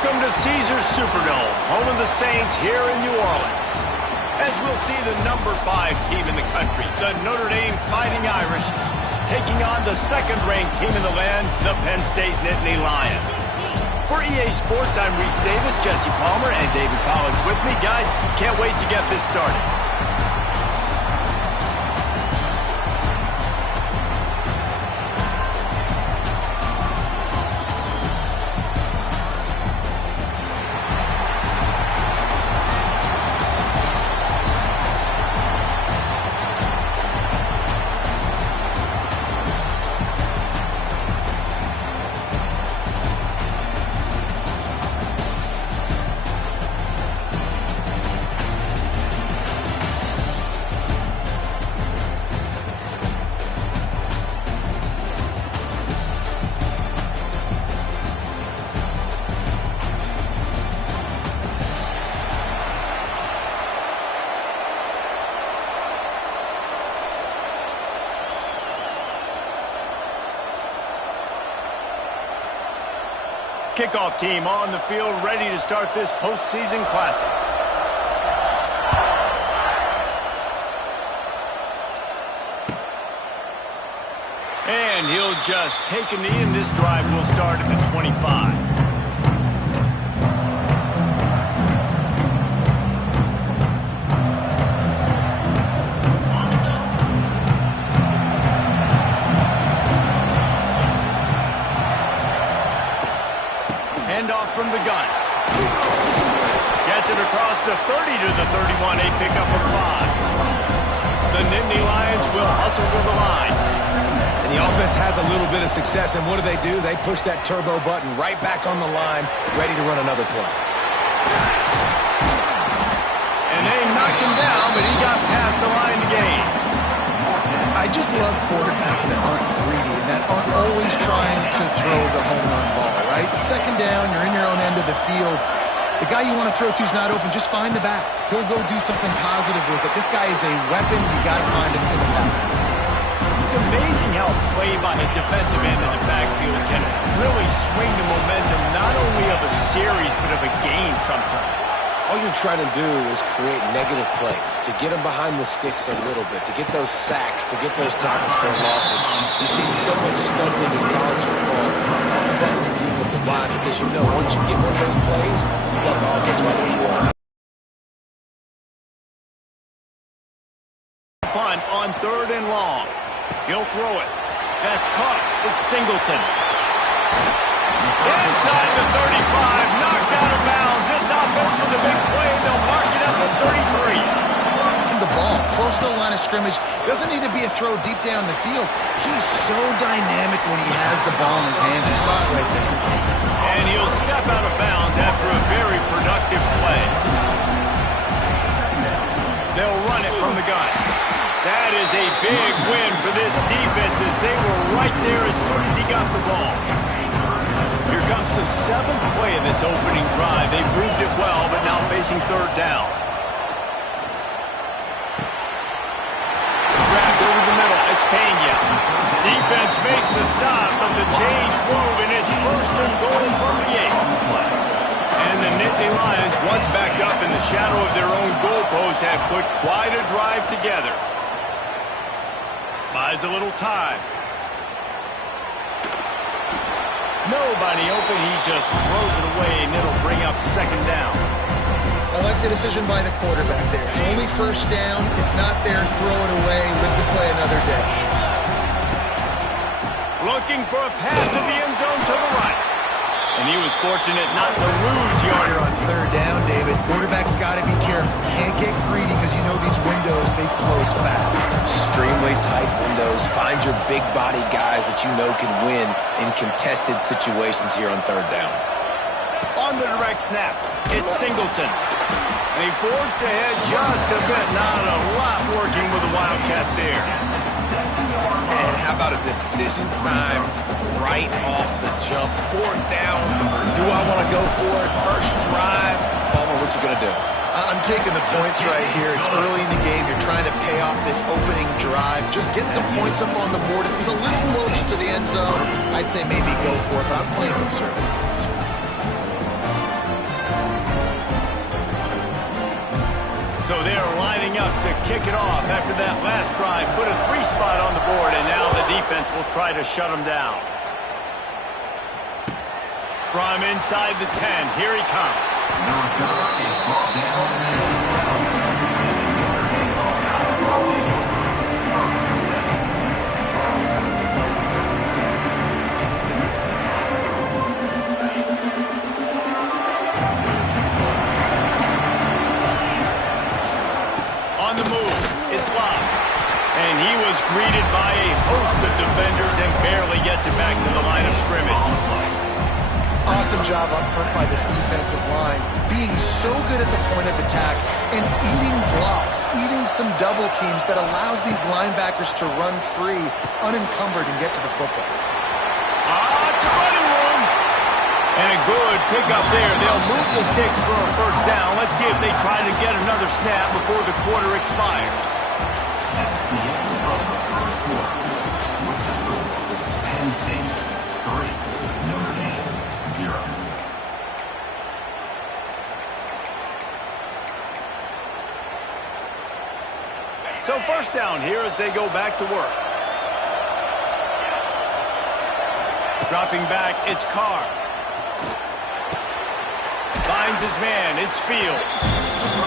Welcome to Caesars Superdome, home of the Saints here in New Orleans. As we'll see the number 5 team in the country, the Notre Dame Fighting Irish, taking on the second-ranked team in the land, the Penn State Nittany Lions. For EA Sports, I'm Reese Davis, Jesse Palmer, and David College with me. Guys, can't wait to get this started. Kickoff team on the field, ready to start this postseason classic. And he'll just take a knee, and this drive will start at the 25. Handoff from the gun. Gets it across the 30 to the 31, a pickup of 5. The Nittany Lions will hustle to the line. And the offense has a little bit of success, and what do? They push that turbo button right back on the line, ready to run another play. And they knocked him down, but he got past the line to gain. I just love quarterbacks that aren't greedy and that aren't always trying to throw the home run ball, right? Second down, you're in your own end of the field. The guy you want to throw to is not open. Just find the back. He'll go do something positive with it. This guy is a weapon. You got to find him in the passing game. It's amazing how a play by a defensive end in the backfield can really swing the momentum not only of a series but of a game sometimes. All you're trying to do is create negative plays, to get them behind the sticks a little bit, to get those sacks, to get those tackles for losses. You see so much stunting in college football up front with the defensive line because you know once you get one of those plays, you got the offense right where you want. Punt on 3rd and long. He'll throw it. That's caught. It's Singleton. Inside the 35, knocked out of bounds. This offense with a big play, they'll mark it up at 33. The ball close to the line of scrimmage. Doesn't need to be a throw deep down the field. He's so dynamic when he has the ball in his hands. You saw it right there. And he'll step out of bounds after a very productive play. They'll run it from the gun. That is a big win for this defense as they were right there as soon as he got the ball. Here comes the 7th play of this opening drive. They moved it well, but now facing 3rd down. Grabbed over the middle. It's Pena. Defense makes the stop, but the chains move, and it's 1st and goal from the 8. And the Nittany Lions, once backed up in the shadow of their own goalpost, have put quite a drive together. Buys a little time. Nobody open, he just throws it away, and it'll bring up 2nd down. I like the decision by the quarterback there. It's only 1st down. It's not there. Throw it away. Live to play another day. Looking for a pass to the end zone to the right. And he was fortunate not to lose yard. On 3rd down, David, quarterback's got to be careful. Can't get greedy because you know these windows, they close fast. Extremely tight windows. Find your big body guys that you know can win in contested situations here on 3rd down. On the direct snap, it's Singleton. They forced ahead just a bit. Not a lot working with the Wildcat there. And how about a decision time right off the jump? 4th down. Do I want to go for it? First drive. Palmer, what you going to do? I'm taking the points right here. It's early in the game. You're trying to pay off this opening drive. Just get some points up on the board. If it was a little closer to the end zone, I'd say maybe go for it, but I'm playing conservative. to kick it off after that last drive. Put a 3 spot on the board, and now the defense will try to shut him down. From inside the 10, here he comes. On the move, it's locked. And he was greeted by a host of defenders and barely gets it back to the line of scrimmage. Awesome job up front by this defensive line, being so good at the point of attack and eating blocks, eating some double teams that allows these linebackers to run free, unencumbered, and get to the football. It's a running room. And a good pickup there. They'll move the sticks for a first down. Let's see if they try to get another snap before the quarter expires. So first down here as they go back to work. Dropping back, it's Carr. Finds his man, it's Fields.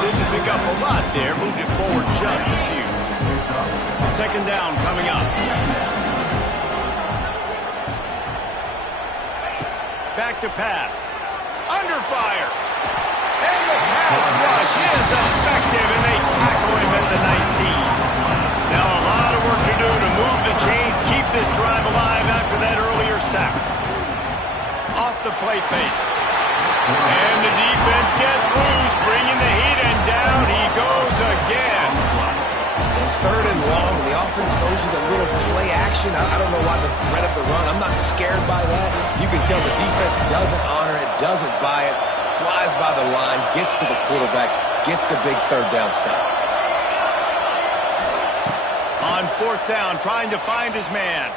Didn't pick up a lot there, moved it forward just a few. Second down coming up. Back to pass. Under fire. And the pass rush is effective, and they tackle him at the 19. Now a lot of work to do to move the chains, keep this drive alive after that earlier sack. Off the play fake. And the defense gets loose, bringing the heat, and down he goes again. Third and long, and the offense goes with a little play action. I don't know why the threat of the run. I'm not scared by that. You can tell the defense doesn't honor it, doesn't buy it, flies by the line, gets to the quarterback, gets the big third down stop. On fourth down, trying to find his man.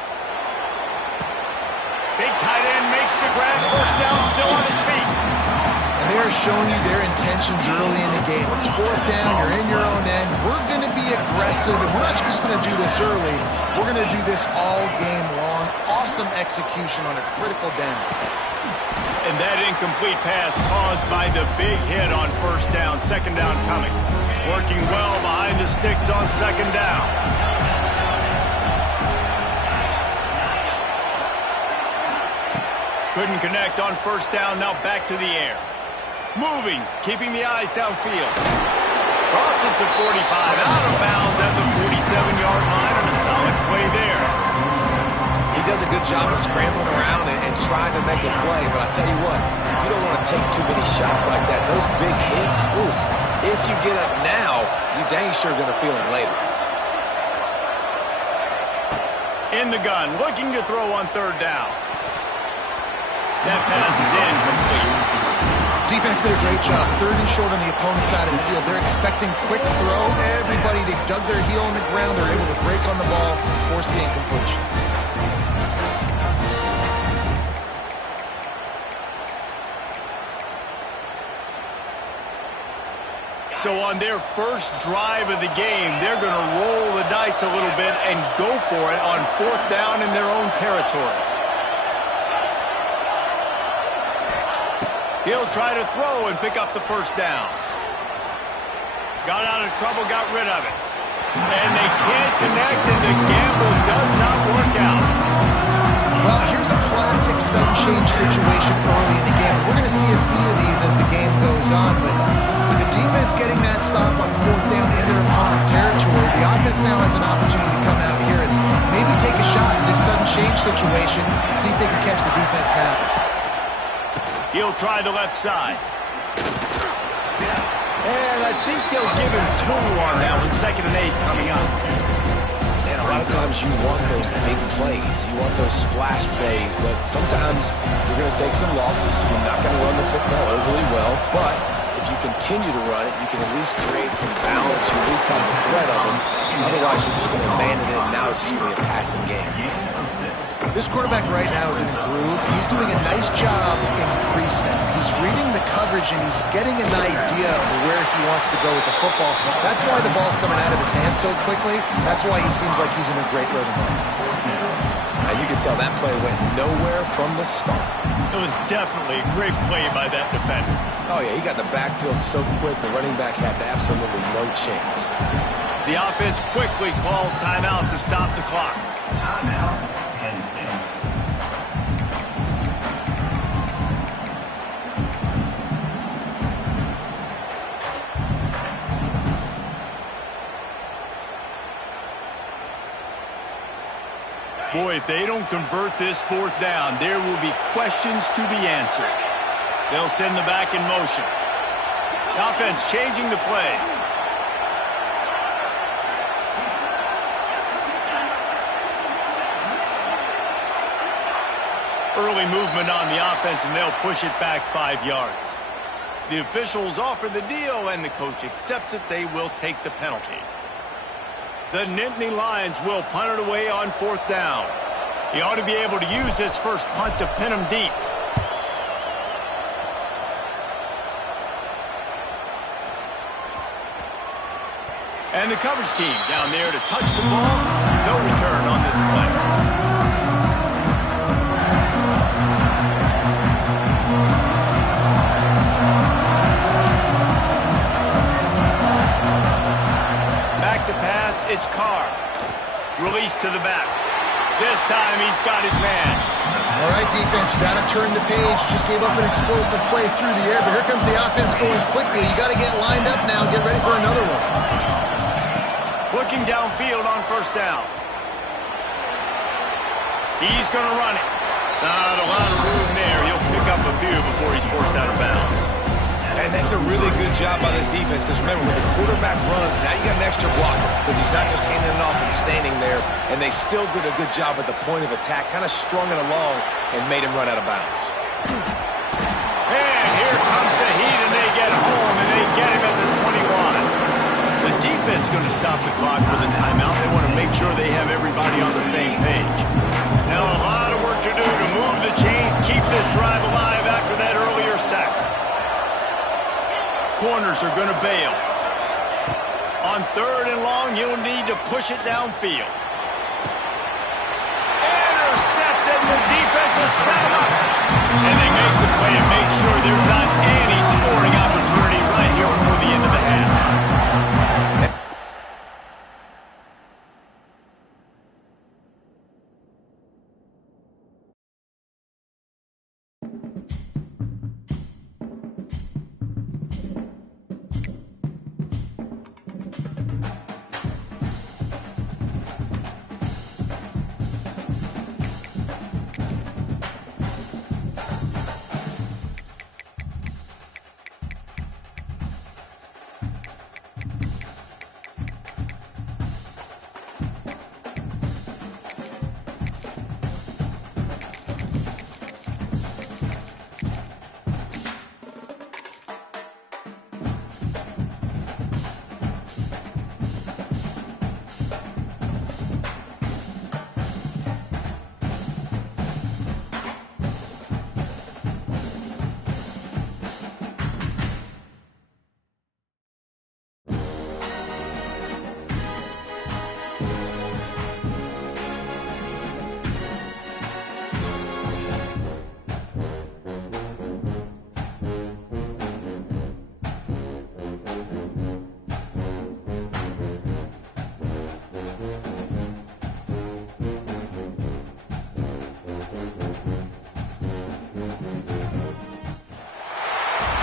Big tight end makes the grab. First down, still on his feet. And they are showing you their intentions early in the game. It's fourth down, you're in your own end. We're going to be aggressive, and we're not just going to do this early. We're going to do this all game long. Awesome execution on a critical down. And that incomplete pass caused by the big hit on first down. Second down coming. Working well behind the sticks on second down. Couldn't connect on first down, now back to the air. Moving, keeping the eyes downfield. Crosses the 45, out of bounds at the 47-yard line, and a solid play there. He does a good job of scrambling around and trying to make a play, but I tell you what, you don't want to take too many shots like that. Those big hits, oof. If you get up now, you dang sure going to feel them later. In the gun, looking to throw on third down. That pass is incomplete. Defense did a great job. Third and short on the opponent's side of the field. They're expecting quick throw. Everybody, they dug their heel on the ground. They're able to break on the ball and force the incompletion. So on their first drive of the game, they're going to roll the dice a little bit and go for it on fourth down in their own territory. He'll try to throw and pick up the first down. Got out of trouble, got rid of it. And they can't connect, and the gamble does not work out. Well, here's a classic sudden change situation early in the game. We're going to see a few of these as the game goes on, but with the defense getting that stop on fourth down in their opponent territory, the offense now has an opportunity to come out here and maybe take a shot in this sudden change situation, see if they can catch the defense napping. He'll try the left side. And I think they'll give him 2 on that one. 2nd and 8 coming up. And a lot of times you want those big plays. You want those splash plays. But sometimes you're going to take some losses. You're not going to run the football overly well. But if you continue to run it, you can at least create some balance. You at least have the threat of them. Otherwise, you're just going to abandon it. And now it's just going to be a passing game. This quarterback right now is in a groove. He's doing a nice job in pre-snap. He's reading the coverage coverage, and he's getting an idea of where he wants to go with the football. That's why the ball's coming out of his hands so quickly. That's why he seems like he's in a great rhythm right now. And you can tell that play went nowhere from the start. It was definitely a great play by that defender. Oh, yeah, he got the backfield so quick, the running back had absolutely no chance. The offense quickly calls timeout to stop the clock. Timeout, Penn State. Boy, if they don't convert this fourth down, there will be questions to be answered. They'll send the back in motion. The offense changing the play. Early movement on the offense, and they'll push it back 5 yards. The officials offer the deal, and the coach accepts it. They will take the penalty. The Nittany Lions will punt it away on fourth down. He ought to be able to use this first punt to pin him deep. And the coverage team down there to touch the ball. No return on this play. Back to pass, it's Carr. Release to the back. This time he's got his man. All right, defense, you got to turn the page. Just gave up an explosive play through the air, but here comes the offense going quickly. You got to get lined up now, get ready for another one. Looking downfield on first down. He's going to run it. Not a lot of room there. He'll pick up a few before he's forced out of bounds. And that's a really good job by this defense, because remember, when the quarterback runs, now you got an extra blocker, because he's not just handing it off and standing there, and they still did a good job at the point of attack, kind of strung it along and made him run out of bounds. And here comes the heat, and they get home, and they get him at the 21. The defense going to stop the clock with a timeout. They want to make sure they have everybody on the same page. Now a lot of work to do to move the chains, keep this drive alive after that earlier sack. Corners are going to bail. On third and long, you'll need to push it downfield. Intercepted, the defense is set him up. And they make the play and make sure there's not any scoring opportunity right here before the end of the half.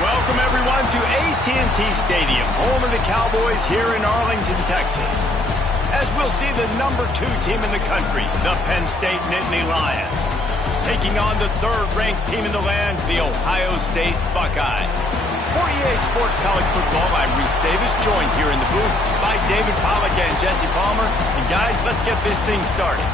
Welcome, everyone, to AT&T Stadium, home of the Cowboys here in Arlington, Texas. As we'll see the number 2 team in the country, the Penn State Nittany Lions, taking on the third-ranked team in the land, the Ohio State Buckeyes. For EA Sports College Football, I'm Reese Davis, joined here in the booth by David Pollack and Jesse Palmer. And guys, let's get this thing started.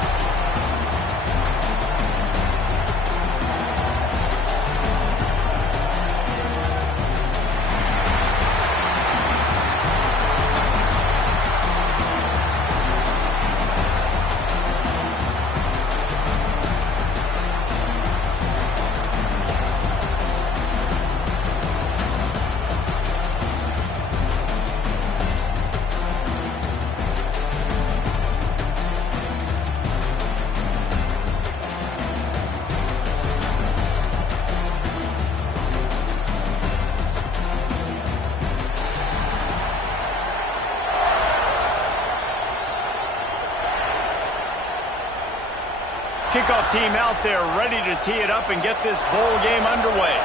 kickoff team out there ready to tee it up and get this bowl game underway.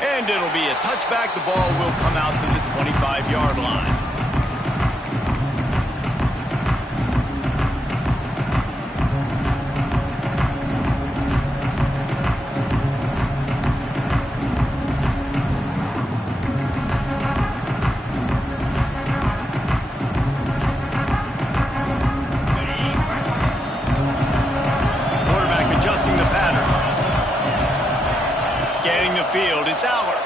And it'll be a touchback. The ball will come out to the 25-yard line. Field, it's Aller.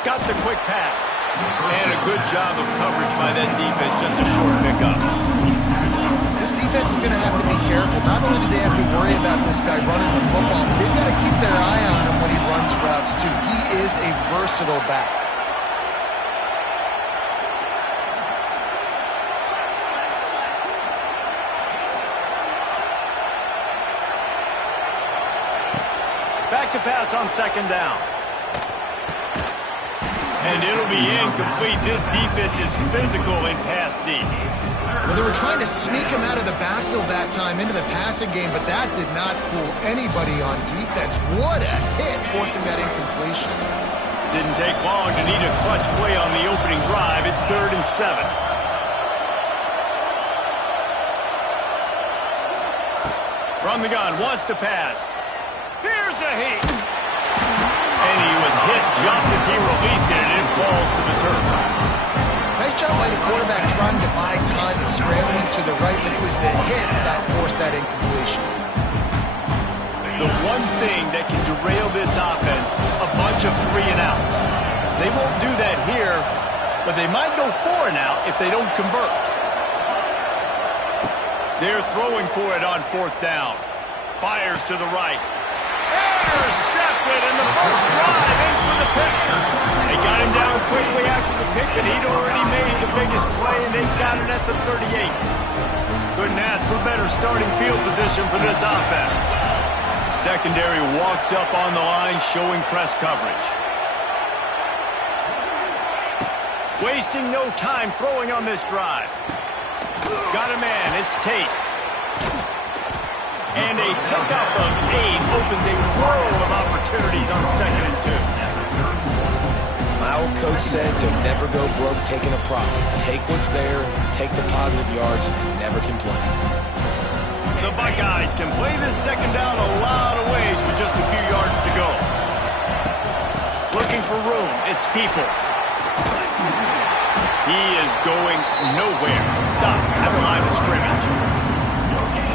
Got the quick pass. And a good job of coverage by that defense, just a short pickup. This defense is going to have to be careful. Not only do they have to worry about this guy running the football, but they've got to keep their eye on him when he runs routes too. He is a versatile back. Back to pass on second down. And it'll be incomplete. This defense is physical in pass D. Well, they were trying to sneak him out of the backfield that time into the passing game, but that did not fool anybody on defense. What a hit, forcing that incompletion. Didn't take long to need a clutch play on the opening drive. It's 3rd and 7. From the gun, wants to pass. Here's a hit. And he was hit just as he released it, and it falls to the turf. Nice job by the quarterback trying to buy time and scrambling to the right, but it was the hit that forced that incompletion. The one thing that can derail this offense, a bunch of 3-and-outs. They won't do that here, but they might go 4-and-out if they don't convert. They're throwing for it on 4th down. Fires to the right. Intercepted, and the first drive ends with a pick. They got him down quickly after the pick, but he'd already made the biggest play, and they got it at the 38. Couldn't ask for better starting field position for this offense. Secondary walks up on the line, showing press coverage. Wasting no time throwing on this drive. Got a man, it's Tate. And a pickup of 8 opens a world of opportunities on 2nd and 2. My old coach said to never go broke taking a profit. Take what's there, take the positive yards, and never complain. The Buckeyes can play this second down a lot of ways with just a few yards to go. Looking for room, it's Peoples. He is going nowhere. Stop at the line of scrimmage.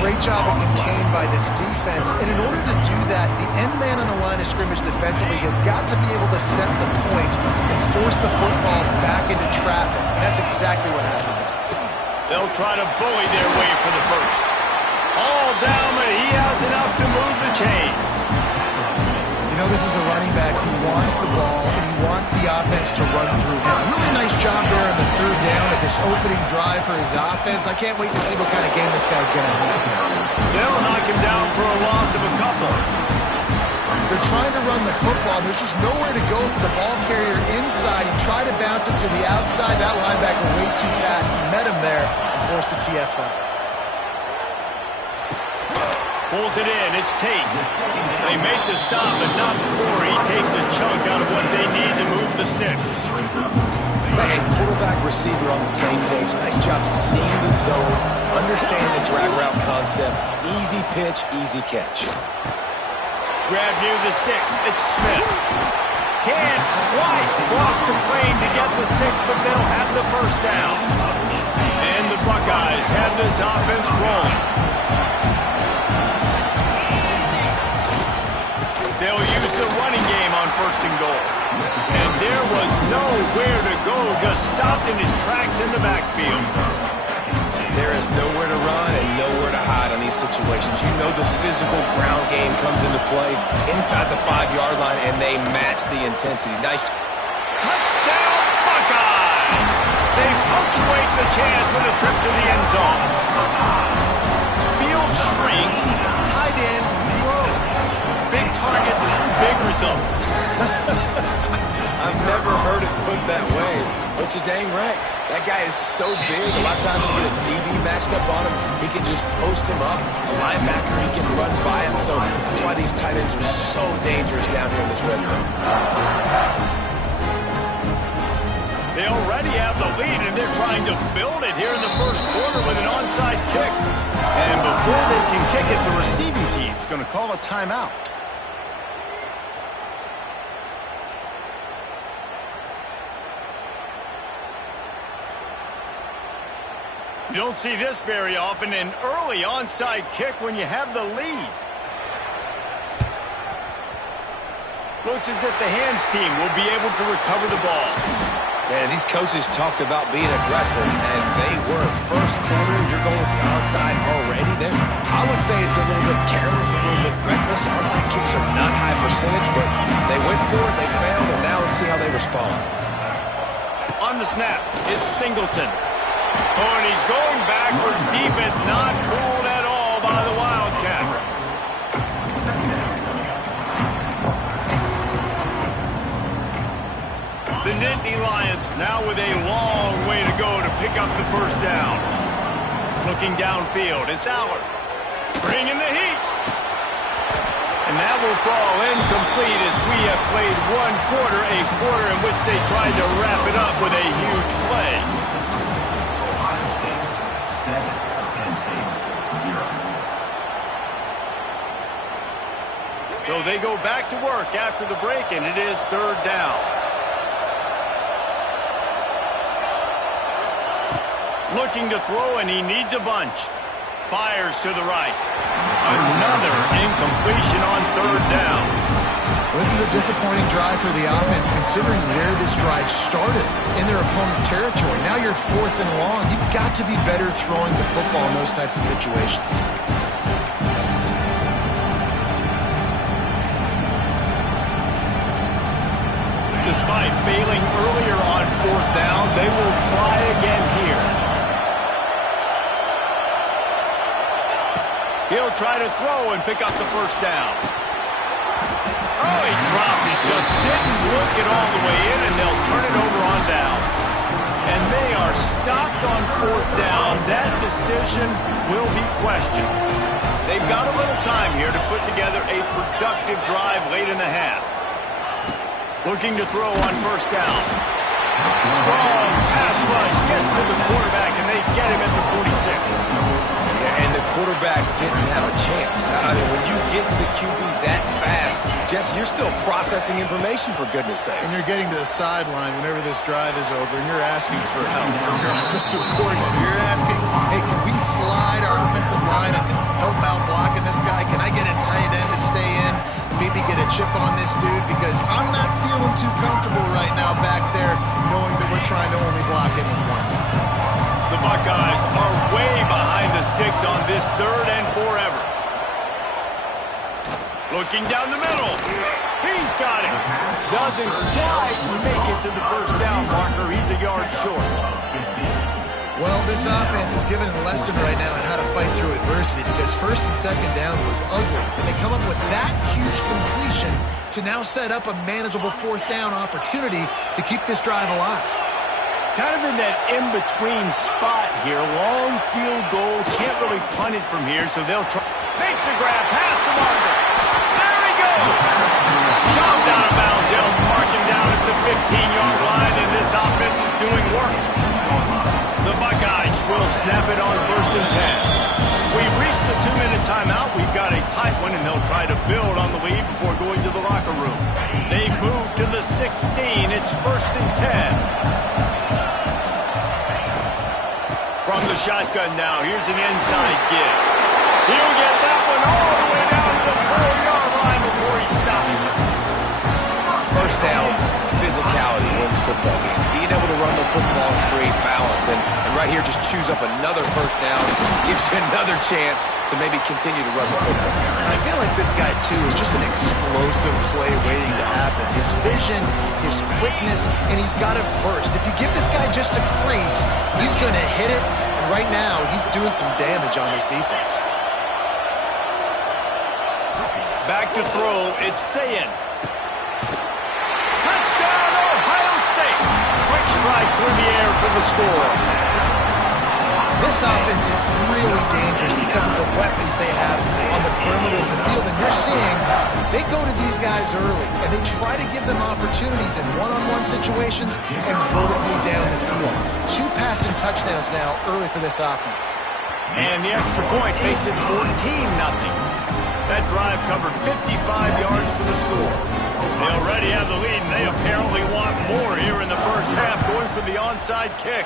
Great job of contained by this defense. And in order to do that, the end man on the line of scrimmage defensively has got to be able to set the point and force the football back into traffic. And that's exactly what happened. They'll try to bully their way for the first. All down, but he has enough to move the chains. You know, this is a running back who wants the ball, and he wants the offense to run through him. Really nice job there on the 3rd down of this opening drive for his offense. I can't wait to see what kind of game this guy's going to have. They'll knock him down for a loss of a couple. They're trying to run the football. There's just nowhere to go for the ball carrier inside. He tried to bounce it to the outside. That linebacker way too fast. He met him there and forced the TFL. Pulls it in, it's Tate. They make the stop, but not before he takes a chunk out of what they need to move the sticks. Man, quarterback, receiver on the same page. Nice job seeing the zone, understanding the drag route concept. Easy pitch, easy catch. Grab near the sticks, it's Smith. Can't quite cross the plane to get the 6, but they'll have the first down. And the Buckeyes have this offense rolling. They'll use the running game on 1st and goal. And there was nowhere to go, just stopped in his tracks in the backfield. There is nowhere to run and nowhere to hide on these situations. You know the physical ground game comes into play inside the 5-yard line, and they match the intensity. Nice. Touchdown, Buckeyes! They punctuate the chance with a trip to the end zone. Field shrinks, tight end grows. Big targets, big results. I've never heard it put that way, But you're dang right. That guy is so big. A lot of times you get a DB matched up on him. He can just post him up. A linebacker, he can run by him. So that's why these tight ends are so dangerous down here in this red zone. They already have the lead, and they're trying to build it here in the first quarter with an onside kick. And before they can kick it, the receiving team's going to call a timeout. You don't see this very often, an early onside kick when you have the lead. Looks as if the hands team will be able to recover the ball. Man, these coaches talked about being aggressive, and they were. First quarter, you're going with the onside already. Then I would say it's a little bit careless, a little bit reckless. Onside kicks are not high percentage, but they went for it, they failed, and now let's see how they respond. On the snap, it's Singleton. Oh, and he's going backwards. Defense not fooled at all by the Wildcat. The Nittany Lions now with a long way to go to pick up the first down. Looking downfield, it's Allard. Bringing the heat. And that will fall incomplete as we have played one quarter, a quarter in which they tried to wrap it up with a huge play. So they go back to work after the break, and it is third down. Looking to throw, and he needs a bunch. Fires to the right. Another incompletion on third down. This is a disappointing drive for the offense, considering where this drive started, in their opponent territory. Now you're fourth and long. You've got to be better throwing the football in those types of situations. Despite failing earlier on fourth down, they will try again here. He'll try to throw and pick up the first down. Oh, he dropped it. Just didn't look it all the way in, and they'll turn it over on downs. And they are stopped on fourth down. That decision will be questioned. They've got a little time here to put together a productive drive late in the half. Looking to throw on first down. Strong pass rush gets to the quarterback, and they get him at the 46. Yeah, and the quarterback didn't have a chance. I mean, when you get to the QB that fast, Jesse, you're still processing information, for goodness sakes. And you're getting to the sideline whenever this drive is over, and you're asking for help from your offensive coordinator. You're asking, hey, can we slide our offensive line and help out blocking this guy? Can I get a tight end to stay in? Maybe get a chip on this dude, because I'm not feeling too comfortable right now back there knowing that we're trying to only block him with one. The Buckeyes are way behind the sticks on this third and forever. Looking down the middle. He's got it. Doesn't quite make it to the first down marker. He's a yard short. Well, this offense is given a lesson right now on how to fight through adversity, because first and second down was ugly, and they come up with that huge completion to now set up a manageable fourth down opportunity to keep this drive alive. Kind of in that in-between spot here. Long field goal. Can't really punt it from here, so they'll try. Makes the grab past the marker. There he goes. Chopped out of bounds. They'll mark him down at the 15-yard line, and this offense is doing work. The Buckeyes will snap it on first and 10. We've reached the 2-minute timeout. We've got a tight one, and they'll try to build on the lead before going to the locker room. They've moved to the 16. It's first and 10. From the shotgun now, here's an inside give. He'll get that one all the way down to the 4-yard line before he stops. First down, physicality wins football games. Being able to run the football and create balance. And right here, just choose up another first down. Gives you another chance to maybe continue to run the football. And I feel like this guy, too, is just an explosive play waiting to happen. His vision, his quickness, and he's got a burst. If you give this guy just a crease, he's going to hit it. And right now, he's doing some damage on this defense. Back to throw, it's Sayin. Touchdown, Ohio State. Quick strike through the air for the score. This offense is really dangerous because of the weapons they have on the perimeter of the field. And you're seeing they go to these guys early, and they try to give them opportunities in one-on-one situations and vertically down the field. 2 passing touchdowns now early for this offense. And the extra point makes it 14-0. That drive covered 55 yards for the score. They already have the lead, and they apparently want more here in the first half, going for the onside kick.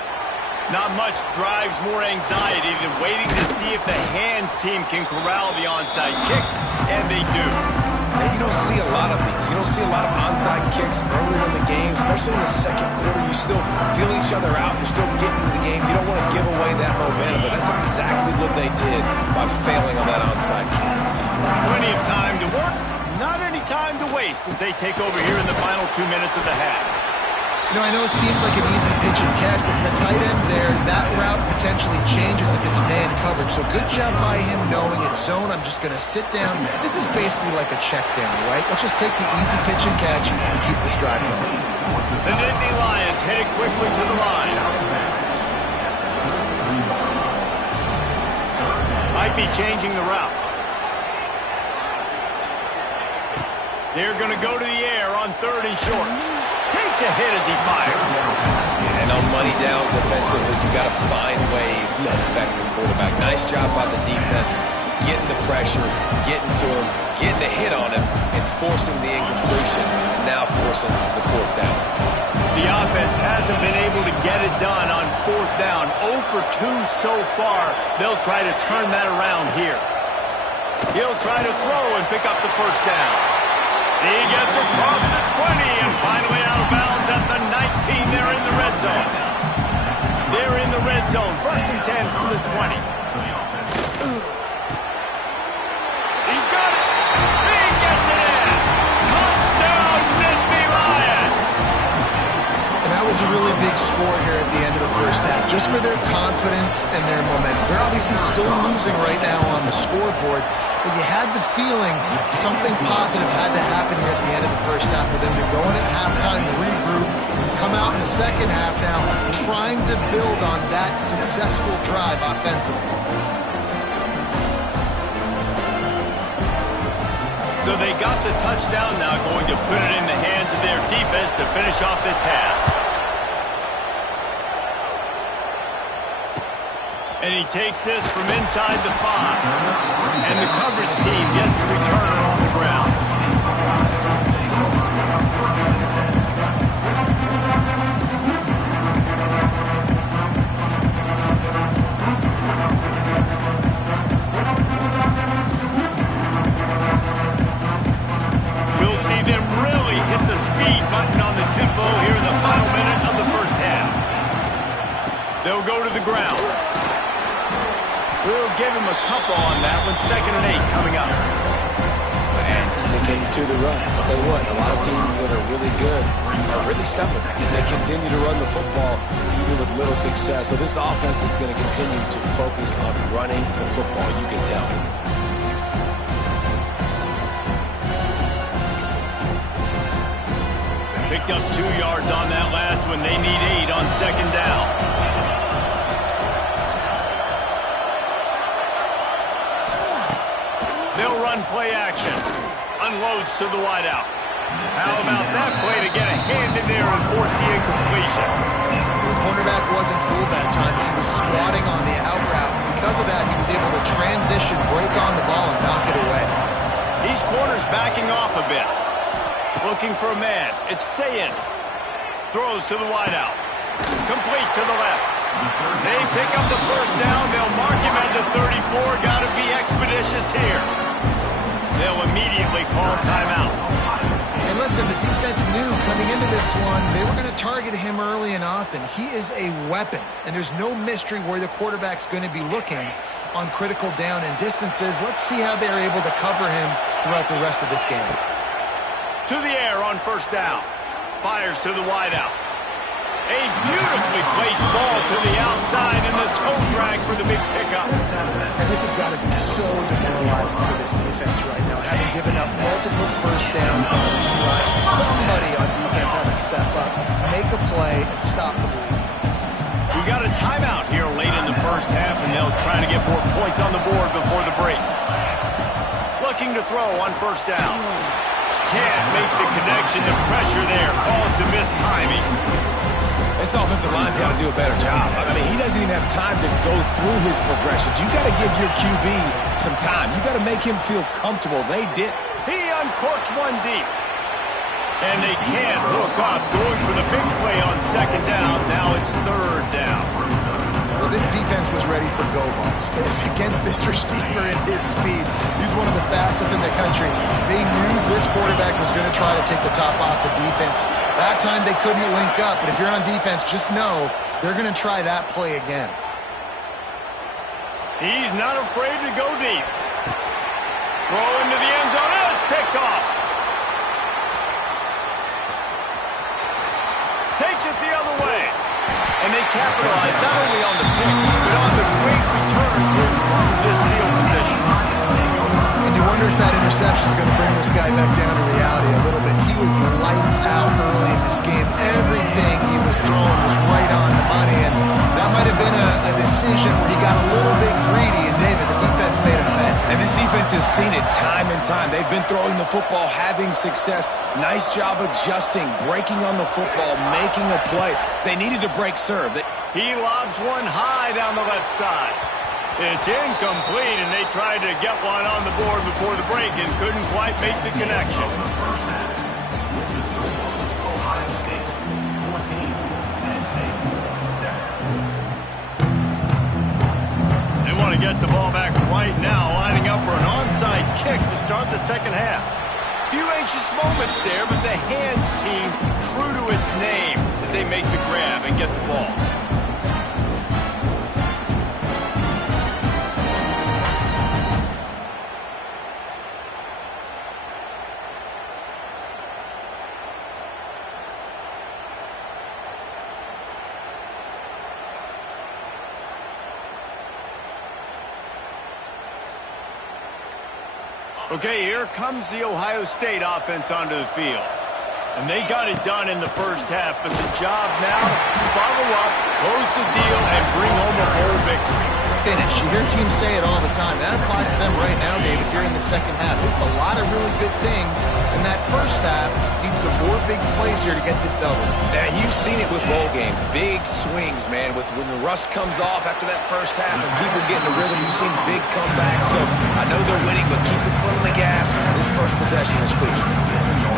Not much drives more anxiety than waiting to see if the hands team can corral the onside kick, and they do. And you don't see a lot of these. You don't see a lot of onside kicks early in the game, especially in the second quarter. You still feel each other out. You're still getting into the game. You don't want to give away that momentum, but that's exactly what they did by failing on that onside kick. Plenty of time to work, not any time to waste as they take over here in the final 2 minutes of the half. You know, I know it seems like an easy pitch and catch, but for the tight end there, that route potentially changes if it's man coverage. So good job by him knowing it's zone. I'm just going to sit down. This is basically like a check down, right? Let's just take the easy pitch and catch and keep this drive going. The Nittany Lions headed quickly to the line. Might be changing the route. They're going to go to the air on 3rd and short. Takes a hit as he fires. And on money down defensively, you got to find ways to affect the quarterback. Nice job by the defense, getting the pressure, getting to him, getting a hit on him, and forcing the incompletion, and now forcing the 4th down. The offense hasn't been able to get it done on 4th down. 0 for 2 so far. They'll try to turn that around here. He'll try to throw and pick up the 1st down. He gets across the 20 and finally out of bounds at the 19. They're in the red zone. They're in the red zone. 1st and 10 from the 20. He's got it. He gets it in. Touchdown, Nittany Lions. And that was a really big score here at the end of the first half, just for their confidence and their momentum. They're obviously still losing right now on the scoreboard, but you had the feeling something positive had to happen here at the end of the first half for them to go in at halftime, regroup, come out in the second half now, trying to build on that successful drive offensively. So they got the touchdown now, going to put it in the hands of their defense to finish off this half. And he takes this from inside the 5. And the coverage team gets to return it on the ground. We'll see them really hit the speed button on the tempo here in the final minute of the first half. They'll go to the ground. We'll give him a couple on that one. 2nd and 8 coming up. And sticking to the run. I'll tell you what, a lot of teams that are really good are really stubborn, and they continue to run the football even with little success. So this offense is going to continue to focus on running the football, you can tell. Picked up 2 yards on that last one. They need 8 on 2nd down. They'll run play action. Unloads to the wideout. How about that play to get a hand in there and force the incompletion? The cornerback wasn't fooled that time. He was squatting on the out route. Because of that, he was able to transition, break on the ball, and knock it away. These corners backing off a bit. Looking for a man. It's Sayin. Throws to the wideout. Complete to the left. They pick up the 1st down. They'll mark him at the 34. Got to be expeditious here. They'll immediately call timeout. And listen, the defense knew coming into this one, they were going to target him early and often. He is a weapon, and there's no mystery where the quarterback's going to be looking on critical down and distances. Let's see how they're able to cover him throughout the rest of this game. To the air on 1st down. Fires to the wideout. A beautifully placed ball to the outside and the toe drag for the big pickup. And this has got to be so demoralizing for this defense right now, having given up multiple first downs on this rush. Somebody on defense has to step up, make a play, and stop the bleed. We got a timeout here late in the first half, and they'll try to get more points on the board before the break. Looking to throw on first down. Can't make the connection. The pressure there caused the missed timing. This offensive line's got to do a better job. I mean, he doesn't even have time to go through his progressions. You got to give your QB some time. You got to make him feel comfortable. They did. He uncorks one deep. And they can't hook up. Going for the big play on second down. Now it's third down. Well, this defense was ready for go balls. Against this receiver and his speed, he's one of the fastest in the country. They knew this quarterback was going to try to take the top off the defense. That time they couldn't link up, but if you're on defense, just know they're going to try that play again. He's not afraid to go deep. Throw into the end zone. Oh, it's picked off. Takes it the other way. And they capitalize not only on the pick, but on the great return to improve this field position. And you wonder if that interception is going to bring this guy back down to reality a little bit. He was lights out early in this game. Everything he was throwing was right on the money, and that might have been a decision where he got a little bit greedy, and David, the defense made him pay. And this defense has seen it time and time. They've been throwing the football, having success. Nice job adjusting, breaking on the football, making a play. They needed to break serve. He lobs one high down the left side. It's incomplete, and they tried to get one on the board before the break and couldn't quite make the connection. They want to get the ball back right now, lining up for an onside kick to start the second half. Few anxious moments there, but the hands team true to its name as they make the grab and get the ball. Okay, here comes the Ohio State offense onto the field. And they got it done in the first half, but the job now, follow up, close the deal, and bring home a bowl victory. Finish. You hear teams say it all the time. That applies to them right now, David, here in the second half. It's a lot of really good things, and that first half needs some more big plays here to get this W. And you've seen it with bowl games. Big swings, man. When the rust comes off after that first half and people get in the rhythm, you've seen big comebacks. So I know they're winning, but keep the foot on the gas. This first possession is crucial.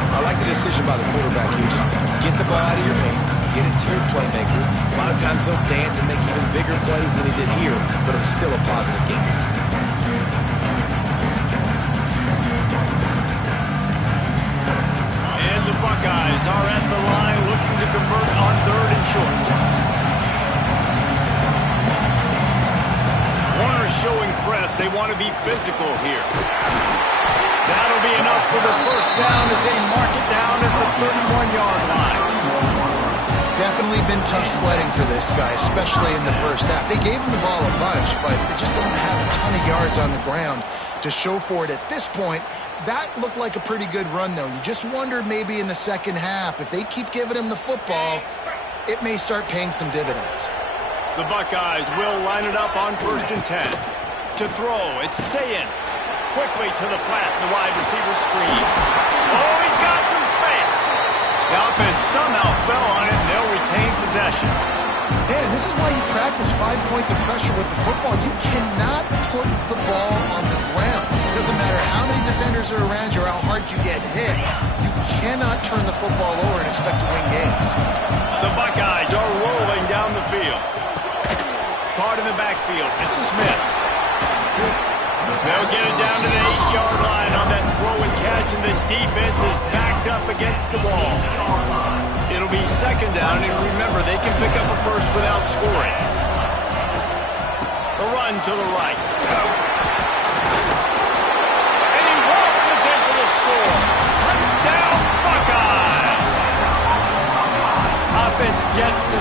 I like the decision by the quarterback here. Just get the ball out of your hands. Get it to your playmaker. A lot of times he'll dance and make even bigger plays than he did here, but it was still a positive game. And the Buckeyes are at the line looking to convert on third and short. Corners showing press. They want to be physical here. That'll be enough for the first down as they mark it down at the 31-yard line. Definitely been tough sledding for this guy, especially in the first half. They gave him the ball a bunch, but they just don't have a ton of yards on the ground to show for it at this point. That looked like a pretty good run, though. You just wondered maybe in the second half, if they keep giving him the football, it may start paying some dividends. The Buckeyes will line it up on 1st and 10. To throw, it's Sayin. Quickly to the flat, the wide receiver screen. Oh, he's got some space. The offense somehow fell on it, and they'll retain possession. Man, and this is why you practice 5 points of pressure with the football. You cannot put the ball on the ground. It doesn't matter how many defenders are around you or how hard you get hit. You cannot turn the football over and expect to win games. The Buckeyes are rolling down the field. Caught in the backfield, it's Smith. They'll get it down to the 8-yard line on that throw and catch, and the defense is backed up against the wall. It'll be second down, and remember, they can pick up a first without scoring. A run to the right. And he waltzes in for the score. Touchdown, Buckeyes! Offense gets the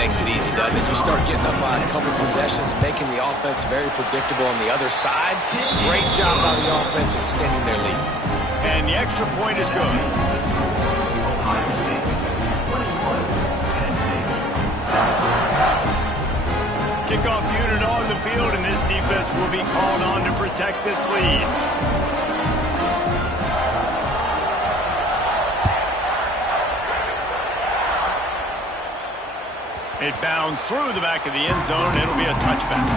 makes it easy, doesn't it? You start getting up by a couple possessions, making the offense very predictable on the other side. Great job by the offense extending their lead. And the extra point is good. Kickoff unit on the field, and this defense will be called on to protect this lead. It bounds through the back of the end zone. It'll be a touchback.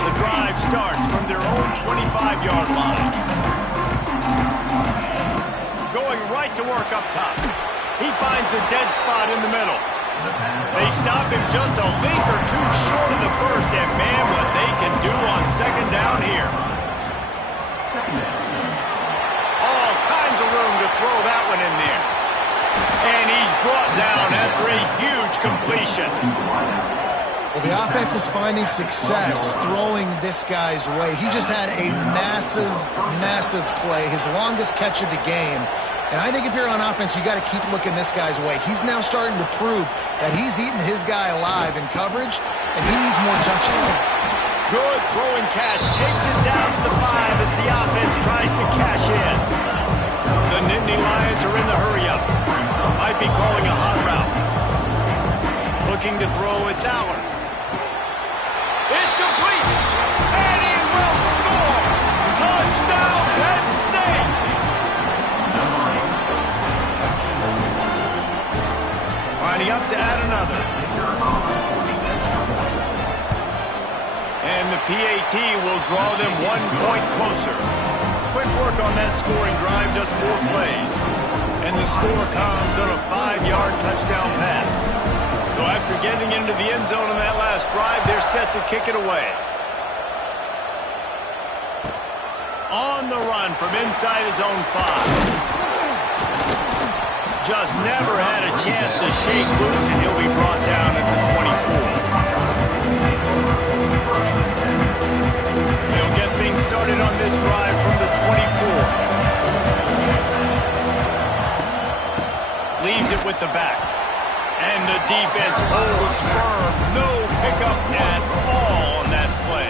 The drive starts from their own 25-yard line. Going right to work up top. He finds a dead spot in the middle. They stop him just a length or two short of the first, and man, what they can do on second down here. All kinds of room to throw that one in there. And he's brought down after a huge completion. Well, the offense is finding success throwing this guy's way. He just had a massive, massive play, his longest catch of the game. And I think if you're on offense, you got to keep looking this guy's way. He's now starting to prove that he's eating his guy alive in coverage, and he needs more touches. Good throwing catch. Takes it down to the 5 as the offense tries to cash in. The Nittany Lions are in the hurry-up. Might be calling a hot route. Looking to throw, it's Allen. It's complete. And he will score. Touchdown, Penn State. Lining up to add another. And the PAT will draw them 1 point closer. Quick work on that scoring drive, just 4 plays. And the score comes on a 5-yard touchdown pass. So after getting into the end zone on that last drive, they're set to kick it away. On the run from inside his own 5. Just never had a chance to shake loose, and he'll be brought down at the 24. They'll get things started on this drive from the 24. Leaves it with the back. And the defense holds firm. No pickup at all on that play.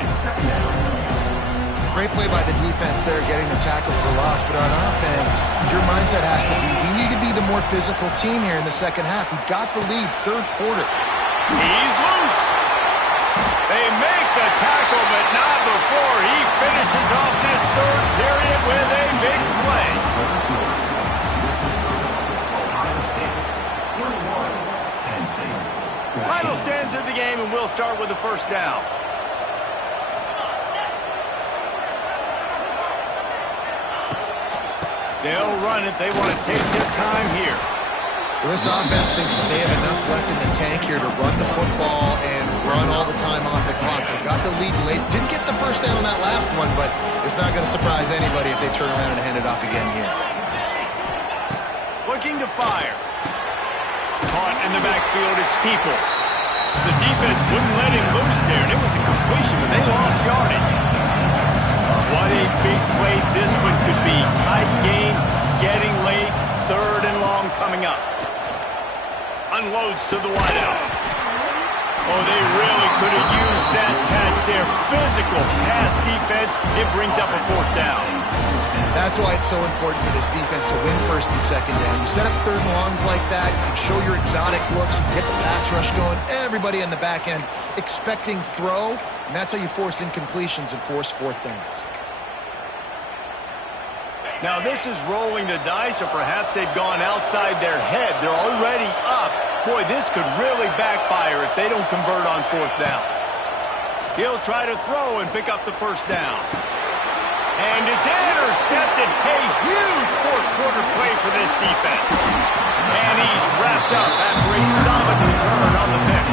Great play by the defense there, getting the tackle for loss. But on offense, your mindset has to be, we need to be the more physical team here in the second half. We've got the lead, third quarter. He's loose. They make the tackle, but not before he finishes off this third period with a big play. Final stands of the game, and we'll start with the first down. They'll run it. They want to take their time here. Well, this offense thinks that they have enough left in the tank here to run the football and run all the time off the clock. They got the lead late. Didn't get the first down on that last one, but it's not going to surprise anybody if they turn around and hand it off again here. Looking to fire. Caught in the backfield, it's Peoples. The defense wouldn't let him loose there, and it was a completion, but they lost yardage. What a big play this one could be. Tight game, getting late, third and long coming up. Unloads to the wideout. Oh, they really could have used that catch there. Physical pass defense. It brings up a 4th down. That's why it's so important for this defense to win first and second down. You set up third and longs like that, you can show your exotic looks, you get the pass rush going, everybody on the back end expecting throw, and that's how you force incompletions and force 4th downs. Now this is rolling the dice, or perhaps they've gone outside their head. They're already up. Boy, this could really backfire if they don't convert on 4th down. He'll try to throw and pick up the first down. And it's intercepted. A huge 4th quarter play for this defense. And he's wrapped up after a solid return on the pick.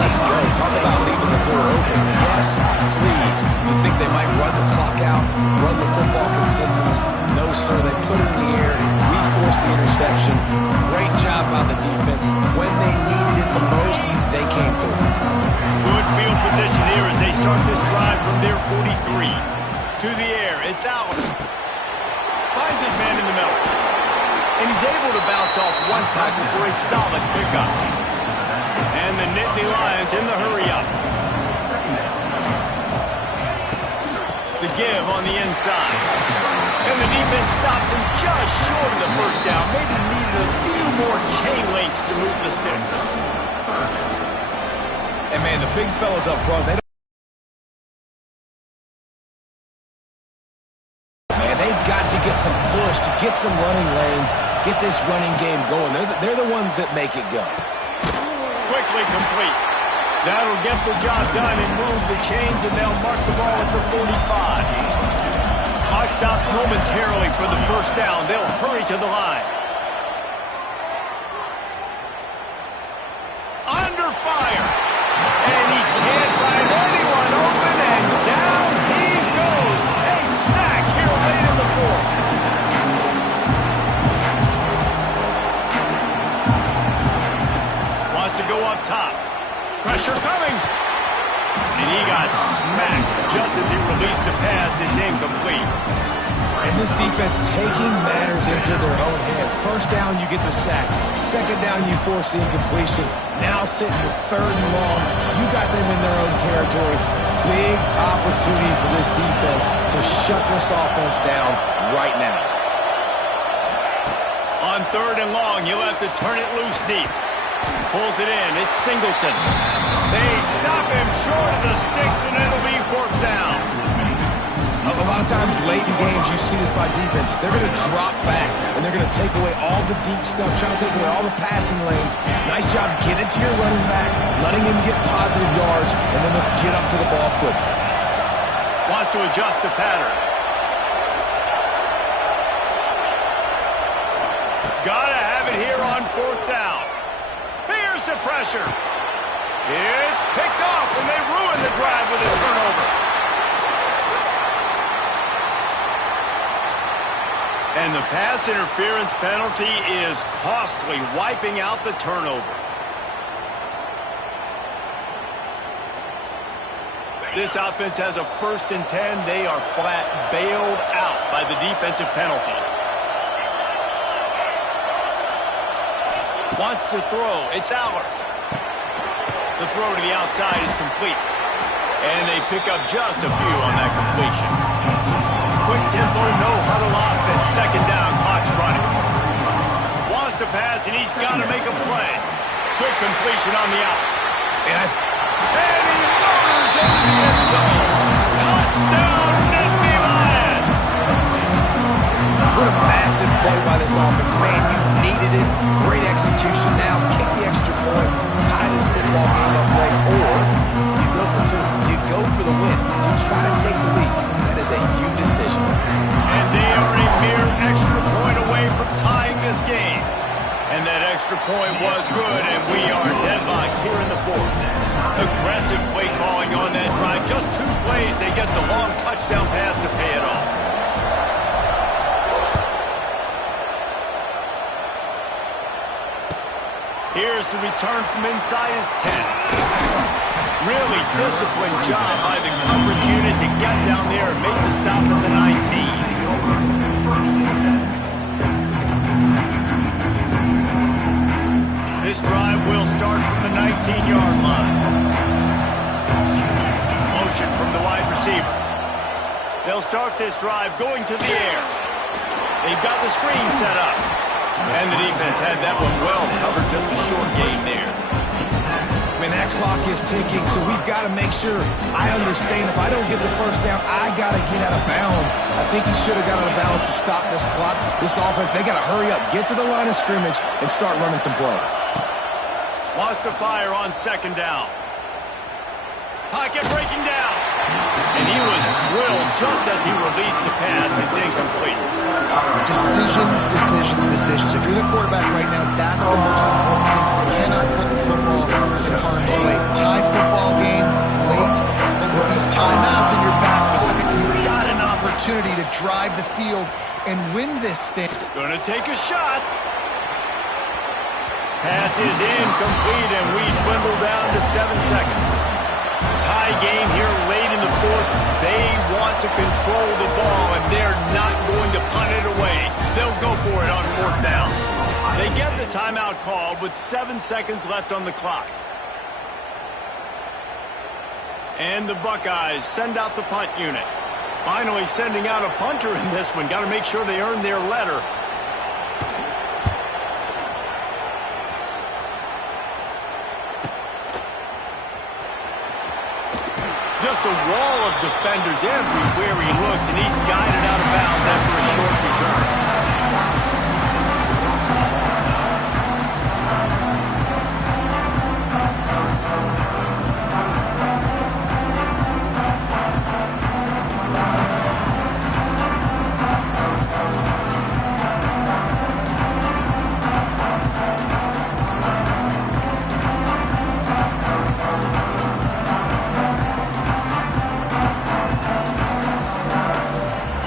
Let's go. Talk about leaving the door open. Yes, please. You think they might run the clock out, run the football consistently? No, sir. They put it in the air. We forced the interception. Great job by the defense. When they needed it the most, they came through. Good field position here as they start this drive from their 43. To the air, it's Allen. finds his man in the middle. And he's able to bounce off one tackle for a solid pickup. And the Nittany Lions in the hurry-up. The give on the inside. And the defense stops him just short of the first down. Maybe needed a few more chain links to move the sticks. And, man, the big fellas up front, they don't... Man, they've got to get some push, to get some running lanes, get this running game going. They're the ones that make it go. Quickly complete. That'll get the job done and move the chains, and they'll mark the ball at the 45. Clock stops momentarily for the first down. They'll hurry to the line. Under fire. And he can't find anyone open, and down he goes. A sack here late in the fourth. Wants to go up top. Pressure coming. And he got smacked just as he released the pass. It's incomplete. And this defense taking matters into their own hands. First down, you get the sack. Second down, you force the incompletion. Now sitting at third and long, you got them in their own territory. Big opportunity for this defense to shut this offense down right now. On third and long, you'll have to turn it loose deep. Pulls it in. It's Singleton. They stop him short of the sticks, and it'll be fourth down. A lot of times late in games, you see this by defenses. They're going to drop back, and they're going to take away all the deep stuff, trying to take away all the passing lanes. Nice job getting to your running back, letting him get positive yards, and then let's get up to the ball quickly. Wants to adjust the pattern. Gotta have it here on fourth down. Here's the pressure. It's picked off, and they ruin the drive with a turnover. And the pass interference penalty is costly, wiping out the turnover. This offense has a 1st and 10. They are flat bailed out by the defensive penalty. Wants to throw. It's Aller. The throw to the outside is complete. And they pick up just a few on that completion. Quick tempo, no huddle offense. Second down, clock's running. Wants to pass, and he's got to make a play. Good completion on the out. And he motors into the end zone. Touchdown, Nittany Lions. What a massive play by this offense. Man, you needed it. Great execution. Now kick the extra point, tie this football game up late, or you go for two. You go for the win. You try to take the lead. That is a you decision. And they are a mere extra point away from tying this game. And that extra point was good, and we are deadlocked here in the fourth. Aggressive play calling on that drive. Just 2 plays, they get the long touchdown pass to pay it off. Here's the return from inside his 10. Really disciplined job by the coverage unit to get down there and make the stop at the 19. This drive will start from the 19-yard line. Motion from the wide receiver. They'll start this drive going to the air. They've got the screen set up. And the defense had that one well covered, just a short gain there. I mean, that clock is ticking, so we've got to make sure. I understand if I don't get the first down, I got to get out of bounds. I think he should have got out of bounds to stop this clock. This offense, they got to hurry up, get to the line of scrimmage, and start running some plays. Wants to fire on second down. Pocket breaking down. And he was drilled just as he released the pass. It's incomplete. Decisions. If you're the quarterback right now, that's the most important thing. You cannot put the football in harm's way. Tie football game late, but with these timeouts in your back pocket, you've got an opportunity to drive the field and win this thing. Gonna take a shot. Pass is incomplete, and we dwindle down to 7 seconds. Tie game here late in the fourth. They want to control the ball, and they're not going to punt it away. 4th down. They get the timeout called with 7 seconds left on the clock. And the Buckeyes send out the punt unit. Finally sending out a punter in this one. Got to make sure they earn their letter. Just a wall of defenders everywhere he looks, and he's guided out of bounds after a short return.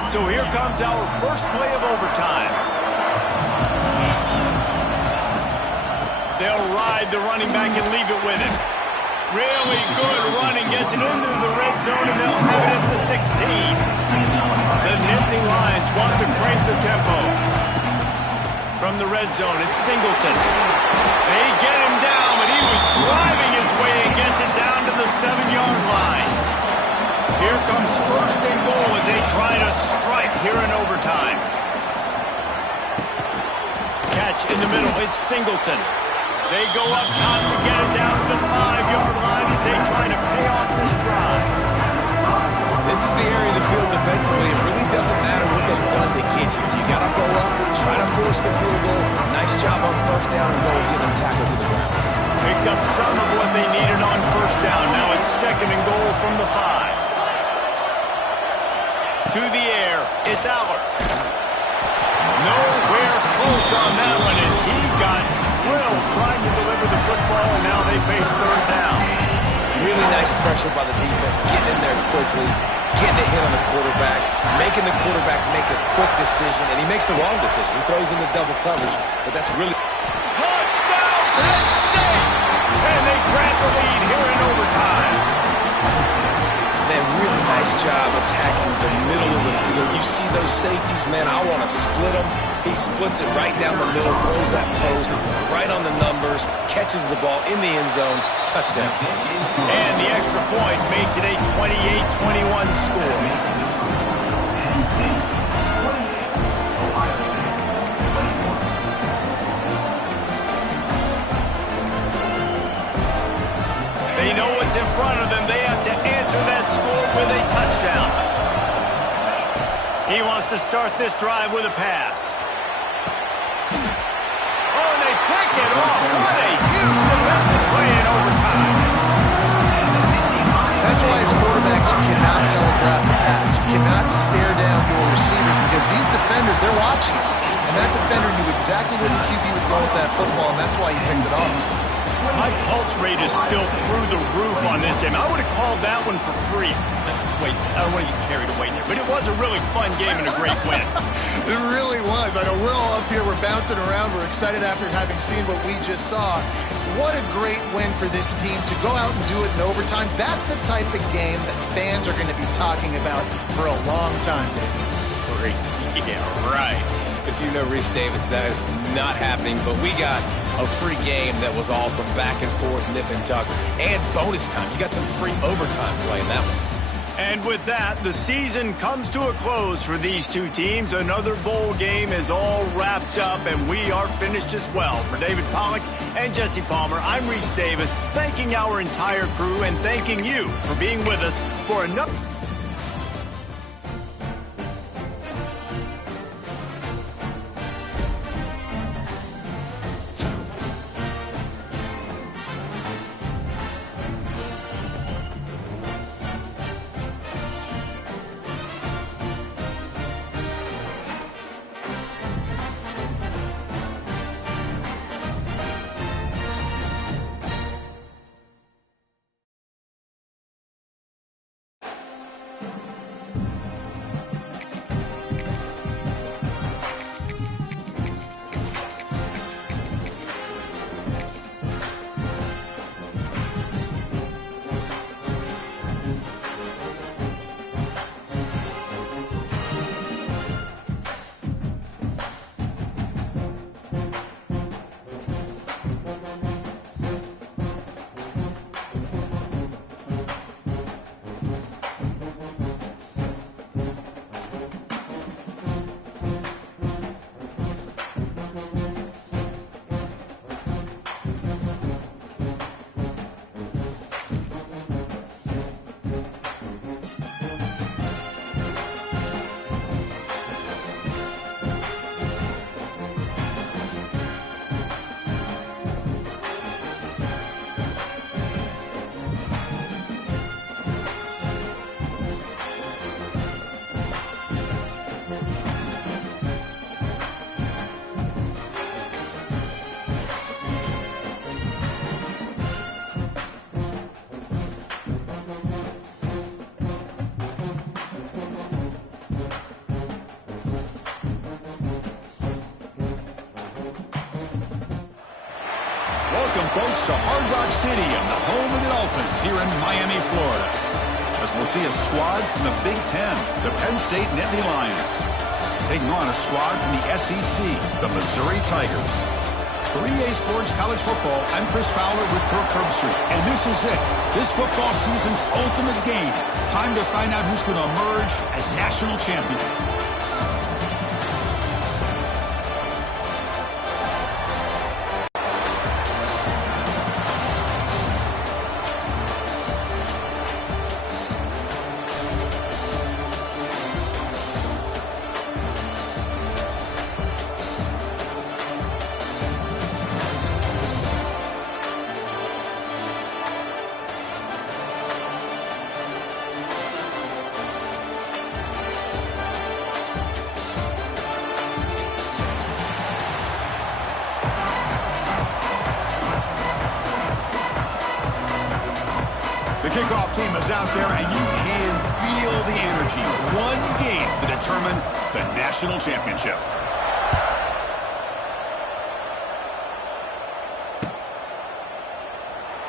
So here comes our first play of overtime. They'll ride the running back and leave it with him. Really good running, gets it into the red zone, and they'll have it at the 16. The Nittany Lions want to crank the tempo. From the red zone, it's Singleton. They get him down, but he was driving his way and gets it down to the 7-yard line. Here comes 1st and goal as they try to strike here in overtime. Catch in the middle, it's Singleton. They go up top to get it down to the 5-yard line as they try to pay off this drive. This is the area of the field defensively. It really doesn't matter what they've done to get here. You got to go up, try to force the field goal. Nice job on 1st down and goal, get them tackled to the ground. Picked up some of what they needed on 1st down. Now it's 2nd and goal from the 5. To the air, it's Aller. Nowhere close on that one as he got drilled trying to deliver the football, and now they face 3rd down. Really nice pressure by the defense, getting in there quickly, getting a hit on the quarterback, making the quarterback make a quick decision, and he makes the wrong decision. He throws into double coverage, but that's really... Touchdown, Penn State! And they grab the lead here in overtime. Man, really nice job attacking the middle of the field. You see those safeties, man, I want to split them. He splits it right down the middle, throws that post right on the numbers, catches the ball in the end zone, touchdown. And the extra point makes it a 28-21 score. They know what's in front of them. They have to answer that score with a touchdown. He wants to start this drive with a pass. Oh, and they pick it off. What a huge defensive play in overtime. That's why as quarterbacks you cannot telegraph the pass. You cannot stare down your receivers because these defenders, they're watching. And that defender knew exactly where the QB was going with that football, and that's why he picked it off. My pulse rate is still through the roof on this game. I would have called that one for free. Wait, I don't want to get carried away here, but it was a really fun game and a great win. It really was. I know we're all up here, we're bouncing around, we're excited after having seen what we just saw. What a great win for this team to go out and do it in overtime. That's the type of game that fans are going to be talking about for a long time, Dave. Yeah, right. If you know Reese Davis, that is not happening, but we got a free game that was awesome, back and forth, nip and tuck, and bonus time. You got some free overtime playing that one. And with that, the season comes to a close for these two teams. Another bowl game is all wrapped up, and we are finished as well. For David Pollack and Jesse Palmer, I'm Reese Davis, thanking our entire crew and thanking you for being with us for another... welcome folks to Hard Rock City and the home of the Dolphins here in Miami, Florida. As we'll see a squad from the Big Ten, the Penn State Nittany Lions, taking on a squad from the SEC, the Missouri Tigers. For EA Sports College Football, I'm Chris Fowler with Kirk Herbstreit, and this is it. This football season's ultimate game. Time to find out who's going to emerge as national champion. The kickoff team is out there, and you can feel the energy. One game to determine the national championship.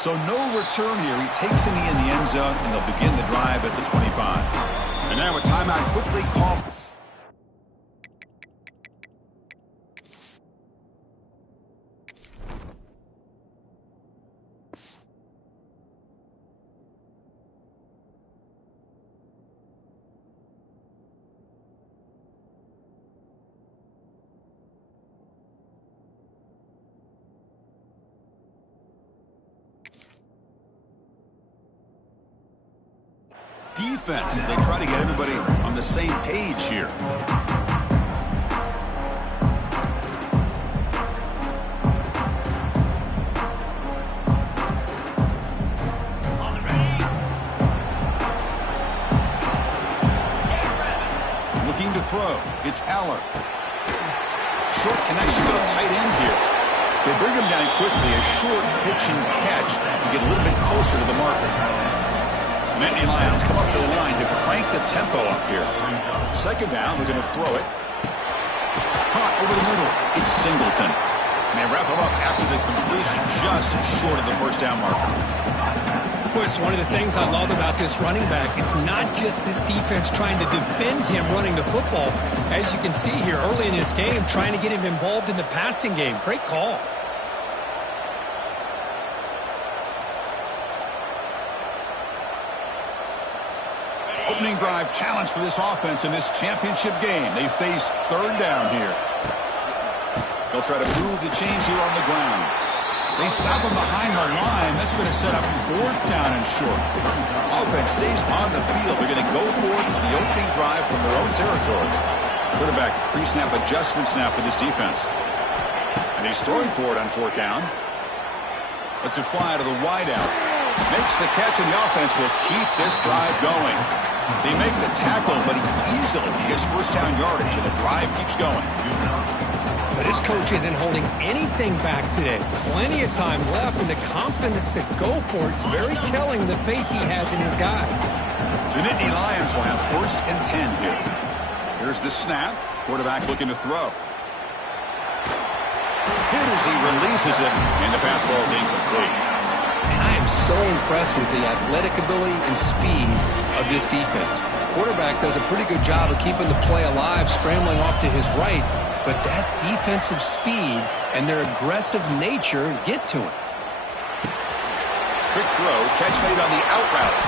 So no return here. He takes a knee in the end zone, and they'll begin the drive at the 25. And now a timeout quickly called. Defense as they try to get everybody on the same page here. Looking to throw. It's Aller. Short connection to the tight end here. They bring him down quickly. A short pitch and catch to get a little bit closer to the marker. Nittany Lions come up to the line to crank the tempo up here. Second down, we're going to throw it. Caught over the middle. It's Singleton. And they wrap him up after the completion, just short of the first down marker. Boy, it's one of the things I love about this running back. It's not just this defense trying to defend him running the football. As you can see here early in this game, trying to get him involved in the passing game. Great call. Opening drive challenge for this offense in this championship game. They face third down here. They'll try to move the chains here on the ground. They stop him behind the line. That's going to set up fourth down and short. Offense stays on the field. They're going to go for it on the opening drive from their own territory. Quarterback pre-snap adjustments now for this defense. And he's throwing for it on fourth down. Let's it fly to the wideout. Makes the catch, and the offense will keep this drive going. They make the tackle, but he easily gets first down yardage, and the drive keeps going. But this coach isn't holding anything back today. Plenty of time left, and the confidence to go for it is very telling of the faith he has in his guys. The Nittany Lions will have first and 10 here. Here's the snap. Quarterback looking to throw. Hit as he releases it, and the pass ball is incomplete. And I am so impressed with the athletic ability and speed of this defense. Quarterback does a pretty good job of keeping the play alive, scrambling off to his right, but that defensive speed and their aggressive nature get to him. Quick throw, catch made on the out route.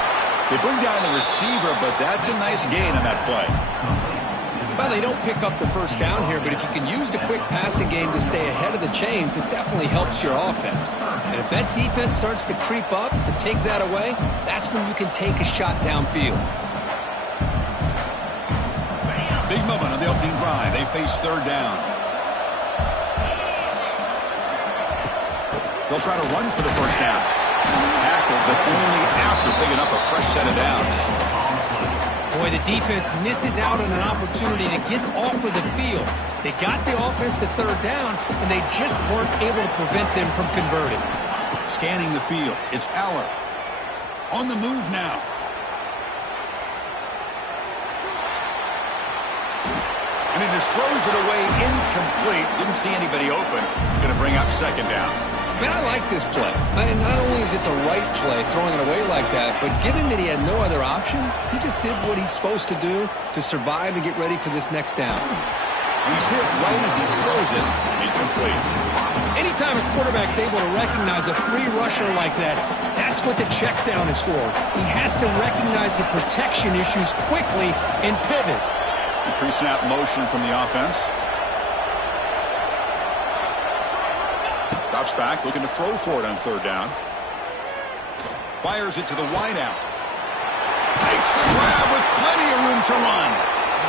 They bring down the receiver, but that's a nice gain on that play. Well, they don't pick up the first down here, but if you can use the quick passing game to stay ahead of the chains, it definitely helps your offense. And if that defense starts to creep up and take that away, that's when you can take a shot downfield. Big moment on the opening drive. They face third down. They'll try to run for the first down. Tackled, but only after picking up a fresh set of downs. Boy, the defense misses out on an opportunity to get off of the field. They got the offense to third down, and they just weren't able to prevent them from converting. Scanning the field, it's Aller. On the move now. And he just throws it away incomplete. Didn't see anybody open. He's going to bring up second down. Man, I like this play. And not only is it the right play, throwing it away like that, but given that he had no other option, he just did what he's supposed to do to survive and get ready for this next down. He's hit right as he throws it. Incomplete. Anytime a quarterback's able to recognize a free rusher like that, that's what the check down is for. He has to recognize the protection issues quickly and pivot. Pre-snap motion from the offense. Drops back, looking to throw for it on third down. Fires it to the wideout. Takes the grab with plenty of room to run.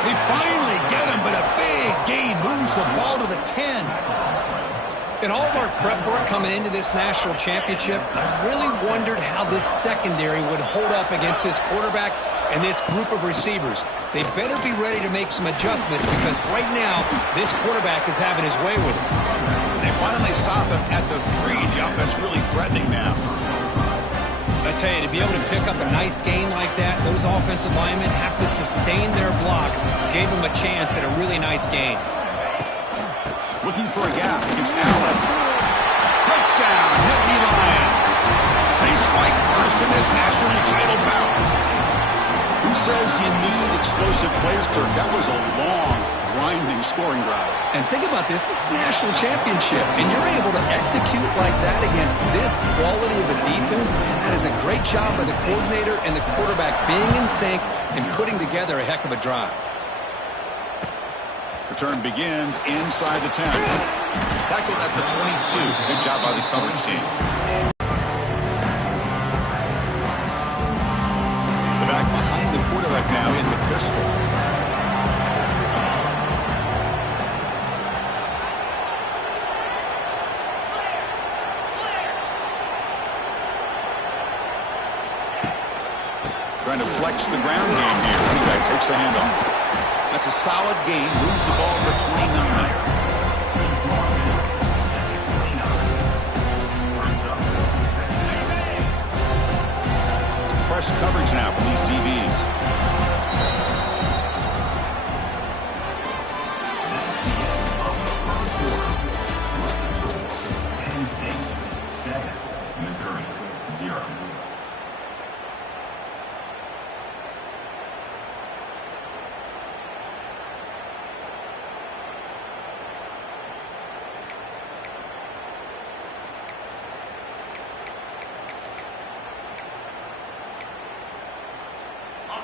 They finally get him, but a big gain moves the ball to the 10. In all of our prep work coming into this national championship, I really wondered how this secondary would hold up against this quarterback and this group of receivers. They better be ready to make some adjustments because right now, this quarterback is having his way with it. They finally stop him at the 3. The offense really threatening now. I tell you, to be able to pick up a nice gain like that, those offensive linemen have to sustain their blocks. Gave them a chance at a really nice gain. Looking for a gap against Allen. Touchdown, Nittany Lions. They strike first in this national title bout. Who says you need explosive plays, Kirk? That was a long, grinding scoring drive. And think about this is national championship, and you're able to execute like that against this quality of a defense, and that is a great job by the coordinator and the quarterback being in sync and putting together a heck of a drive. Return begins inside the 10. Tackled at the 22. Good job by the coverage team. The back behind the quarterback now in the pistol. Trying to flex the ground game here. Running back takes the handoff. That's a solid gain. Moves the ball to the 29. It's press coverage now from these DBs. Penn State 7, Missouri 0.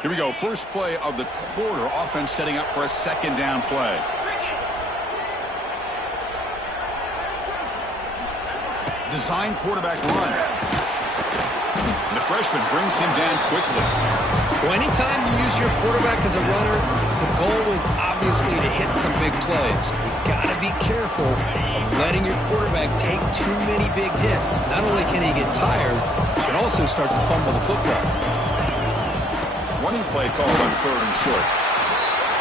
Here we go. First play of the quarter. Offense setting up for a second down play. Design quarterback run. The freshman brings him down quickly. Well, anytime you use your quarterback as a runner, the goal is obviously to hit some big plays. You got to be careful of letting your quarterback take too many big hits. Not only can he get tired, he can also start to fumble the football. Running play called on third and short.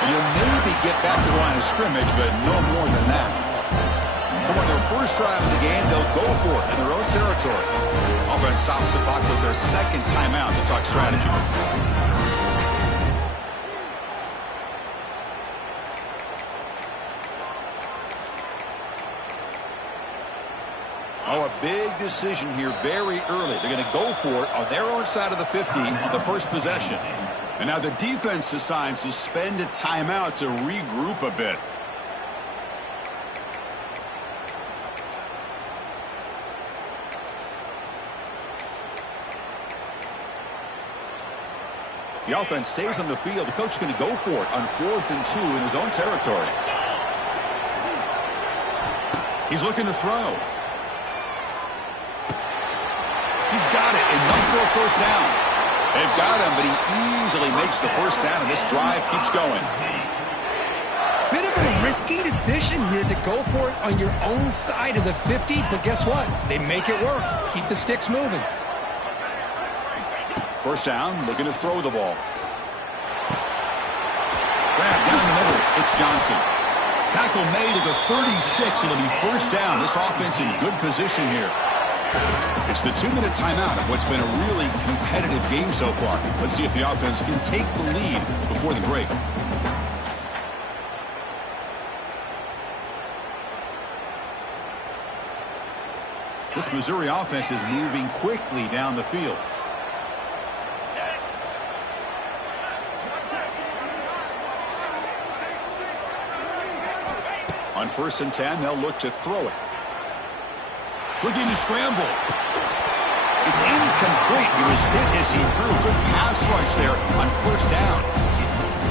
And you'll maybe get back to the line of scrimmage, but no more than that. So on their first drive of the game, they'll go for it in their own territory. Offense stops the clock with their second timeout to talk strategy. Oh, a big decision here very early. They're going to go for it on their own side of the 50 on the first possession. And now the defense decides to spend a timeout to regroup a bit. The offense stays on the field. The coach is going to go for it on 4th and 2 in his own territory. He's looking to throw. He's got it. Enough for a first down. They've got him, but he easily makes the first down, and this drive keeps going. Bit of a risky decision here to go for it on your own side of the 50, but guess what? They make it work. Keep the sticks moving. First down, looking to throw the ball. Grab down the middle. It's Johnson. Tackle made at the 36. It'll be first down. This offense in good position here. It's the 2-minute timeout of what's been a really competitive game so far. Let's see if the offense can take the lead before the break. This Missouri offense is moving quickly down the field. On 1st and 10, they'll look to throw it. Looking to scramble. It's incomplete. He was hit as he threw. Good pass rush there on 1st down.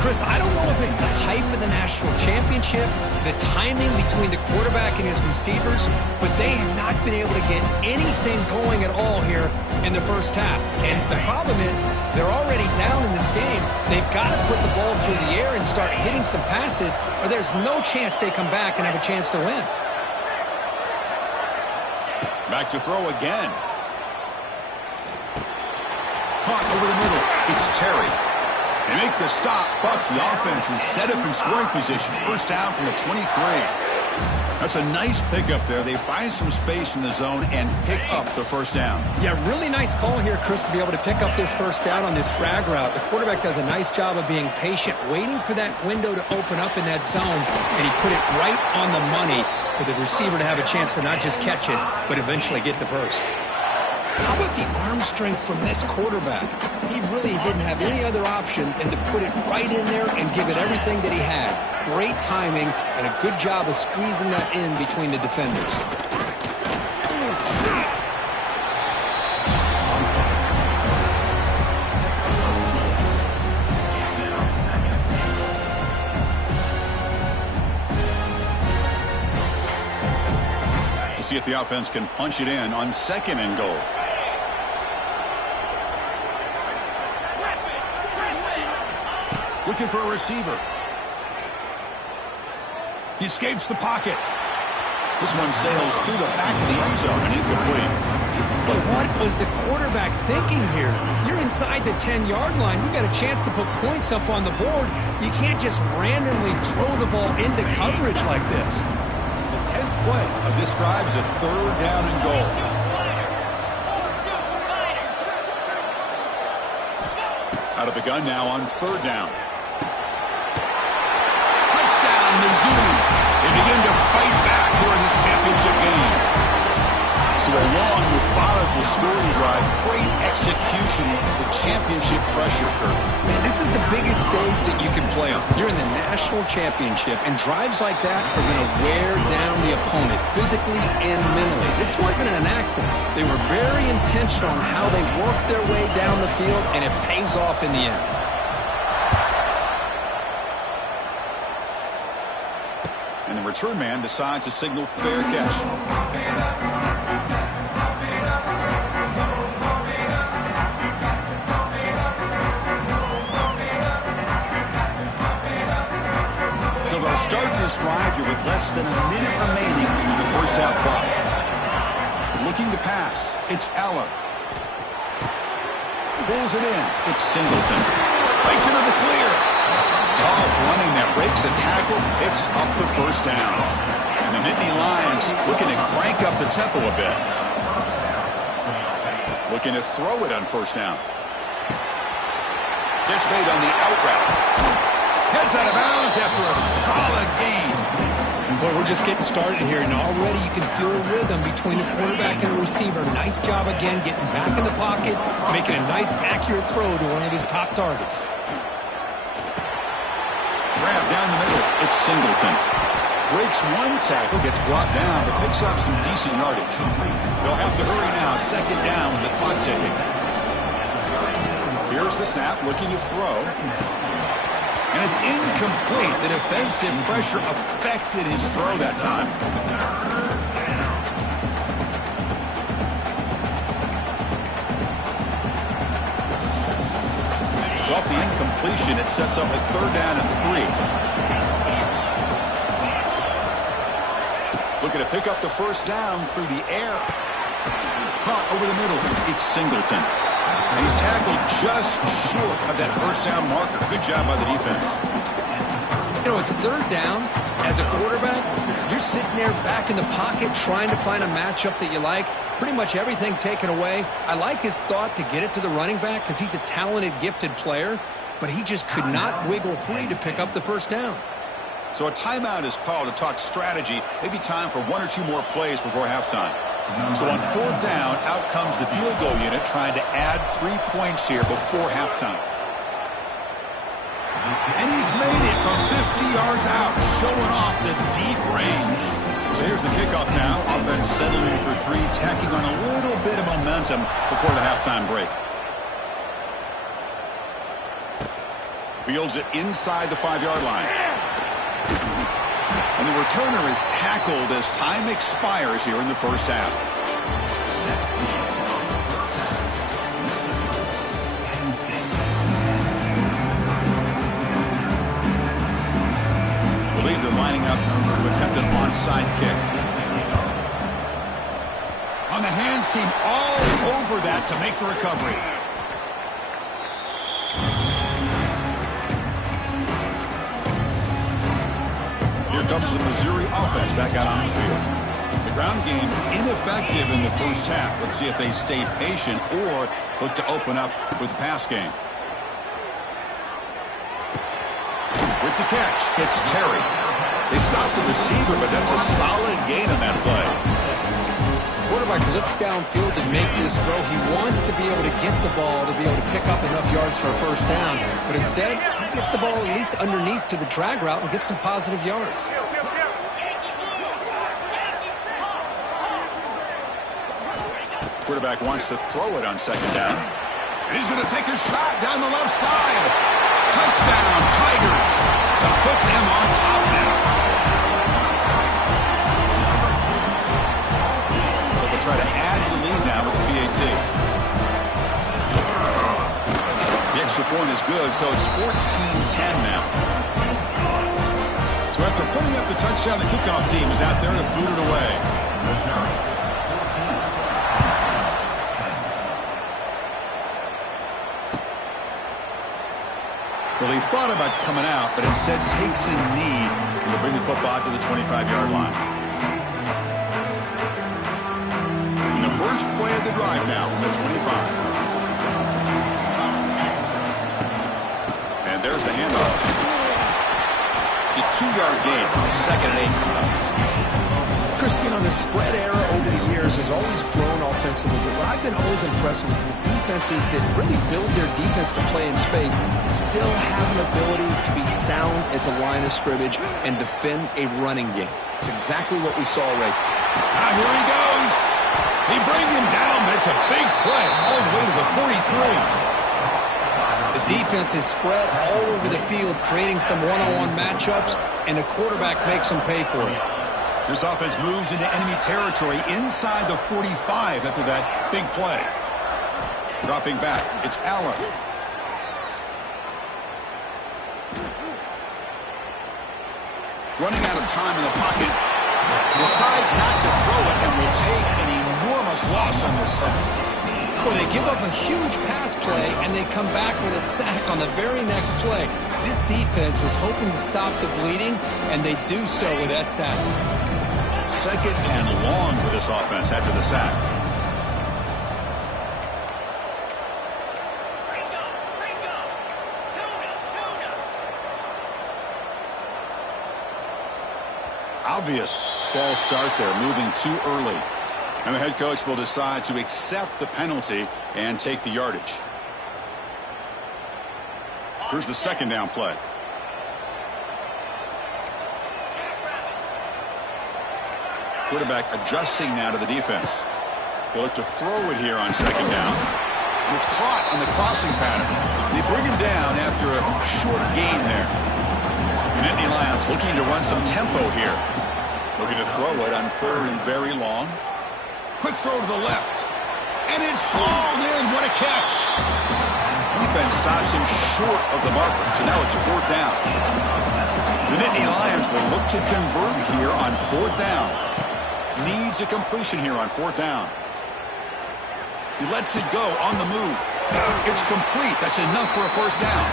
Chris, I don't know if it's the hype of the national championship, the timing between the quarterback and his receivers, but they have not been able to get anything going at all here in the first half. And the problem is they're already down in this game. They've got to put the ball through the air and start hitting some passes, or there's no chance they come back and have a chance to win. Back to throw again. Caught over the middle. It's Terry. They make the stop, but the offense is set up in scoring position. 1st down from the 23. That's a nice pickup there. They find some space in the zone and pick up the 1st down. Yeah, really nice call here, Chris, to be able to pick up this 1st down on this drag route. The quarterback does a nice job of being patient, waiting for that window to open up in that zone, and he put it right on the money for the receiver to have a chance to not just catch it, but eventually get the first. How about the arm strength from this quarterback? He really didn't have any other option than to put it right in there and give it everything that he had. Great timing and a good job of squeezing that in between the defenders. We'll see if the offense can punch it in on 2nd and goal. Looking for a receiver. He escapes the pocket. This one sails through the back of the end zone and incomplete. But what was the quarterback thinking here? You're inside the 10-yard line. You got a chance to put points up on the board. You can't just randomly throw the ball into coverage like this. The 10th play of this drive is a 3rd down and goal. Out of the gun now on 3rd down. Touchdown, Mizzou. They begin to fight back here in this championship game. So a long, methodical scoring drive, great execution, the championship pressure curve. Man, this is the biggest stage that you can play on. You're in the national championship, and drives like that are going to wear down the opponent physically and mentally. This wasn't an accident. They were very intentional on how they worked their way down the field, and it pays off in the end. And the return man decides to signal fair catch. So they'll start this drive here with less than a minute remaining in the 1st half clock. Looking to pass. It's Eller. Pulls it in. It's Singleton. Breaks into the clear. Tough running that breaks a tackle, picks up the 1st down. And the Nittany Lions looking to crank up the tempo a bit. Looking to throw it on 1st down. Catch made on the out route. Heads out of bounds after a solid gain. Boy, we're just getting started here, and already you can feel a rhythm between the quarterback and the receiver. Nice job again getting back in the pocket, making a nice, accurate throw to one of his top targets. Grab down the middle. It's Singleton. Breaks one tackle, gets brought down, but picks up some decent yardage. They'll have to hurry now. 2nd down with the clock ticking. Here's the snap, looking to throw. And it's incomplete. The defensive pressure affected his throw that time. So off the incompletion, it sets up a 3rd down and 3. Looking to pick up the 1st down through the air. Caught over the middle. It's Singleton. And he's tackled just short of that 1st down marker. Good job by the defense. You know, it's 3rd down. As a quarterback, you're sitting there back in the pocket trying to find a matchup that you like. Pretty much everything taken away. I like his thought to get it to the running back because he's a talented, gifted player, but he just could not wiggle free to pick up the 1st down. So a timeout is called to talk strategy. Maybe time for 1 or 2 more plays before halftime. So on 4th down, out comes the field goal unit trying to add 3 points here before halftime. And he's made it from 50 yards out, showing off the deep range. So here's the kickoff now. Offense settling in for 3, tacking on a little bit of momentum before the halftime break. Fields it inside the 5-yard line. And the returner is tackled as time expires here in the first half. I believe they're lining up to attempt an onside kick. On the hands team all over that to make the recovery. Here comes the Missouri offense back out on the field. The ground game ineffective in the first half. Let's see if they stay patient or look to open up with the pass game. With the catch, it's Terry. They stopped the receiver, but that's a solid gain on that play. Quarterback looks downfield to make this throw. He wants to be able to get the ball to be able to pick up enough yards for a first down. But instead, he gets the ball at least underneath to the drag route and gets some positive yards. Quarterback wants to throw it on 2nd down. And he's going to take a shot down the left side. Touchdown, Tigers, to put them on top now. They'll try to add to the lead now with the PAT. The extra point is good, so it's 14-10 now. So after putting up the touchdown, the kickoff team is out there to boot it away. Well, he thought about coming out, but instead takes a knee and will bring the football to the 25-yard line. And the first play of the drive now from the 25. And there's the handoff. It's a 2-yard gain. 2nd and 8 coming up. Christian, on the spread era over the years has always grown offensively, but I've been always impressed with defenses that really build their defense to play in space, still have an ability to be sound at the line of scrimmage and defend a running game. It's exactly what we saw right there. Here he goes. He brings him down, but it's a big play all the way to the 43. The defense is spread all over the field, creating some one-on-one matchups, and the quarterback makes them pay for it. This offense moves into enemy territory inside the 45 after that big play. Dropping back, it's Allen. Running out of time in the pocket. Decides not to throw it and will take an enormous loss on this set. Well, they give up a huge pass play, and they come back with a sack on the very next play. This defense was hoping to stop the bleeding, and they do so with that sack. 2nd and long for this offense after the sack. Obvious false start there, moving too early. And the head coach will decide to accept the penalty and take the yardage. Here's the 2nd down play. Quarterback adjusting now to the defense. They look to throw it here on 2nd down. And it's caught on the crossing pattern. They bring him down after a short gain there. Nittany Lions looking to run some tempo here. Looking to throw it on 3rd and very long. Quick throw to the left. And it's hauled in. What a catch. Defense stops him short of the marker. So now it's 4th down. The Nittany Lions will look to convert here on 4th down. Needs a completion here on 4th down. He lets it go on the move. It's complete. That's enough for a first down.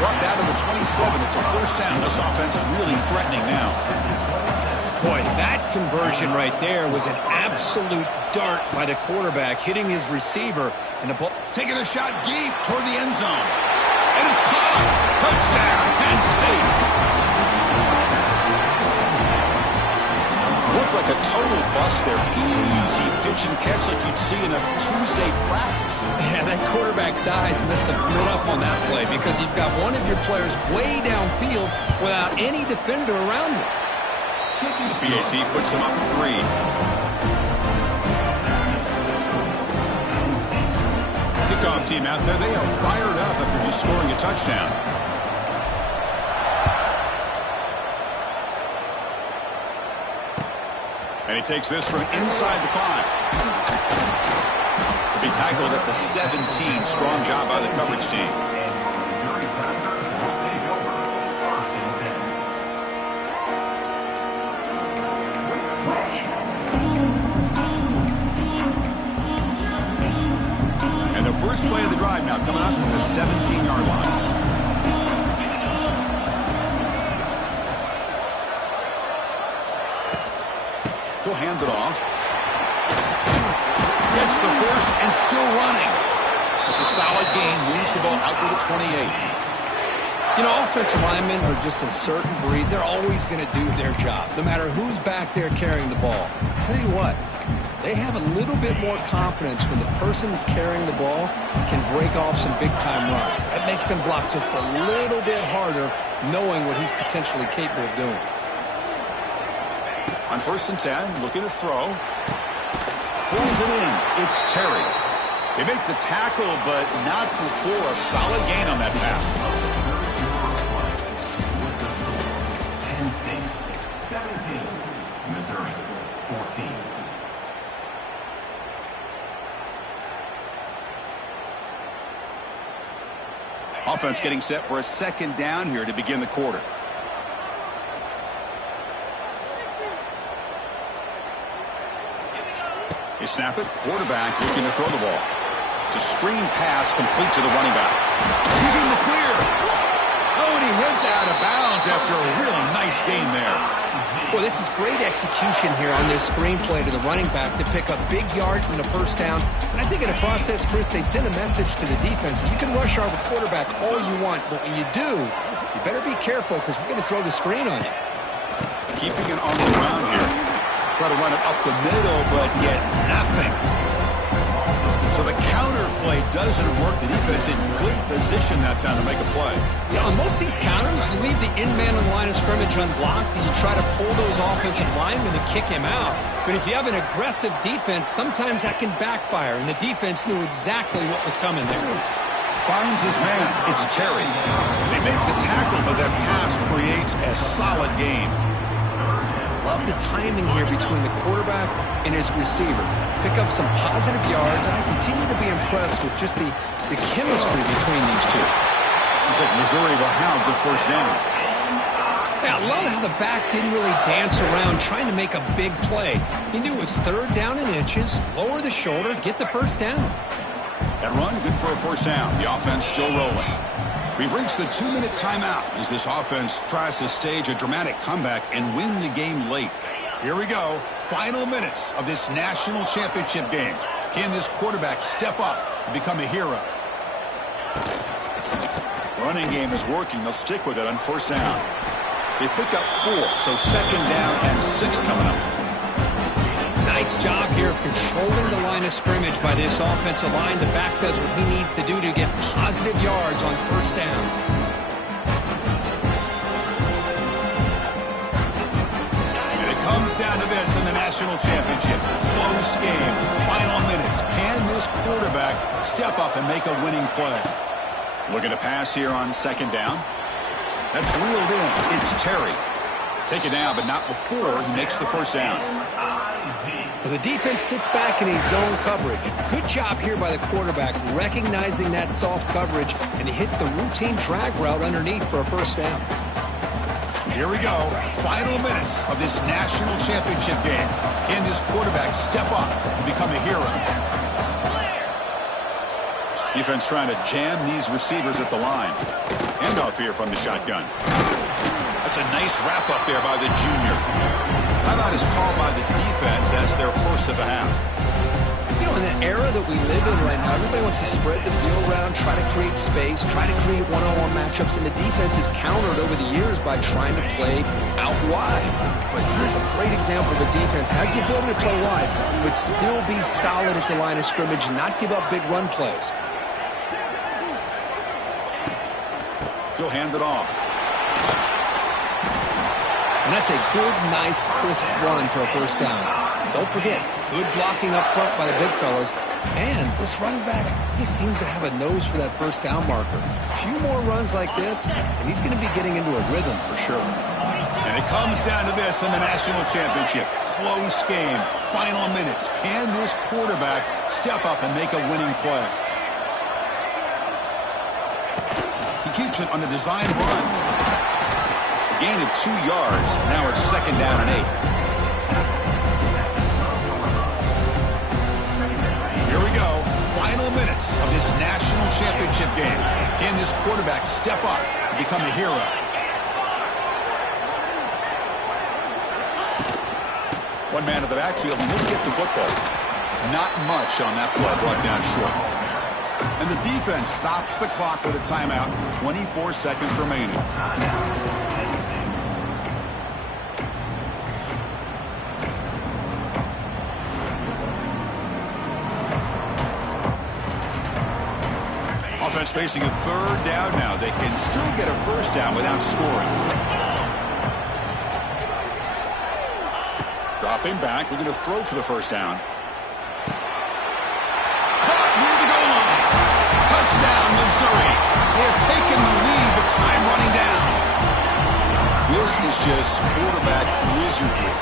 Brought down to the 27. It's a first down. This offense really threatening now. Boy, that conversion right there was an absolute dart by the quarterback, hitting his receiver, and the ball taking a shot deep toward the end zone. And it's caught. Touchdown, Penn State. looked like a total bust there. Easy pitch and catch like you'd see in a Tuesday practice. Yeah, that quarterback's eyes must have lit up on that play because you've got one of your players way downfield without any defender around him. PAT puts him up 3. Kickoff team out there. They are fired up after just scoring a touchdown. And he takes this from inside the 5. He'll be tackled at the 17. Strong job by the coverage team. And the first play of the drive now coming up from the 17-yard line. He'll hand it off. Gets the first and still running. It's a solid gain. Moves the ball out to the 28. You know, offensive linemen are just a certain breed. They're always going to do their job, no matter who's back there carrying the ball. I'll tell you what, they have a little bit more confidence when the person that's carrying the ball can break off some big-time runs. That makes them block just a little bit harder, knowing what he's potentially capable of doing. On 1st and 10, looking to throw. Pulls it in. It's Terry. They make the tackle, but not before a solid gain on that pass. Penn State 17, Missouri 14. Offense getting set for a 2nd down here to begin the quarter. They snap it. Quarterback looking to throw the ball. It's a screen pass complete to the running back. He's in the clear. Oh, and he heads out of bounds after a really nice gain there. Well, this is great execution here on this screenplay to the running back to pick up big yards in the 1st down. And I think in the process, Chris, they send a message to the defense. You can rush our quarterback all you want, but when you do, you better be careful because we're going to throw the screen on you. Keeping it on the ground here. Try to run it up the middle, but get nothing. So the counter play doesn't work. The defense in good position that time to make a play. Yeah, on most of these counters, you leave the in-man on the line of scrimmage unblocked, and you try to pull those offensive linemen to kick him out. But if you have an aggressive defense, sometimes that can backfire, and the defense knew exactly what was coming there. Finds his man. It's Terry. They make the tackle, but that pass creates a solid gain. Love the timing here between the quarterback and his receiver. Pick up some positive yards, and I continue to be impressed with just the chemistry between these two. Looks like Missouri will have the 1st down. Yeah, I love how the back didn't really dance around trying to make a big play. He knew it was 3rd down in inches, lower the shoulder, get the 1st down. That run, good for a 1st down. The offense still rolling. We've reached the 2-minute timeout as this offense tries to stage a dramatic comeback and win the game late. Here we go. Final minutes of this national championship game. Can this quarterback step up and become a hero? Running game is working. They'll stick with it on 1st down. They pick up 4, so 2nd down and 6 coming up. Nice job here of controlling the line of scrimmage by this offensive line. The back does what he needs to do to get positive yards on 1st down. And it comes down to this in the national championship. Close game. Final minutes. Can this quarterback step up and make a winning play? Looking to pass here on 2nd down. That's reeled in. It's Terry. Take it down, but not before he makes the 1st down. Well, the defense sits back in his zone coverage. Good job here by the quarterback, recognizing that soft coverage, and he hits the routine drag route underneath for a 1st down. Here we go. Final minutes of this national championship game. Can this quarterback step up and become a hero? Defense trying to jam these receivers at the line. Handoff here from the shotgun. That's a nice wrap up there by the junior. Timeout is called by the defense as their 1st of the half. You know, in the era that we live in right now, everybody wants to spread the field around, try to create space, try to create one-on-one matchups, and the defense is countered over the years by trying to play out wide. But here's a great example of a defense has the ability to play wide, but still be solid at the line of scrimmage and not give up big run plays. He'll hand it off. And that's a good, nice, crisp run for a first down. Don't forget, good blocking up front by the big fellas. And this running back, he seems to have a nose for that first down marker. A few more runs like this, and he's going to be getting into a rhythm for sure. And it comes down to this in the national championship. Close game, final minutes. Can this quarterback step up and make a winning play? He keeps it on the design run. A gain of 2 yards. Now it's 2nd down and 8. Here we go. Final minutes of this national championship game. Can this quarterback step up and become a hero? One man at the backfield, and he'll get the football. Not much on that play, brought down short. And the defense stops the clock with a timeout. 24 seconds remaining. Offense facing a 3rd down now. They can still get a first down without scoring. Dropping back, looking to throw for the first down. Caught near the goal line. Touchdown, Missouri. They have taken the lead, but time running down. This is just quarterback wizardry.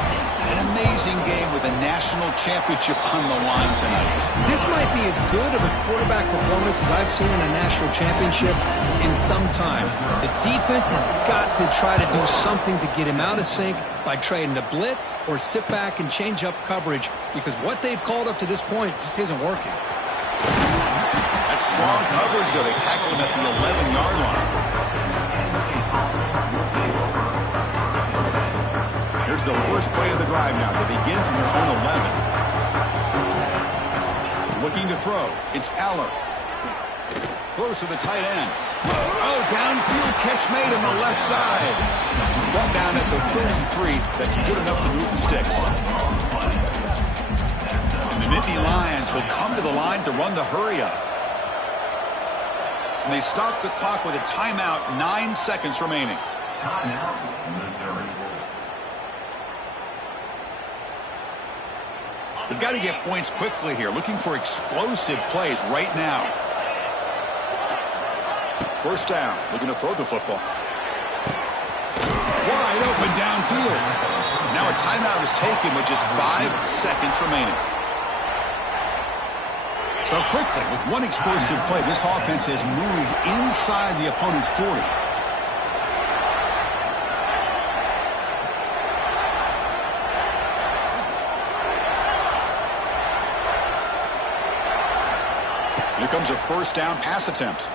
An amazing game with a national championship on the line tonight. This might be as good of a quarterback performance as I've seen in a national championship in some time. The defense has got to try to do something to get him out of sync by trading the blitz or sit back and change up coverage, because what they've called up to this point just isn't working. That's strong coverage, though. They tackled him at the 11-yard line. Here's the first play of the drive now. They begin from their own 11. Looking to throw. It's Aller. Throws to the tight end. Oh, downfield catch made on the left side. Brought down at the 33. That's good enough to move the sticks. And the Nittany Lions will come to the line to run the hurry up. And they stop the clock with a timeout. 9 seconds remaining. Timeout, Missouri. They've got to get points quickly here. Looking for explosive plays right now. First down. Looking to throw the football. Wide open downfield. Now a timeout is taken with just 5 seconds remaining. So quickly, with one explosive play, this offense has moved inside the opponent's 40. Here comes a first down pass attempt.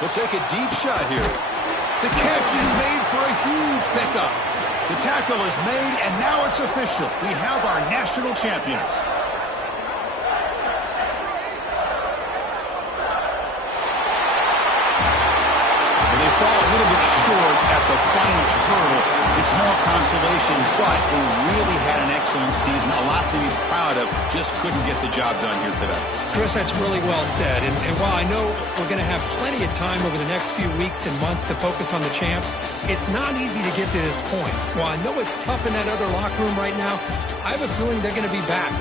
Let's take a deep shot here. The catch is made for a huge pickup. The tackle is made, and now it's official. We have our national champions. They fall a little bit short at the final hurdle. It's more consolation, but they really had an excellent season. A lot to be proud of. Just couldn't get the job done here today. Chris, that's really well said. And while I know we're going to have plenty of time over the next few weeks and months to focus on the champs, it's not easy to get to this point. While I know it's tough in that other locker room right now, I have a feeling they're going to be back.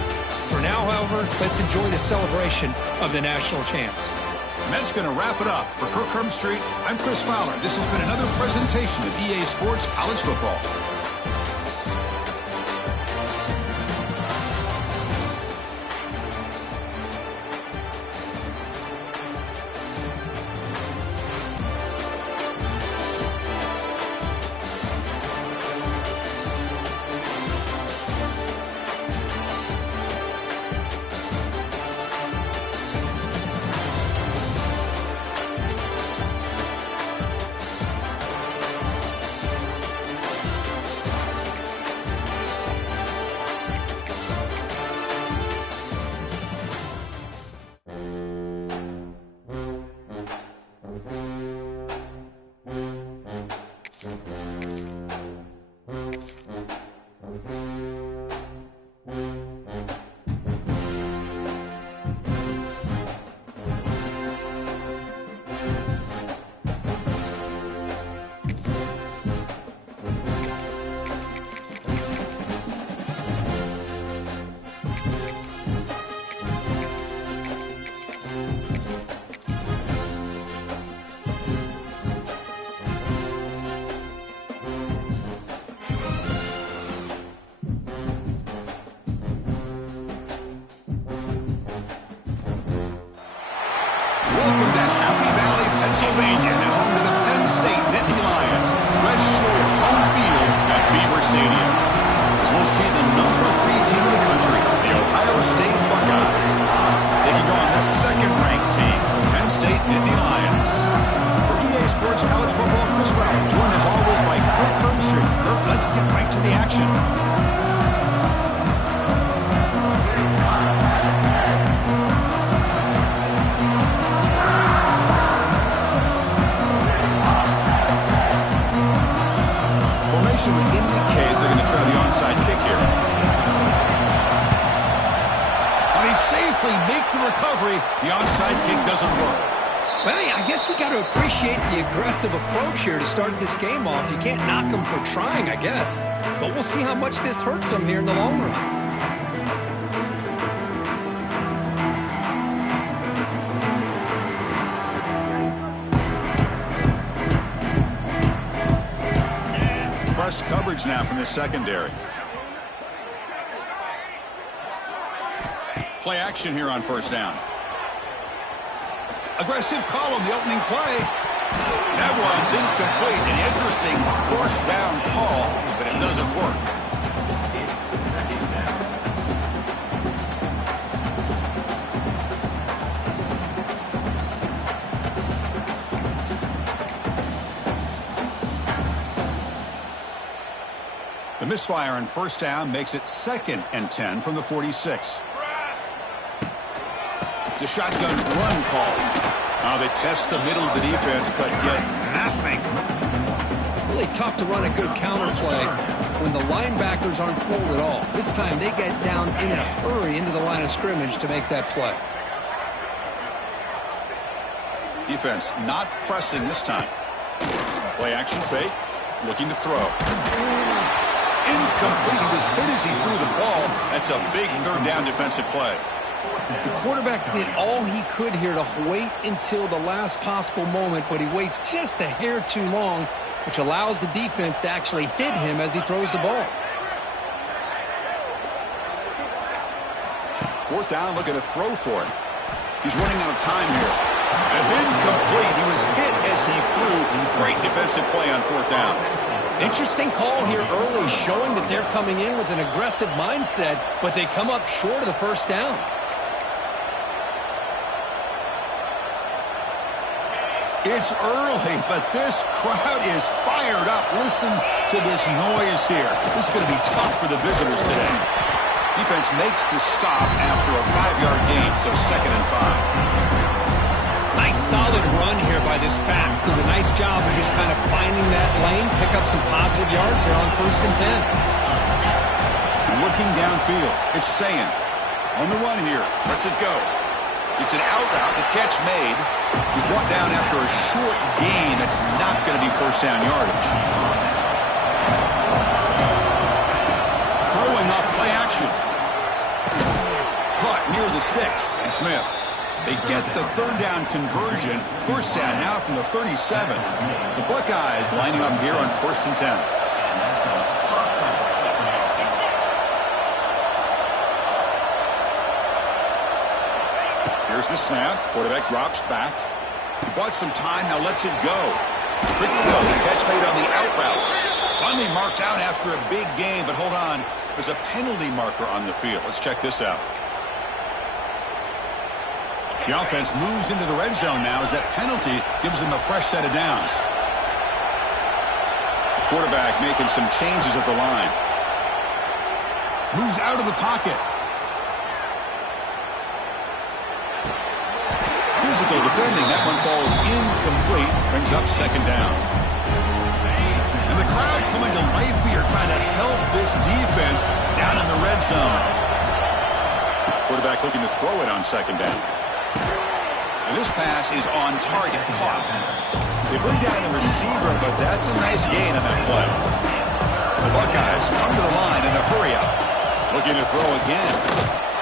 For now, however, let's enjoy the celebration of the national champs. And that's going to wrap it up. For Kirk Herbstreit, I'm Chris Fowler. This has been another presentation of EA Sports College Football. action. Formation would indicate they're going to try the onside kick here. When they safely make the recovery, the onside kick doesn't work. Well, I guess you got to appreciate the aggressive approach here to start this game off. You can't knock them for trying, I guess. But we'll see how much this hurts them here in the long run. Press coverage now from the secondary. Play action here on first down. Aggressive call on the opening play. That one's incomplete. An interesting first down call, but it doesn't work. The misfire on first down makes it 2nd and 10 from the 46. The shotgun run call. Now they test the middle of the defense, but get nothing. Really tough to run a good counter play when the linebackers aren't fooled at all. This time they get down in a hurry into the line of scrimmage to make that play. Defense not pressing this time. Play action fake. Looking to throw. Incomplete. He was hit as he threw the ball. That's a big third down defensive play. The quarterback did all he could here to wait until the last possible moment, but he waits just a hair too long, which allows the defense to actually hit him as he throws the ball. Fourth down, looking to throw for it. He's running out of time here. That's incomplete. He was hit as he threw. Great defensive play on fourth down. Interesting call here early, showing that they're coming in with an aggressive mindset, but they come up short of the first down. It's early, but this crowd is fired up. Listen to this noise here. This is going to be tough for the visitors today. Defense makes the stop after a 5-yard gain, so 2nd and 5. Nice solid run here by this back. Did a nice job of just kind of finding that lane, pick up some positive yards there on 1st and 10. Looking downfield, it's Saying. On the run here, lets it go. It's an out route, the catch made. He's brought down after a short gain. That's not going to be first down yardage. Throwing up play action. Caught near the sticks, and Smith. They get the third down conversion. First down now from the 37. The Buckeyes lining up here on 1st and 10. Here's the snap. Quarterback drops back. He bought some time, now lets it go. Quick throw. The catch made on the out route. Finally marked out after a big game, but hold on. There's a penalty marker on the field. Let's check this out. The offense moves into the red zone now as that penalty gives them a fresh set of downs. Quarterback making some changes at the line. Moves out of the pocket. Physical defending. That one falls incomplete. Brings up 2nd down. And the crowd coming to life here, trying to help this defense down in the red zone. Quarterback looking to throw it on 2nd down. And this pass is on target. Caught. They bring down the receiver, but that's a nice gain on that play. The Buckeyes come to the line in the hurry up. Looking to throw again.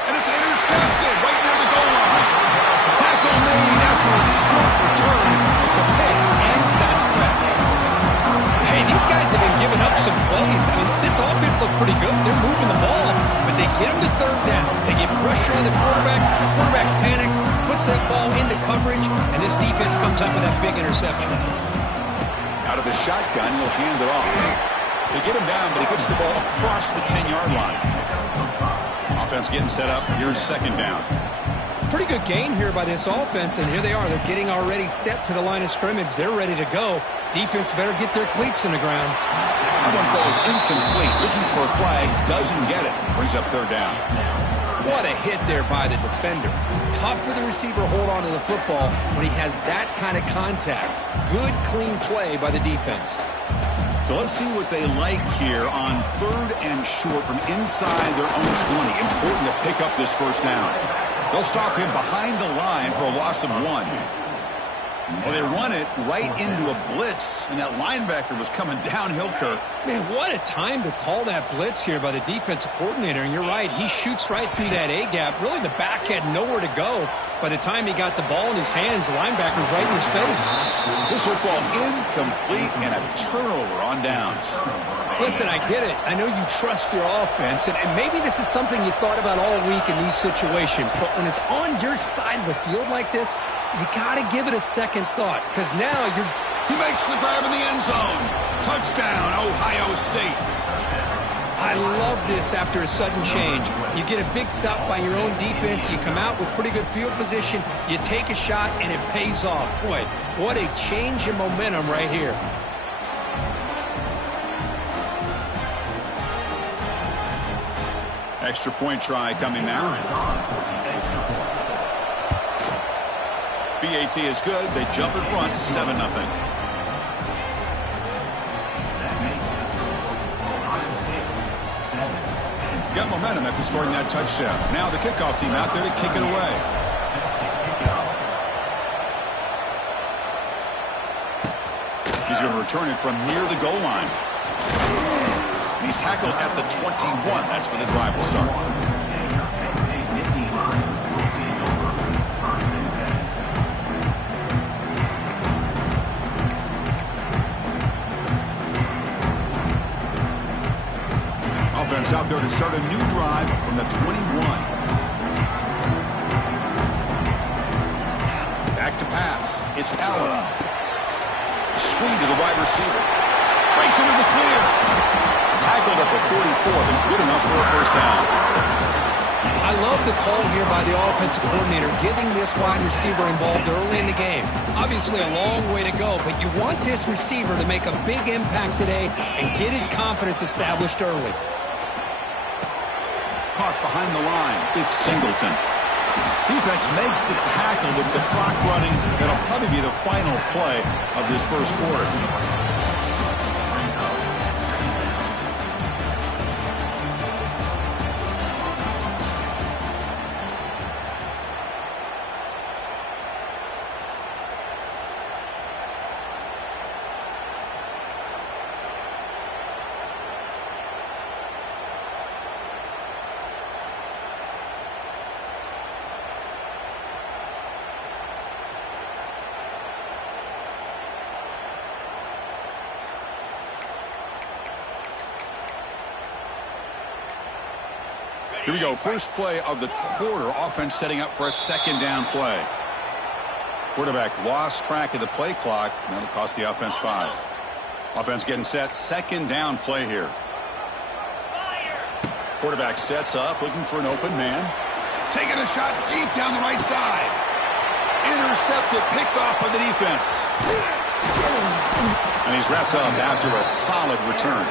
And it's intercepted right near the goal line. Tackle made after a short return, but the pick ends that threat. Hey, these guys have been giving up some plays. I mean, this offense looked pretty good. They're moving the ball, but they get them to third down. They get pressure on the quarterback. The quarterback panics, puts that ball into coverage, and this defense comes up with that big interception. Out of the shotgun, he'll hand it off. They get him down, but he gets the ball across the 10-yard line. Offense getting set up. Here's 2nd down. Pretty good gain here by this offense, and here they are. They're getting already set to the line of scrimmage. They're ready to go. Defense better get their cleats in the ground. That one falls incomplete. Looking for a flag. Doesn't get it. Brings up third down. What a hit there by the defender. Tough for the receiver to hold on to the football when he has that kind of contact. Good, clean play by the defense. So let's see what they like here on 3rd and short from inside their own 20. Important to pick up this first down. They'll stop him behind the line for a loss of 1. Well, they run it right into a blitz, and that linebacker was coming downhill, Kirk. Man, what a time to call that blitz here by the defensive coordinator. And you're right, he shoots right through that A-gap. Really, the back had nowhere to go. By the time he got the ball in his hands, the linebacker's right in his face. This will fall incomplete and a turnover on downs. Listen, I get it. I know you trust your offense, and maybe this is something you thought about all week in these situations. But when it's on your side of the field like this, you got to give it a second thought, because now you're... He makes the grab in the end zone. Touchdown, Ohio State. I love this after a sudden change. You get a big stop by your own defense. You come out with pretty good field position. You take a shot, and it pays off. Boy, what a change in momentum right here. Extra point try coming now. BAT is good. They jump in front, 7-0. Got momentum after scoring that touchdown. Now the kickoff team out there to kick it away. He's going to return it from near the goal line. He's tackled at the 21. That's where the drive will start. Offense out there to start a new drive from the 21. Back to pass. It's Allen. Screen to the wide receiver. Breaks into the clear. Tackled at the 44, but good enough for a first down. I love the call here by the offensive coordinator, getting this wide receiver involved early in the game. Obviously a long way to go, but you want this receiver to make a big impact today and get his confidence established early. Caught behind the line. It's Singleton. Defense makes the tackle with the clock running. That'll probably be the final play of this first quarter. Here we go. First play of the quarter. Offense setting up for a second down play. Quarterback lost track of the play clock. That'll cost the offense 5. Offense getting set. Second down play here. Quarterback sets up, looking for an open man. Taking a shot deep down the right side. Intercepted, picked off by the defense. And he's wrapped up after a solid return.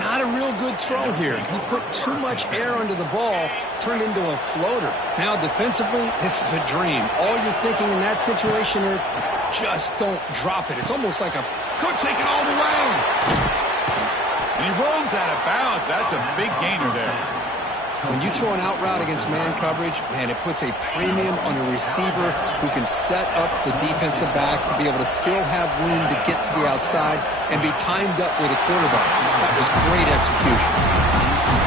Not a real good throw here. He put too much air under the ball, turned into a floater. Now defensively, this is a dream. All you're thinking in that situation is just don't drop it. It's almost like a... Could take it all the way. And he rolls out of bounds. That's a big gainer there. When you throw an out route against man coverage, man, it puts a premium on a receiver who can set up the defensive back to be able to still have room to get to the outside and be timed up with a quarterback. That was great execution.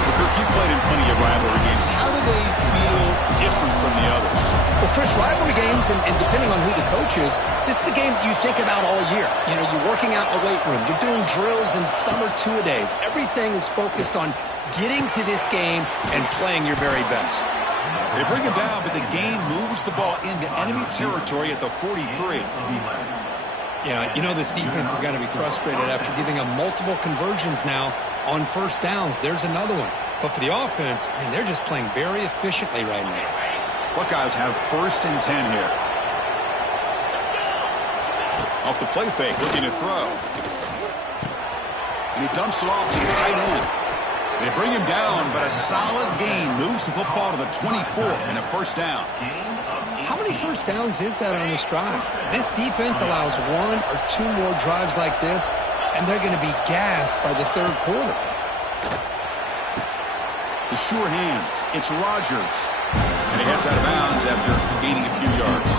Well, Kirk, you played in plenty of rivalry games. How do they feel different from the others? Well, Chris, rivalry games, and depending on who the coach is, this is a game you think about all year. You know, you're working out in the weight room. You're doing drills in summer two-a-days. Everything is focused on getting to this game and playing your very best. They bring it down, but the game moves the ball into enemy territory at the 43. Yeah, you know this defense has got to be frustrated after giving them multiple conversions now on first downs. There's another one. But for the offense, man, they're just playing very efficiently right now. Buckeyes have 1st and 10 here. Off the play fake, looking to throw. And he dumps it off to the tight end. They bring him down, but a solid gain moves the football to the 24 and a first down. How many first downs is that on this drive? This defense allows 1 or 2 more drives like this, and they're going to be gassed by the third quarter. The sure hands. It's Rodgers. And he heads out of bounds after gaining a few yards.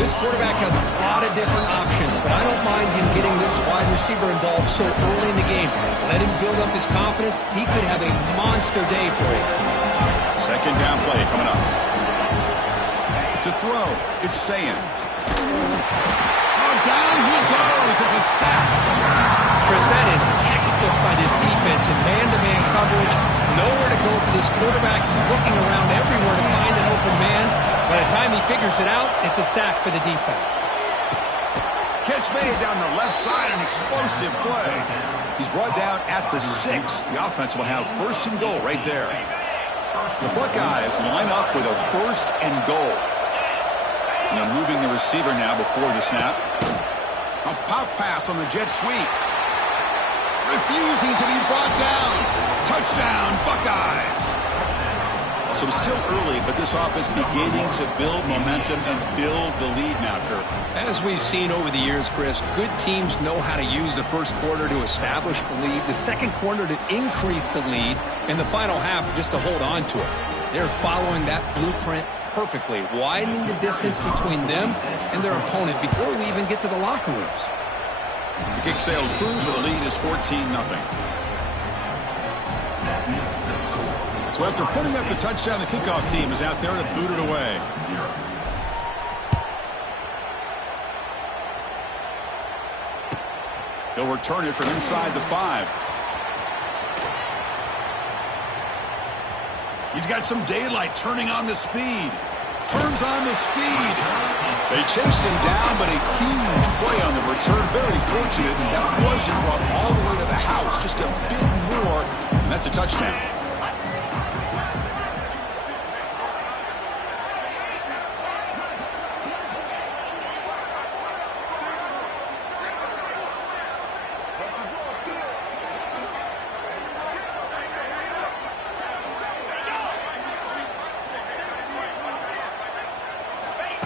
This quarterback has a lot of different options, but I don't mind him getting this wide receiver involved so early in the game. Let him build up his confidence. He could have a monster day for you. Second down play coming up. To throw, it's Saying. Oh, down he goes. It's a sack. Chris, that is textbook by this defense in man-to-man coverage. Nowhere to go for this quarterback. He's looking around everywhere to find an open man. By the time he figures it out, it's a sack for the defense. Catch made down the left side, an explosive play. He's brought down at the 6. The offense will have first and goal right there. The Buckeyes line up with a first and goal. They're moving the receiver now before the snap. A pop pass on the jet sweep. Refusing to be brought down. Touchdown, Buckeyes. So it's still early, but this offense beginning to build momentum and build the lead now, Kirk. As we've seen over the years, Chris, good teams know how to use the first quarter to establish the lead, the second quarter to increase the lead, and the final half just to hold on to it. They're following that blueprint perfectly, widening the distance between them and their opponent before we even get to the locker rooms. The kick sails through, so the lead is 14-0. So after putting up the touchdown, the kickoff team is out there to boot it away. He'll return it from inside the 5. He's got some daylight, turning on the speed. Turns on the speed. They chase him down, but a huge play on the return. Very fortunate that wasn't brought all the way to the house. Just a bit more, and that's a touchdown.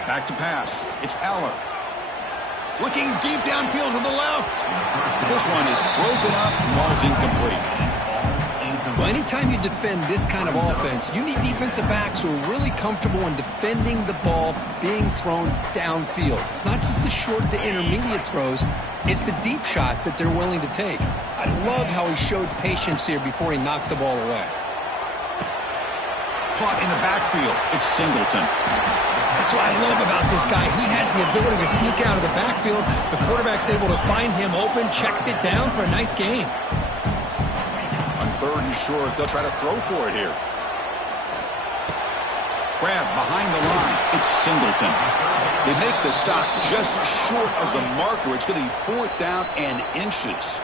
Back to pass. It's Aller. Looking deep downfield to the left. This one is broken up and ball's incomplete. Well, anytime you defend this kind of offense, you need defensive backs who are really comfortable in defending the ball being thrown downfield. It's not just the short to intermediate throws. It's the deep shots that they're willing to take. I love how he showed patience here before he knocked the ball away. Caught in the backfield. It's Singleton. That's what I love about this guy. He has the ability to sneak out of the backfield. The quarterback's able to find him open, checks it down for a nice gain. On third and short, they'll try to throw for it here. Grab behind the line. It's Singleton. They make the stop just short of the marker. It's going to be 4th down and inches.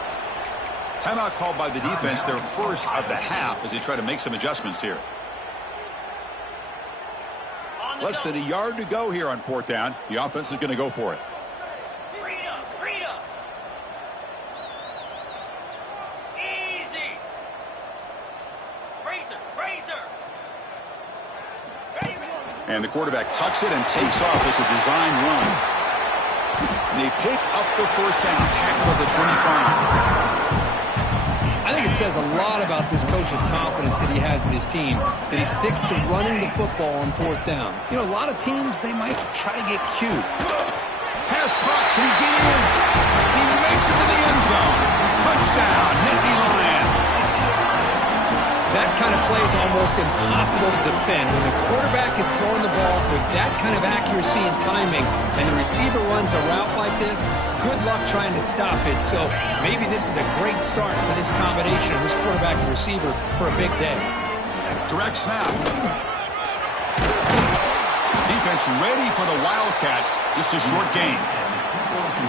Timeout called by the defense, their first of the half, as they try to make some adjustments here. Less than a yard to go here on 4th down. The offense is going to go for it. Easy. Razor. And the quarterback tucks it and takes off as a design run. They pick up the first down, tackled at the 25. I think it says a lot about this coach's confidence that he has in his team, that he sticks to running the football on 4th down. You know, a lot of teams, they might try to get cute. Pass caught. Can he get in? He makes it to the end zone. Touchdown, Nittany Lions. That kind of play is almost impossible to defend. When the quarterback is throwing the ball with that kind of accuracy and timing, and the receiver runs a route like this, good luck trying to stop it. So maybe this is a great start for this combination of this quarterback and receiver for a big day. Direct snap. Defense ready for the Wildcat. Just a short gain.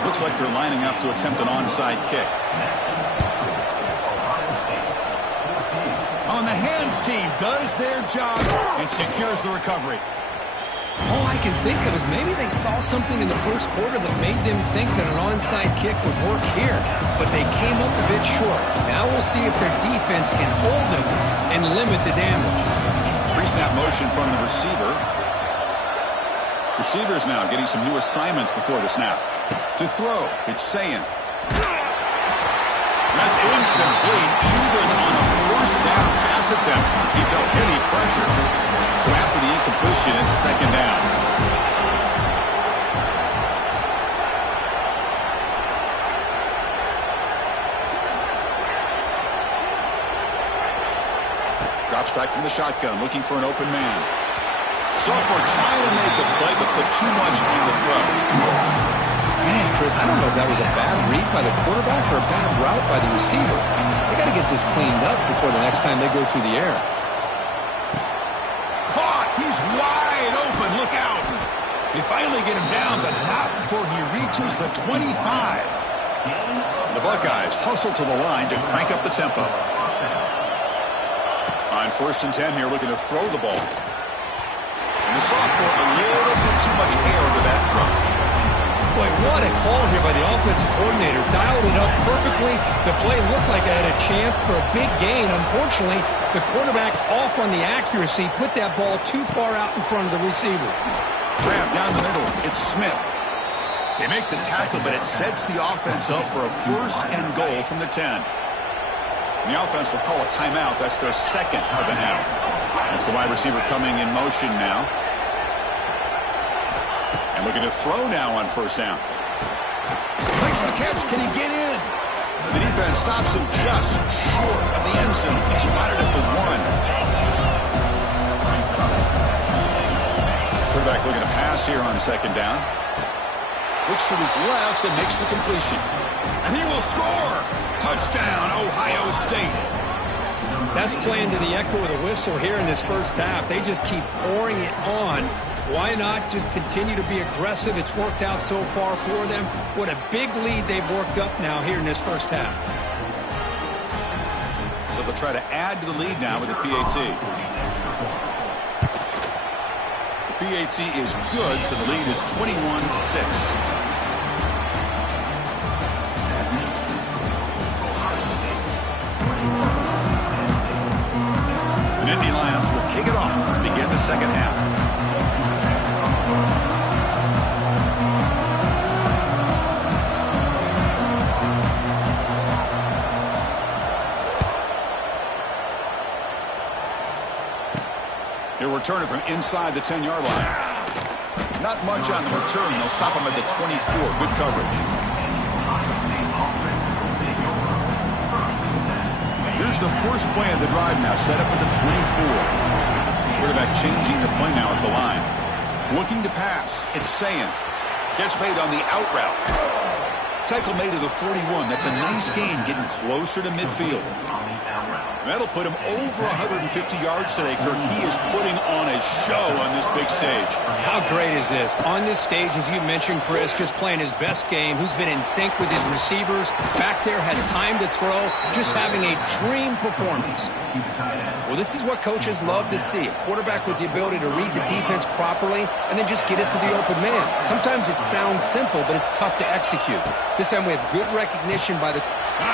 Looks like they're lining up to attempt an onside kick. On the hands team does their job and secures the recovery. All I can think of is maybe they saw something in the first quarter that made them think that an onside kick would work here. But they came up a bit short. Now we'll see if their defense can hold them and limit the damage. Pre-snap motion from the receiver. Receivers now getting some new assignments before the snap. To throw, it's Saying. That's incomplete, even on a first down pass attempt. He felt heavy pressure. So after the incompletion, it's second down. Drops back from the shotgun, looking for an open man. Sophomore trying to make a play, but put too much on the throw. Man, Chris, I don't know if that was a bad read by the quarterback or a bad route by the receiver. They got to get this cleaned up before the next time they go through the air. Caught! He's wide open. Look out! They finally get him down, but not before he reaches the 25. The Buckeyes hustle to the line to crank up the tempo. On 1st and 10 here, looking to throw the ball. And the sophomore a little bit too much air into that throw. Boy, what a call here by the offensive coordinator. Dialed it up perfectly. The play looked like it had a chance for a big gain. Unfortunately, the quarterback off on the accuracy, put that ball too far out in front of the receiver. Grab down the middle. It's Smith. They make the tackle, but it sets the offense up for a 1st and goal from the 10. And the offense will call a timeout. That's their second of the half. That's the wide receiver coming in motion now. And looking to throw now on 1st down. Makes the catch. Can he get in? The defense stops him just short of the end zone. He spotted at the 1. Quarterback looking to pass here on 2nd down. Looks to his left and makes the completion. And he will score. Touchdown, Ohio State. That's playing to the echo of the whistle here in this first half. They just keep pouring it on. Why not just continue to be aggressive? It's worked out so far for them. What a big lead they've worked up now here in this first half. So they'll try to add to the lead now with the PAT. The PAT is good, so the lead is 21-6. The Nittany Lions will kick it off to begin the second half. He'll return it from inside the 10-yard line. Not much on the return. They'll stop him at the 24. Good coverage. Here's the first play of the drive now, set up at the 24. Quarterback changing the play now at the line. Looking to pass. It's Saying. Catch made on the out route. Tackle made to the 41. That's a nice gain, getting closer to midfield. That'll put him over 150 yards today, Kirk. He is putting on a show on this big stage. How great is this? On this stage, as you mentioned, Chris, just playing his best game. He's been in sync with his receivers. Back there, has time to throw. Just having a dream performance. Well, this is what coaches love to see. A quarterback with the ability to read the defense properly and then just get it to the open man. Sometimes it sounds simple, but it's tough to execute. This time we have good recognition by the...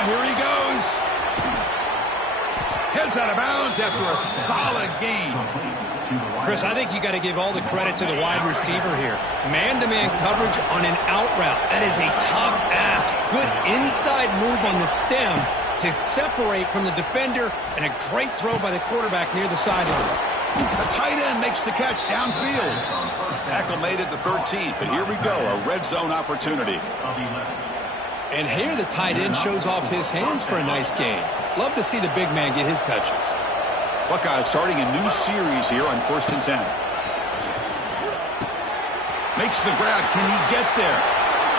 Here he goes. Heads out of bounds after a solid game. Chris, I think you got to give all the credit to the wide receiver here. Man-to-man coverage on an out route. That is a tough ask. Good inside move on the stem to separate from the defender, and a great throw by the quarterback near the sideline. The tight end makes the catch downfield. Tackle made at the 13, but here we go, a red zone opportunity. And here the tight end shows off his hands for a nice gain. Love to see the big man get his touches. Buckeyes starting a new series here on 1st and 10. Makes the grab. Can he get there?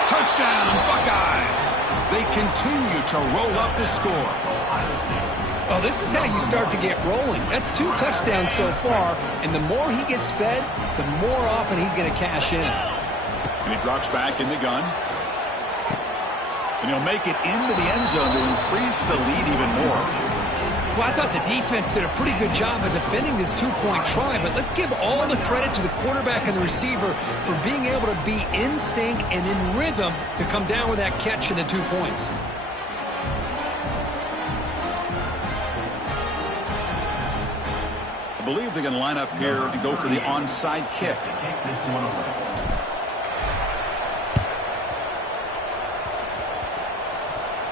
Touchdown, Buckeyes. They continue to roll up the score. Oh, this is how you start to get rolling. That's 2 touchdowns so far, and the more he gets fed, the more often he's going to cash in. And he drops back in the gun. And he'll make it into the end zone to increase the lead even more. Well, I thought the defense did a pretty good job of defending this two-point try, but let's give all the credit to the quarterback and the receiver for being able to be in sync and in rhythm to come down with that catch and the 2 points. I believe they're going to line up here and go for the onside kick.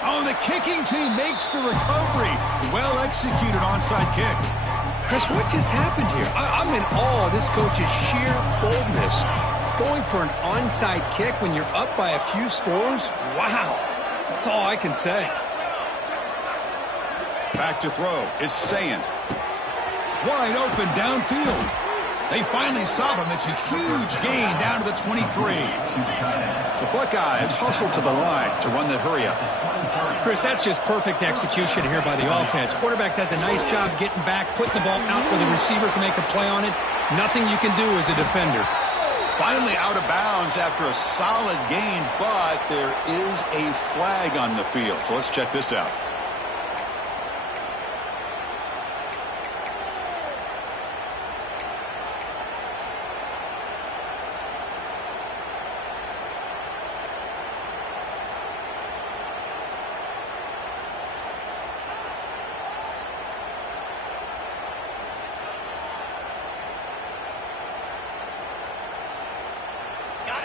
Oh, the kicking team makes the recovery. Well executed onside kick. Chris, what just happened here? I'm in awe of this coach's sheer boldness. Going for an onside kick when you're up by a few scores? Wow. That's all I can say. Back to throw. It's Sayin. Wide open downfield. They finally stop him. It's a huge gain down to the 23. The Buckeyes hustle to the line to run the hurry-up. Chris, that's just perfect execution here by the offense. Quarterback does a nice job getting back, putting the ball out where the receiver can make a play on it. Nothing you can do as a defender. Finally out of bounds after a solid gain, but there is a flag on the field. So let's check this out.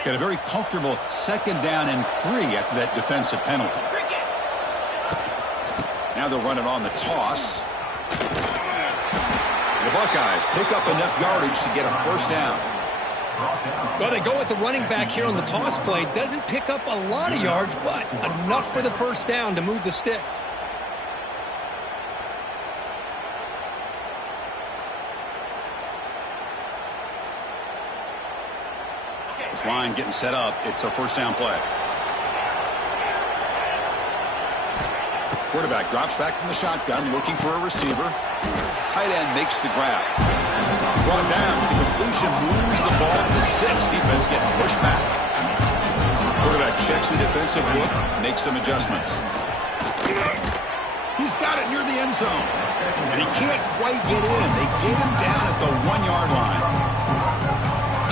Got a very comfortable 2nd down and 3 after that defensive penalty. Now they'll run it on the toss. The Buckeyes pick up enough yardage to get a 1st down. Well, they go with the running back here on the toss play. Doesn't pick up a lot of yards, but enough for the 1st down to move the sticks. This line getting set up. It's a 1st down play. Quarterback drops back from the shotgun, looking for a receiver. Tight end makes the grab. Brought down with the completion, moves the ball to the 6. Defense getting pushed back. Quarterback checks the defensive look, makes some adjustments. He's got it near the end zone. And he can't quite get in. They get him down at the 1-yard line.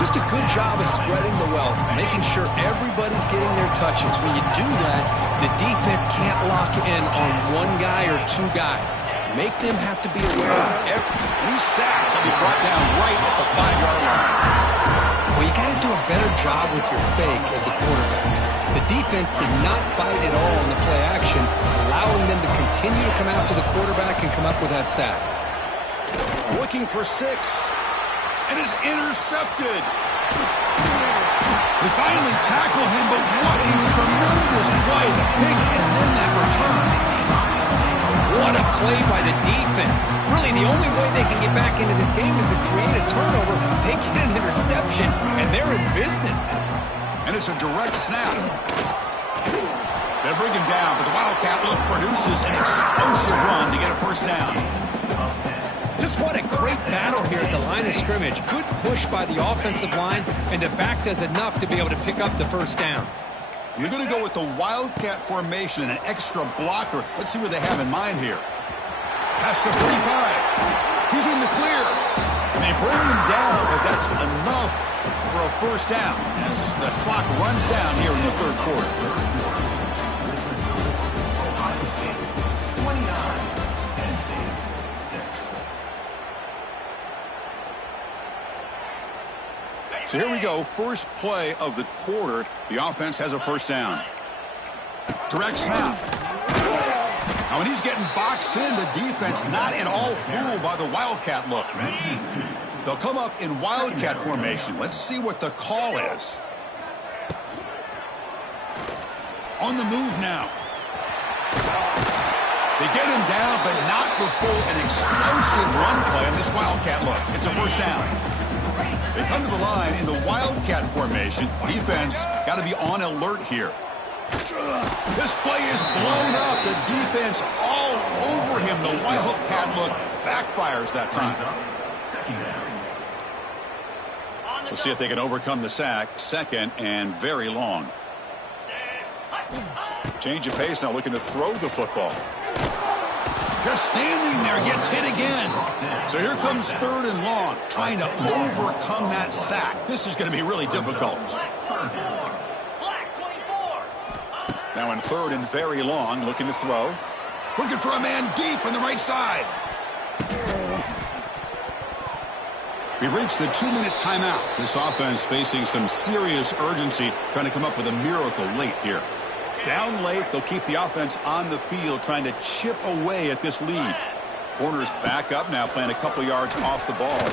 Just a good job of spreading the wealth, making sure everybody's getting their touches. When you do that, the defense can't lock in on one guy or 2 guys. Make them have to be aware of every sack to be brought down right at the 5-yard line. Well, you got to do a better job with your fake as the quarterback. The defense did not bite at all in the play action, allowing them to continue to come after the quarterback and come up with that sack. Looking for 6. And is intercepted. They finally tackle him, but what a tremendous play. The pick and then that return. What a play by the defense. Really, the only way they can get back into this game is to create a turnover. They get an interception, and they're in business. And it's a direct snap. They bring him down, but the Wildcat look produces an explosive run to get a 1st down. Just what a great battle here at the line of scrimmage. Good push by the offensive line, and the back does enough to be able to pick up the 1st down. You're going to go with the Wildcat formation and an extra blocker. Let's see what they have in mind here. Past the 45. He's in the clear. And they bring him down, but that's enough for a 1st down as the clock runs down here in the 3rd quarter. 29. So here we go, first play of the quarter. The offense has a 1st down. Direct snap. Now when he's getting boxed in, the defense not at all fooled by the Wildcat look. They'll come up in Wildcat formation. Let's see what the call is. On the move now. They get him down, but not before an explosive run play on this Wildcat look. It's a 1st down. They come to the line in the Wildcat formation. Defense got to be on alert here. This play is blown up. The defense all over him. The Wildcat look backfires that time. We'll see if they can overcome the sack. 2nd and very long. Change of pace now, looking to throw the football. Just standing there, gets hit again. So here comes 3rd and long, trying to overcome that sack. This is going to be really difficult. Now in 3rd and very long, looking to throw. Looking for a man deep on the right side. We've reached the 2-minute timeout. This offense facing some serious urgency, trying to come up with a miracle late here. Down late, they'll keep the offense on the field, trying to chip away at this lead. Corner's back up now, playing a couple yards off the ball.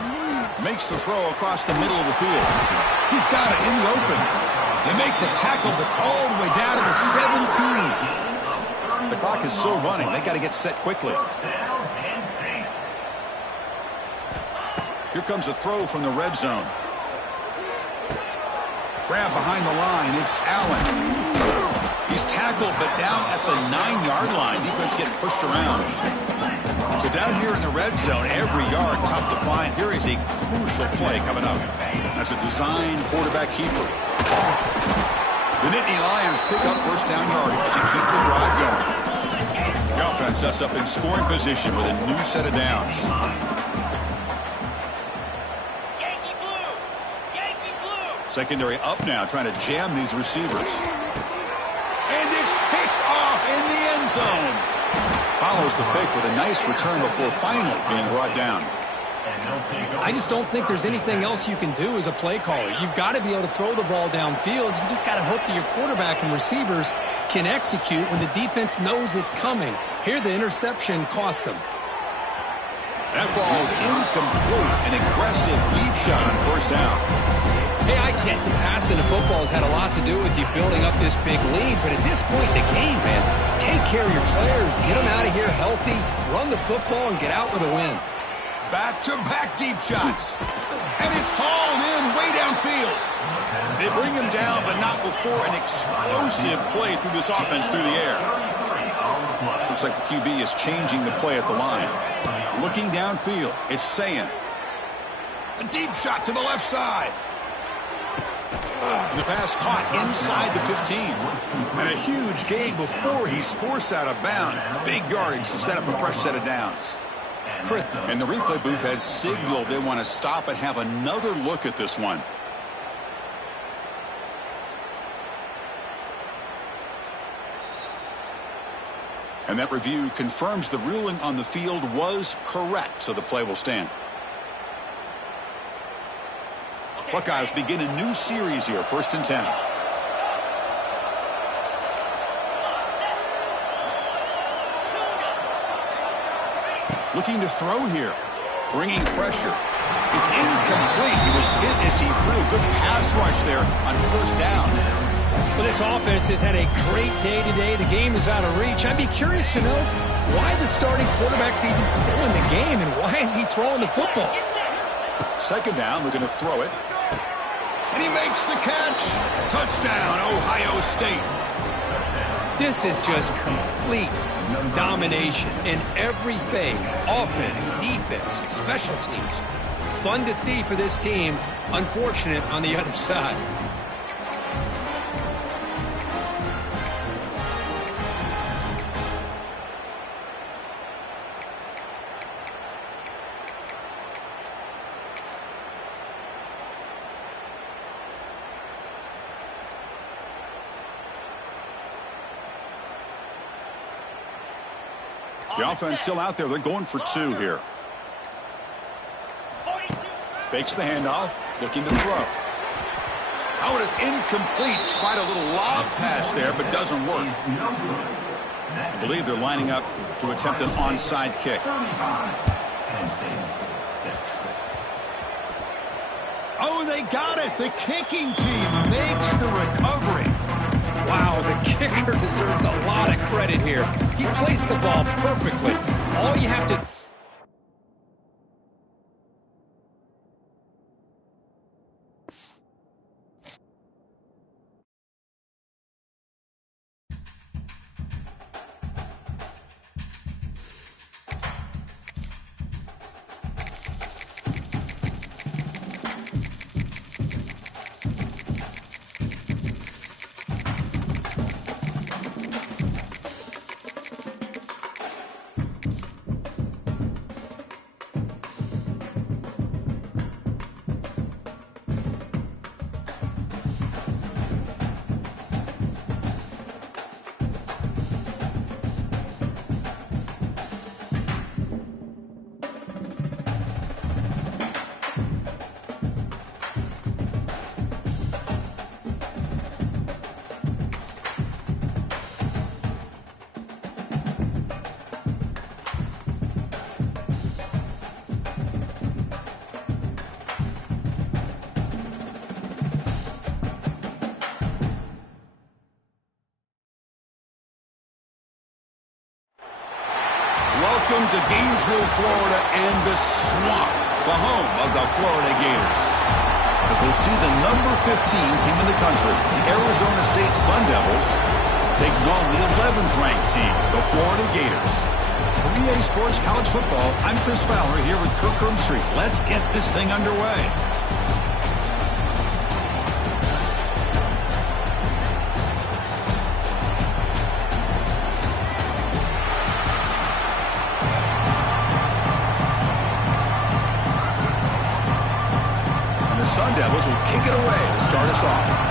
Makes the throw across the middle of the field. He's got it in the open. They make the tackle, but all the way down to the 17. The clock is still running. They got to get set quickly. Here comes a throw from the red zone. Grab behind the line. It's Allen. He's tackled, but down at the 9-yard line. Defense getting pushed around. So down here in the red zone, every yard tough to find. Here is a crucial play coming up. That's a design quarterback keeper. The Nittany Lions pick up first down yardage to keep the drive going. The offense sets up in scoring position with a new set of downs. Secondary up now, trying to jam these receivers. And it's picked off in the end zone. Follows the pick with a nice return before finally being brought down. I just don't think there's anything else you can do as a play caller. You've got to be able to throw the ball downfield. You just got to hope that your quarterback and receivers can execute when the defense knows it's coming. Here, the interception cost them. That ball's incomplete. An aggressive deep shot on first down. Hey, I get that passing the football has had a lot to do with you building up this big lead, but at this point in the game, man, take care of your players, get them out of here healthy, run the football, and get out with a win. Back-to-back deep shots. And it's hauled in way downfield. They bring him down, but not before an explosive play through this offense through the air. Looks like the QB is changing the play at the line. Looking downfield, it's Sayan. A deep shot to the left side. The pass caught inside the 15. And a huge gain before he's forced out of bounds. Big yardage to set up a fresh set of downs. And the replay booth has signaled they want to stop and have another look at this one. And that review confirms the ruling on the field was correct, so the play will stand. Buckeyes begin a new series here, 1st and 10. Looking to throw here. Bringing pressure. It's incomplete. He was hit as he threw. Good pass rush there on first down. Well, this offense has had a great day today. The game is out of reach. I'd be curious to know why the starting quarterback's even still in the game and why is he throwing the football? Second down, we're going to throw it. And he makes the catch. Touchdown, Ohio State. This is just complete domination in every phase. Offense, defense, special teams. Fun to see for this team. Unfortunate on the other side. The offense still out there. They're going for 2 here. Fakes the handoff, looking to throw. Oh, it is incomplete. Tried a little lob pass there, but doesn't work. I believe they're lining up to attempt an onside kick. Oh, they got it. The kicking team makes the recovery. Wow, the kicker deserves a lot of credit here. He placed the ball perfectly. All you have to... Welcome to Gainesville, Florida, and the swamp, the home of the Florida Gators. As we'll see the number 15 team in the country, the Arizona State Sun Devils, taking on the 11th ranked team, the Florida Gators. For EA Sports College Football, I'm Chris Fowler here with Kirk Street. Let's get this thing underway. And the Sun Devils will kick it away to start us off.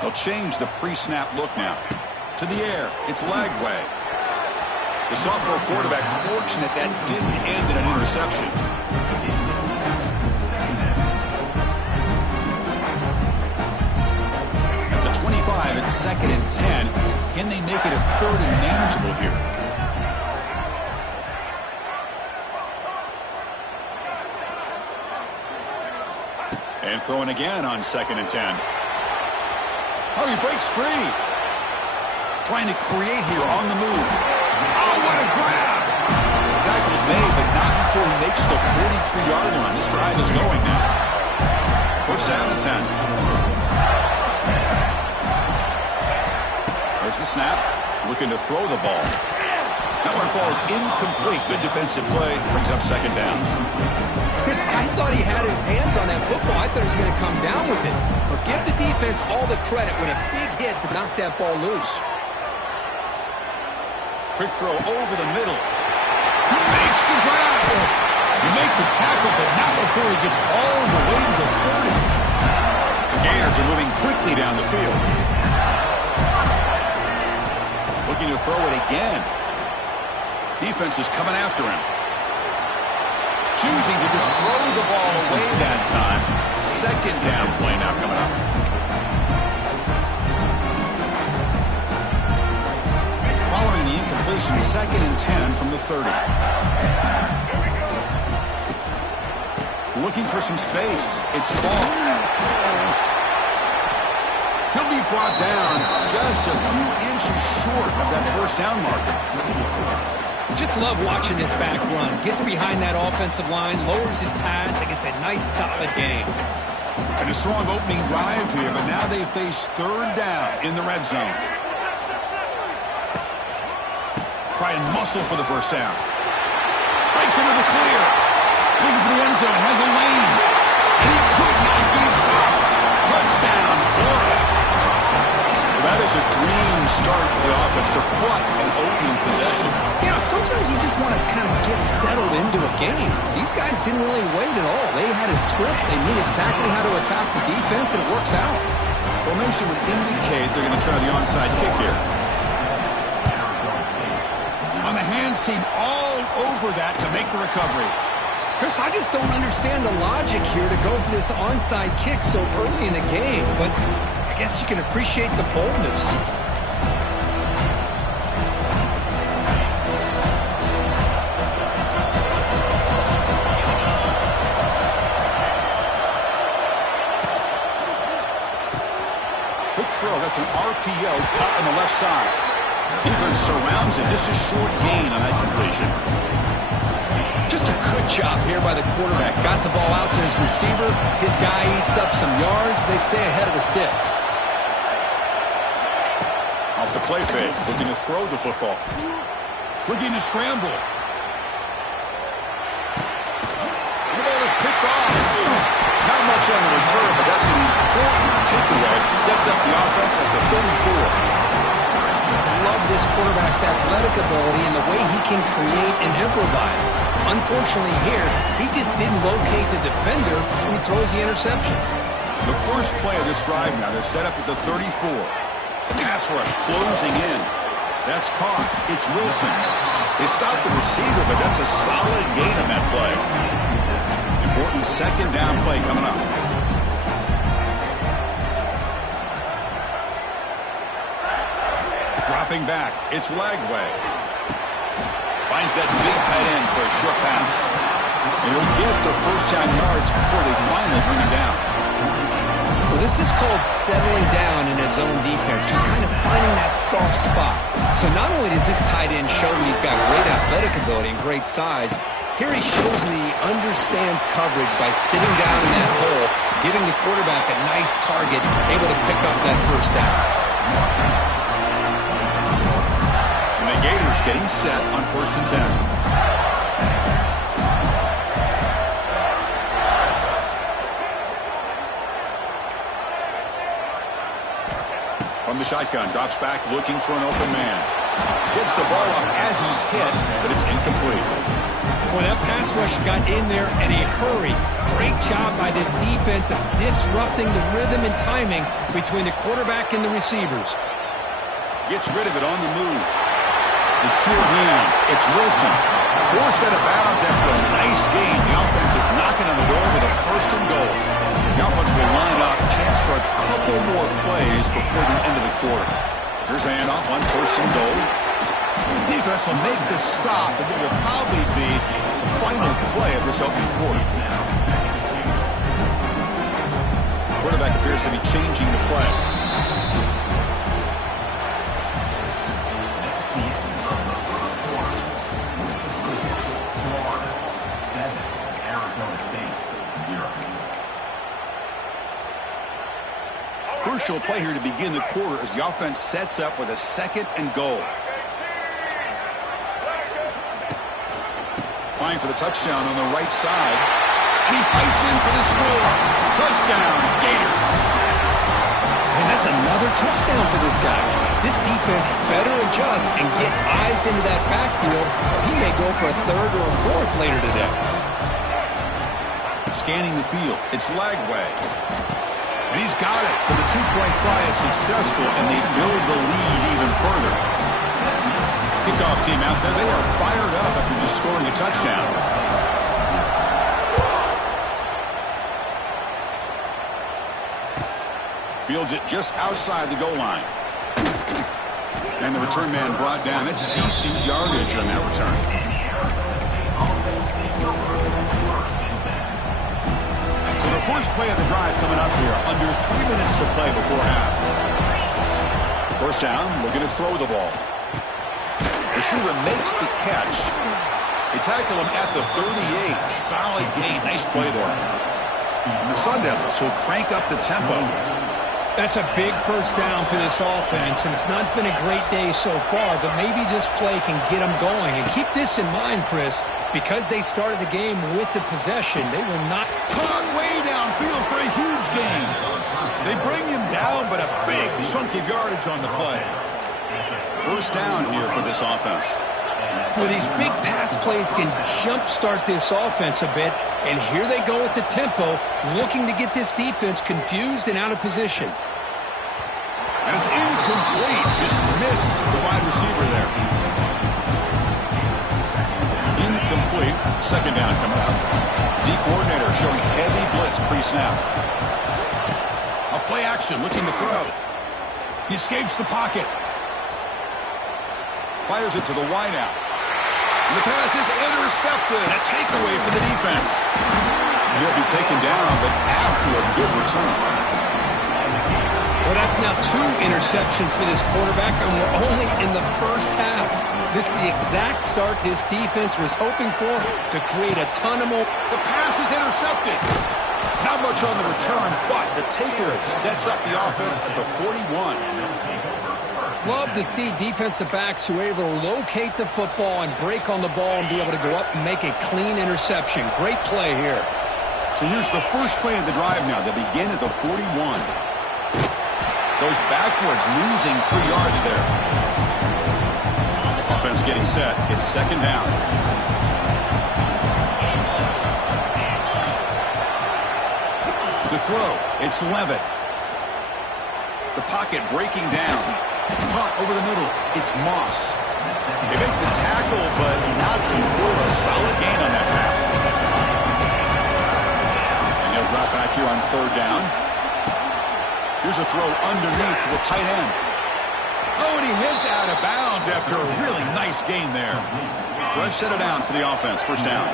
They'll change the pre-snap look now. To the air, it's Lagway. The sophomore quarterback fortunate that didn't end in an interception. At the 25, it's 2nd and 10. Can they make it a 3rd and manageable here? And throwing again on 2nd and 10. Oh, he breaks free. Trying to create here on the move. Oh, what a grab. Tackle's made, but not before he makes the 43-yard line. This drive is going now. 1st down and 10. There's the snap. Looking to throw the ball. That one falls incomplete. Good defensive play. Brings up 2nd down. Chris, I thought he had his hands on that football. I thought he was going to come down with it. But give the defense all the credit with a big hit to knock that ball loose. Quick throw over the middle. He makes the grab. You make the tackle, but not before he gets all the way to the 30. The Gators are moving quickly down the field. Looking to throw it again. Defense is coming after him. Choosing to just throw the ball away that time. 2nd down play now coming up. Following the incompletion, 2nd and 10 from the 30. Looking for some space. It's Ball. He'll be brought down just a few inches short of that 1st down marker. Just love watching this back run. Gets behind that offensive line, lowers his pads, and gets a nice, solid game. And a strong opening drive here, but now they face 3rd down in the red zone. Try and muscle for the 1st down. Breaks into the clear. Looking for the end zone. Has a lane. And he could not be stopped. Touchdown, Florida. That is a dream start for the offense, but what an opening possession. Yeah, sometimes you just want to kind of get settled into a game. These guys didn't really wait at all. They had a script. They knew exactly how to attack the defense, and it works out. Formation would indicate they're going to try the onside kick here. On the hands team all over that to make the recovery. Chris, I just don't understand the logic here to go for this onside kick so early in the game, but I guess you can appreciate the boldness. Quick throw, that's an RPO cut on the left side. Defense surrounds it, just a short gain on that completion. Just a good job here by the quarterback. Got the ball out to his receiver. His guy eats up some yards. They stay ahead of the sticks. Off the play fake, looking to throw the football. Looking to scramble. The ball is picked off. Not much on the return, but that's an important takeaway. Sets up the offense at the 34. Love this quarterback's athletic ability and the way he can create and improvise. Unfortunately here, he just didn't locate the defender when he throws the interception. The first play of this drive now, they're set up at the 34. Pass rush closing in. That's caught. It's Wilson. They stopped the receiver, but that's a solid gain on that play. Important second down play coming up. Dropping back. It's Lagway. Finds that big tight end for a short pass. And he'll get the first down yards before they finally bring him down. Well, this is called settling down in his own defense, just kind of finding that soft spot. So not only does this tight end show that he's got great athletic ability and great size, here he shows that he understands coverage by sitting down in that hole, giving the quarterback a nice target, able to pick up that first down. And the Gators getting set on 1st and 10. From the shotgun, drops back looking for an open man. Gets the ball off as he's hit, but it's incomplete. Well, that pass rush got in there in a hurry. Great job by this defense of disrupting the rhythm and timing between the quarterback and the receivers. Gets rid of it on the move. The sure hands. It's Wilson. Forced out of bounds after a nice gain. The offense is knocking on the door with a 1st and goal. The offense will line up. Chance for a couple more plays before the end of the quarter. Here's the handoff on 1st and goal. The defense will make the stop, and it will probably be the final play of this opening quarter. Quarterback appears to be changing the play. Crucial play here to begin the quarter as the offense sets up with a 2nd and goal. Applying for the touchdown on the right side. And he fights in for the score. Touchdown, Gators. And that's another touchdown for this guy. This defense better adjust and get eyes into that backfield. He may go for a 3rd or a 4th later today. Scanning the field. It's Lagway. And he's got it. So the 2-point try is successful, and they build the lead even further. Kickoff team out there. They are fired up after just scoring a touchdown. Fields it just outside the goal line. And the return man brought down. That's decent yardage on that return. So the first play of the drive coming up here. Under 3 minutes to play before half. First down, looking to throw the ball. Receiver makes the catch. They tackle him at the 38. Solid gain. Nice play there. And the Sun Devils will crank up the tempo. That's a big first down for this offense, and it's not been a great day so far, but maybe this play can get them going. And keep this in mind, Chris, because they started the game with the possession, they will not... Caught way downfield for a huge gain. They bring him down, but a big chunk of yardage on the play. First down here for this offense. Well, these big pass plays can jumpstart this offense a bit, and here they go with the tempo, looking to get this defense confused and out of position. And it's incomplete. Just missed the wide receiver there. Incomplete. Second down coming up. The coordinator showing heavy blitz pre-snap. A play action, looking to throw. He escapes the pocket. Fires it to the wideout. And the pass is intercepted. A takeaway for the defense. He'll be taken down, but after a good return. Well, that's now 2 interceptions for this quarterback, and we're only in the first half. This is the exact start this defense was hoping for to create a ton of more. The pass is intercepted. Not much on the return, but the takeaway sets up the offense at the 41. Love to see defensive backs who are able to locate the football and break on the ball and be able to go up and make a clean interception. Great play here. So here's the first play of the drive now. They begin at the 41. Goes backwards, losing 3 yards there. Offense getting set. It's second down. To throw, it's Levitt. The pocket breaking down. Caught over the middle. It's Moss. They make the tackle, but not before a solid gain on that pass. And he'll drop back here on third down. Here's a throw underneath to the tight end. Oh, and he hits out of bounds after a really nice gain there. Fresh set of downs for the offense. First down.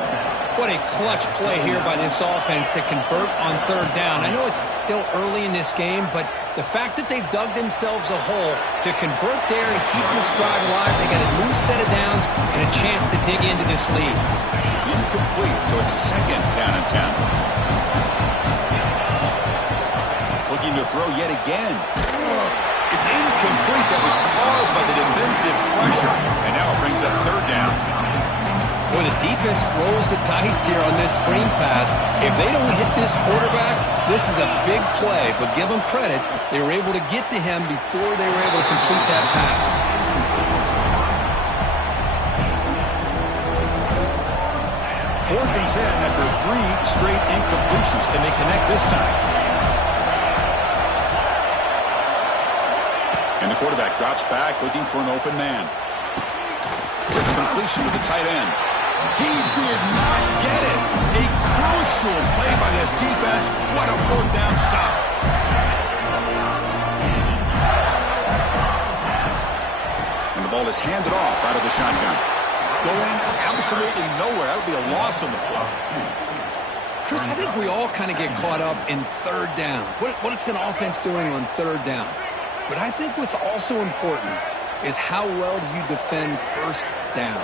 What a clutch play here by this offense to convert on third down. I know it's still early in this game, but the fact that they've dug themselves a hole to convert there and keep this drive alive, they got a new set of downs and a chance to dig into this lead. Incomplete, so it's second down and 10. Looking to throw yet again. It's incomplete. That was caused by the defensive pressure. And now it brings up third down. Boy, the defense rolls the dice here on this screen pass. If they don't hit this quarterback, this is a big play. But give them credit, they were able to get to him before they were able to complete that pass. Fourth and 10 after 3 straight incompletions. Can they connect this time? And the quarterback drops back looking for an open man. Completion to the tight end. He did not get it. A crucial play by this defense. What a fourth down stop. And the ball is handed off out of the shotgun. Going absolutely nowhere. That would be a loss on the play. Chris, I think we all kind of get caught up in third down. What's an offense doing on third down? But I think what's also important is how well do you defend first down.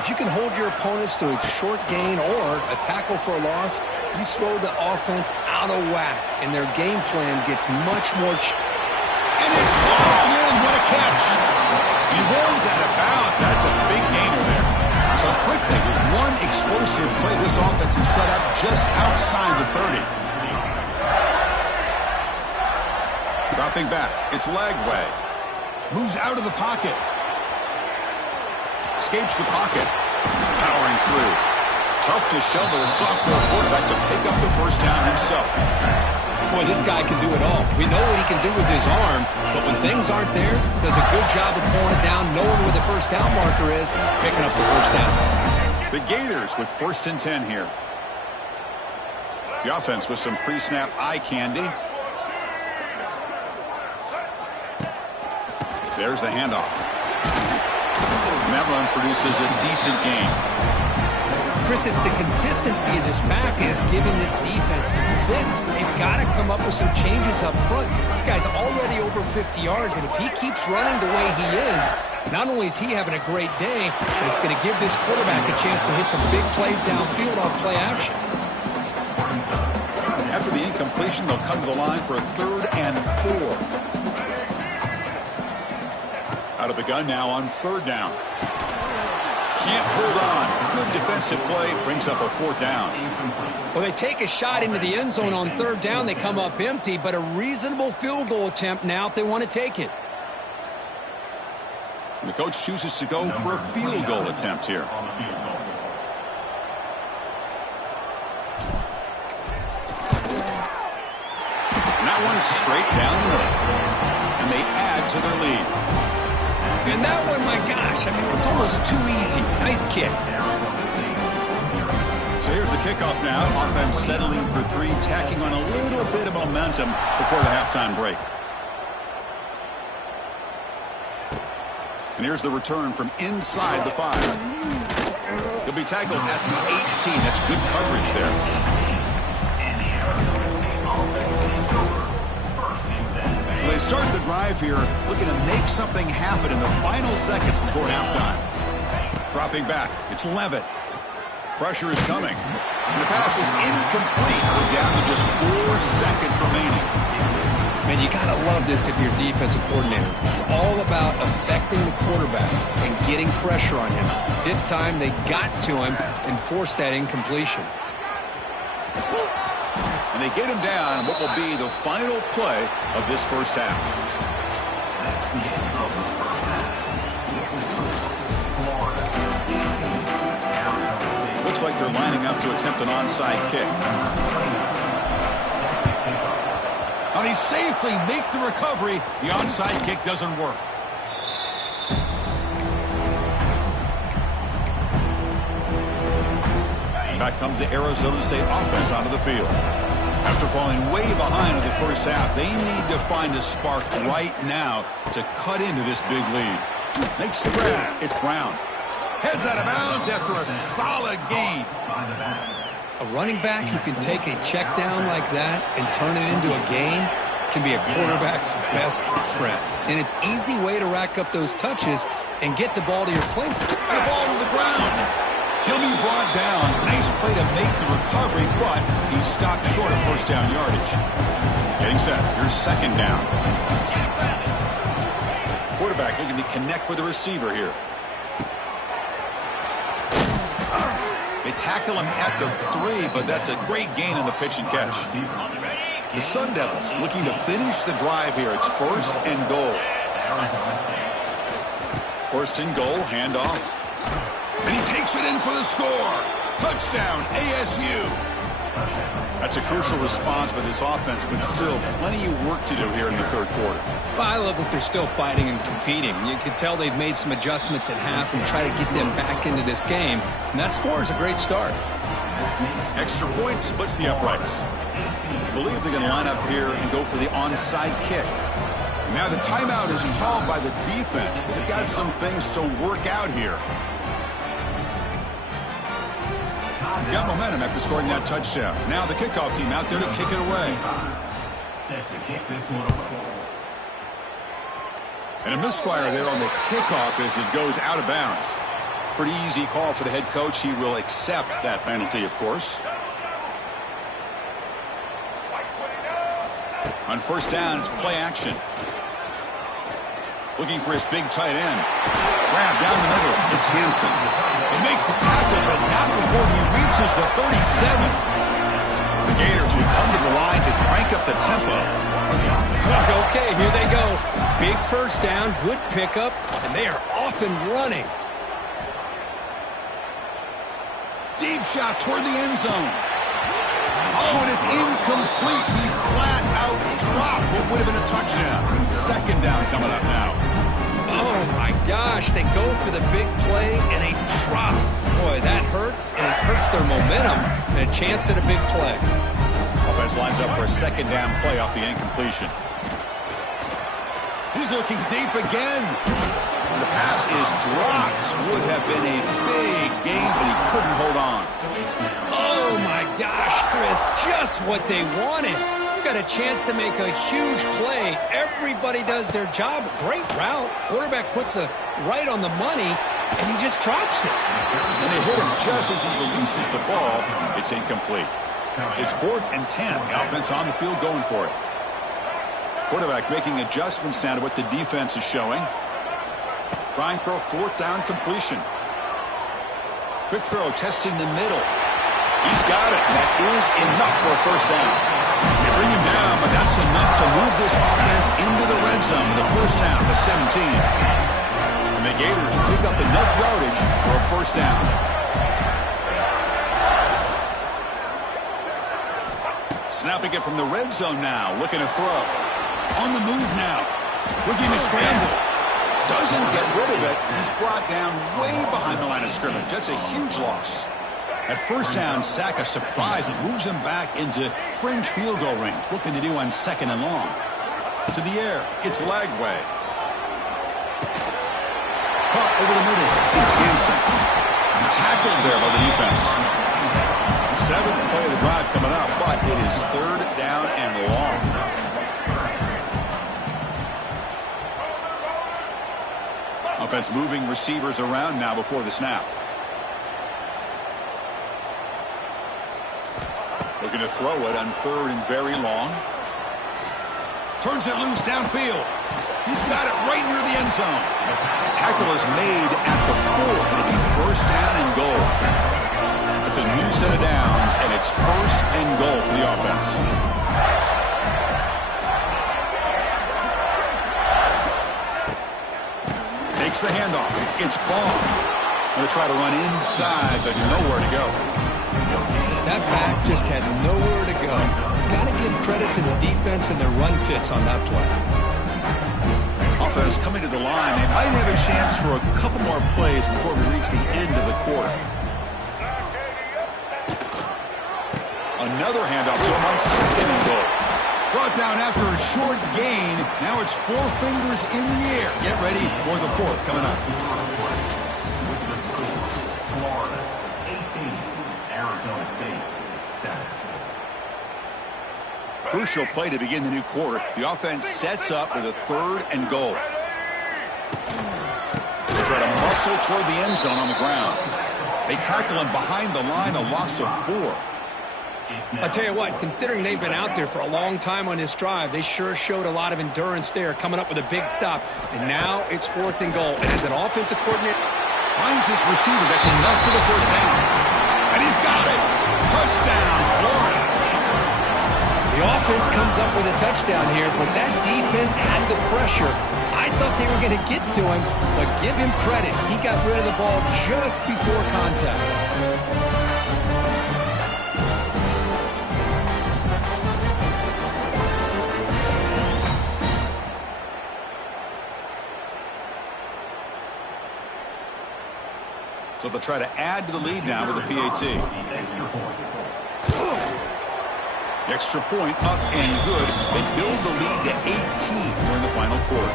If you can hold your opponents to a short gain or a tackle for a loss, you throw the offense out of whack, and their game plan gets much more... And it's oh man, what a catch. He rolls out of bounds. That's a big gainer there. So quickly, with one explosive play, this offense is set up just outside the 30. Dropping back. It's Lagway. Moves out of the pocket. Escapes the pocket. Powering through. Tough to shove with a sophomore quarterback to pick up the first down himself. Boy, this guy can do it all. We know what he can do with his arm, but when things aren't there, does a good job of pulling it down, knowing where the first down marker is, picking up the first down. The Gators with first and 10 here. The offense with some pre-snap eye candy. There's the handoff. And that run produces a decent gain. Chris, it's the consistency of this back is giving this defense some fits. They've got to come up with some changes up front. This guy's already over 50 yards, and if he keeps running the way he is, not only is he having a great day, but it's going to give this quarterback a chance to hit some big plays downfield off play action. After the incompletion, they'll come to the line for a 3rd and 4. Out of the gun now on 3rd down. Can't hold on. Good defensive play brings up a 4th down. Well, they take a shot into the end zone on 3rd down. They come up empty, but a reasonable field goal attempt now if they want to take it. And the coach chooses to go for a field goal attempt here. And that one's straight down the middle. And they add to their lead. And that one, my gosh, I mean, it's almost too easy. Nice kick. So here's the kickoff now. Offense settling for 3, tacking on a little bit of momentum before the halftime break. And here's the return from inside the 5. He'll be tackled at the 18. That's good coverage there. So they start the drive here, looking to make something happen in the final seconds before halftime. Dropping back, it's Levitt. Pressure is coming. And the pass is incomplete. We're down to just 4 seconds remaining. Man, you got to love this if you're a defensive coordinator. It's all about affecting the quarterback and getting pressure on him. This time they got to him and forced that incompletion. And they get him down what will be the final play of this first half. Looks like they're lining up to attempt an onside kick. Now they safely make the recovery. The onside kick doesn't work. Back comes the Arizona State offense onto the field. After falling way behind in the first half, they need to find a spark right now to cut into this big lead. Makes the grab. It's Brown. Heads out of bounds after a solid gain. A running back who can take a check down like that and turn it into a gain can be a quarterback's best friend. And it's an easy way to rack up those touches and get the ball to your playbook. And the ball to the ground. He'll be brought down. Nice play to make the recovery, but he stopped short of first down yardage. Getting set. Here's second down. Quarterback looking to connect with the receiver here. They tackle him at the 3, but that's a great gain on the pitch and catch. The Sun Devils looking to finish the drive here. It's first and goal. First and goal, handoff. And he takes it in for the score. Touchdown, ASU. That's a crucial response by this offense, but still plenty of work to do here in the third quarter. Well, I love that they're still fighting and competing. You can tell they've made some adjustments at half and try to get them back into this game. And that score is a great start. Extra point splits the uprights. I believe they're going to line up here and go for the onside kick. Now the timeout is called by the defense. They've got some things to work out here. Got momentum after scoring that touchdown. Now the kickoff team out there to kick it away. Set to kick this one away. And a misfire there on the kickoff as it goes out of bounds. Pretty easy call for the head coach. He will accept that penalty, of course. On first down, it's play action. Looking for his big tight end. Grab down the middle. It's Hansen. They make the tackle, but not before he reaches the 37. The Gators will come to the line to crank up the tempo. Okay, here they go. Big first down, good pickup, and they are off and running. Deep shot toward the end zone. Oh, and it's incomplete. He flat out dropped what would have been a touchdown. Second down coming up now. Oh, my gosh. They go for the big play and a drop. Boy, that hurts, and it hurts their momentum and a chance at a big play. Offense lines up for a second down play off the incompletion. He's looking deep again. And the pass is dropped. Would have been a big gain, but he couldn't hold on. Oh, my gosh, Chris, just what they wanted. You got a chance to make a huge play. Everybody does their job. Great route. Quarterback puts it right on the money, and he just drops it. And they hit him just as he releases the ball. It's incomplete. It's 4th and 10. The offense on the field going for it. Quarterback making adjustments now to what the defense is showing. Trying for a 4th down completion. Quick throw, testing the middle. He's got it. That is enough for a first down. They bring him down, but that's enough to move this offense into the red zone. The first down, the 17. And the Gators pick up enough yardage for a first down. Snapping it from the red zone now. Looking to throw. On the move now. Looking to scramble. Doesn't get rid of it. He's brought down way behind the line of scrimmage. That's a huge loss. At first down, sack a surprise. It moves him back into fringe field goal range. What can they do on second and long? To the air. It's Lagway. Caught over the middle. It's Hansen. Tackled there by the defense. 7th play of the drive coming up, but it is 3rd down and long. Offense moving receivers around now before the snap. Looking to throw it on 3rd and very long. Turns it loose downfield. He's got it right near the end zone. Tackle is made at the 4. It'll be first down and goal. It's a new set of downs, and it's first and goal for the offense. Takes the handoff. It's Ball. Going to try to run inside, but nowhere to go. That back just had nowhere to go. Got to give credit to the defense and their run fits on that play. Offense coming to the line. They might have a chance for a couple more plays before we reach the end of the quarter. Another handoff to him on 2nd and goal. Brought down after a short gain. Now it's 4 fingers in the air. Get ready for the 4th coming up. Florida 18, Arizona State 7. Crucial play to begin the new quarter. The offense sets up with a 3rd and goal. They try to muscle toward the end zone on the ground. They tackle him behind the line, a loss of 4. I'll tell you what, considering they've been out there for a long time on this drive, they sure showed a lot of endurance there, coming up with a big stop. And now it's 4th and goal. And as an offensive coordinator, finds this receiver. That's enough for the 1st down. And he's got it. Touchdown, Florida. the offense comes up with a touchdown here, but that defense had the pressure. I thought they were going to get to him, but give him credit. He got rid of the ball just before contact. So they'll try to add to the lead now with the PAT. The extra point up and good. They build the lead to 18 during the final quarter.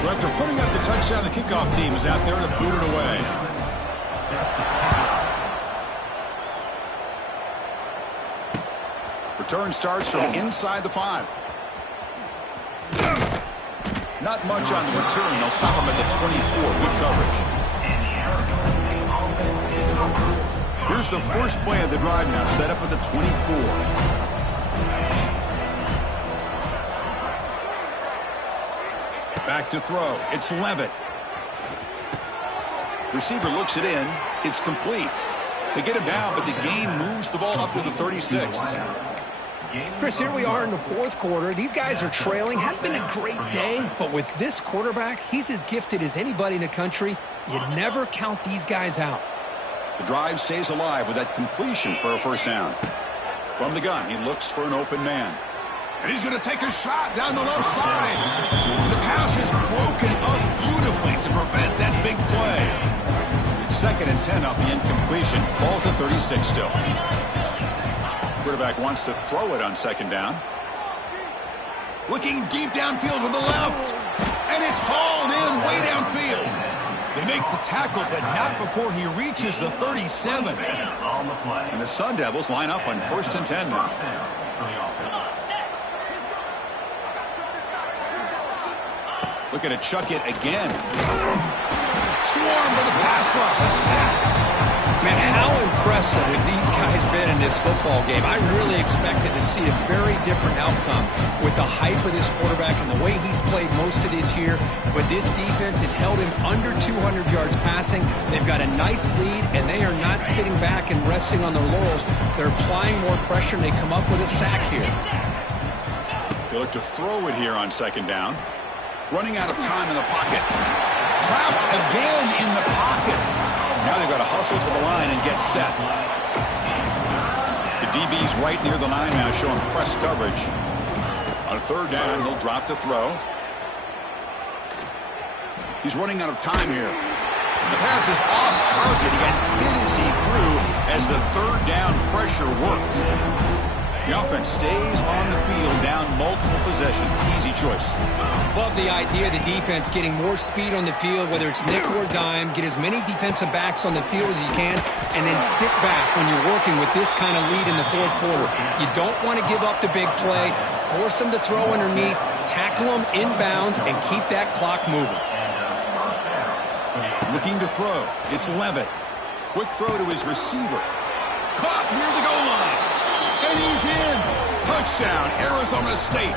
So after putting up the touchdown, the kickoff team is out there to boot it away. Return starts from inside the 5. Not much on the return. They'll stop him at the 24. Good coverage. Here's the first play of the drive now. Set up at the 24. Back to throw. It's Levitt. Receiver looks it in. It's complete. They get him down, but the gain moves the ball up to the 36. Chris, here we are in the fourth quarter. These guys are trailing. Hasn't been a great day, but with this quarterback, he's as gifted as anybody in the country. You never count these guys out. The drive stays alive with that completion for a first down. From the gun, he looks for an open man. And he's going to take a shot down the left side. The pass is broken up beautifully to prevent that big play. It's 2nd and 10 off the incompletion. Ball to 36 still. Quarterback wants to throw it on 2nd down. Looking deep downfield to the left. And it's hauled in way downfield. They make the tackle, but not before he reaches the 37. And the Sun Devils line up on 1st and 10 now. Looking to chuck it again. Swarm for the pass rush. A sack. Man, how impressive have these guys been in this football game? I really expected to see a very different outcome with the hype of this quarterback and the way he's played most of this year. But this defense has held him under 200 yards passing. They've got a nice lead, and they are not sitting back and resting on their laurels. They're applying more pressure, and they come up with a sack here. They look to throw it here on 2nd down. Running out of time in the pocket. Trapped again in the pocket. Now they've got to hustle to the line and get set. The DB's right near the line now, showing press coverage. On 3rd down, he'll drop to throw. He's running out of time here. The pass is off target. He got hit as he threw as the 3rd down pressure worked. The offense stays on the field, down multiple possessions. Easy choice. Love the idea of the defense getting more speed on the field, whether it's nickel or dime. Get as many defensive backs on the field as you can, and then sit back when you're working with this kind of lead in the fourth quarter. You don't want to give up the big play. Force them to throw underneath, tackle them inbounds, and keep that clock moving. Looking to throw. It's Levitt. Quick throw to his receiver. Caught near the goal line. And he's in. Touchdown, Arizona State.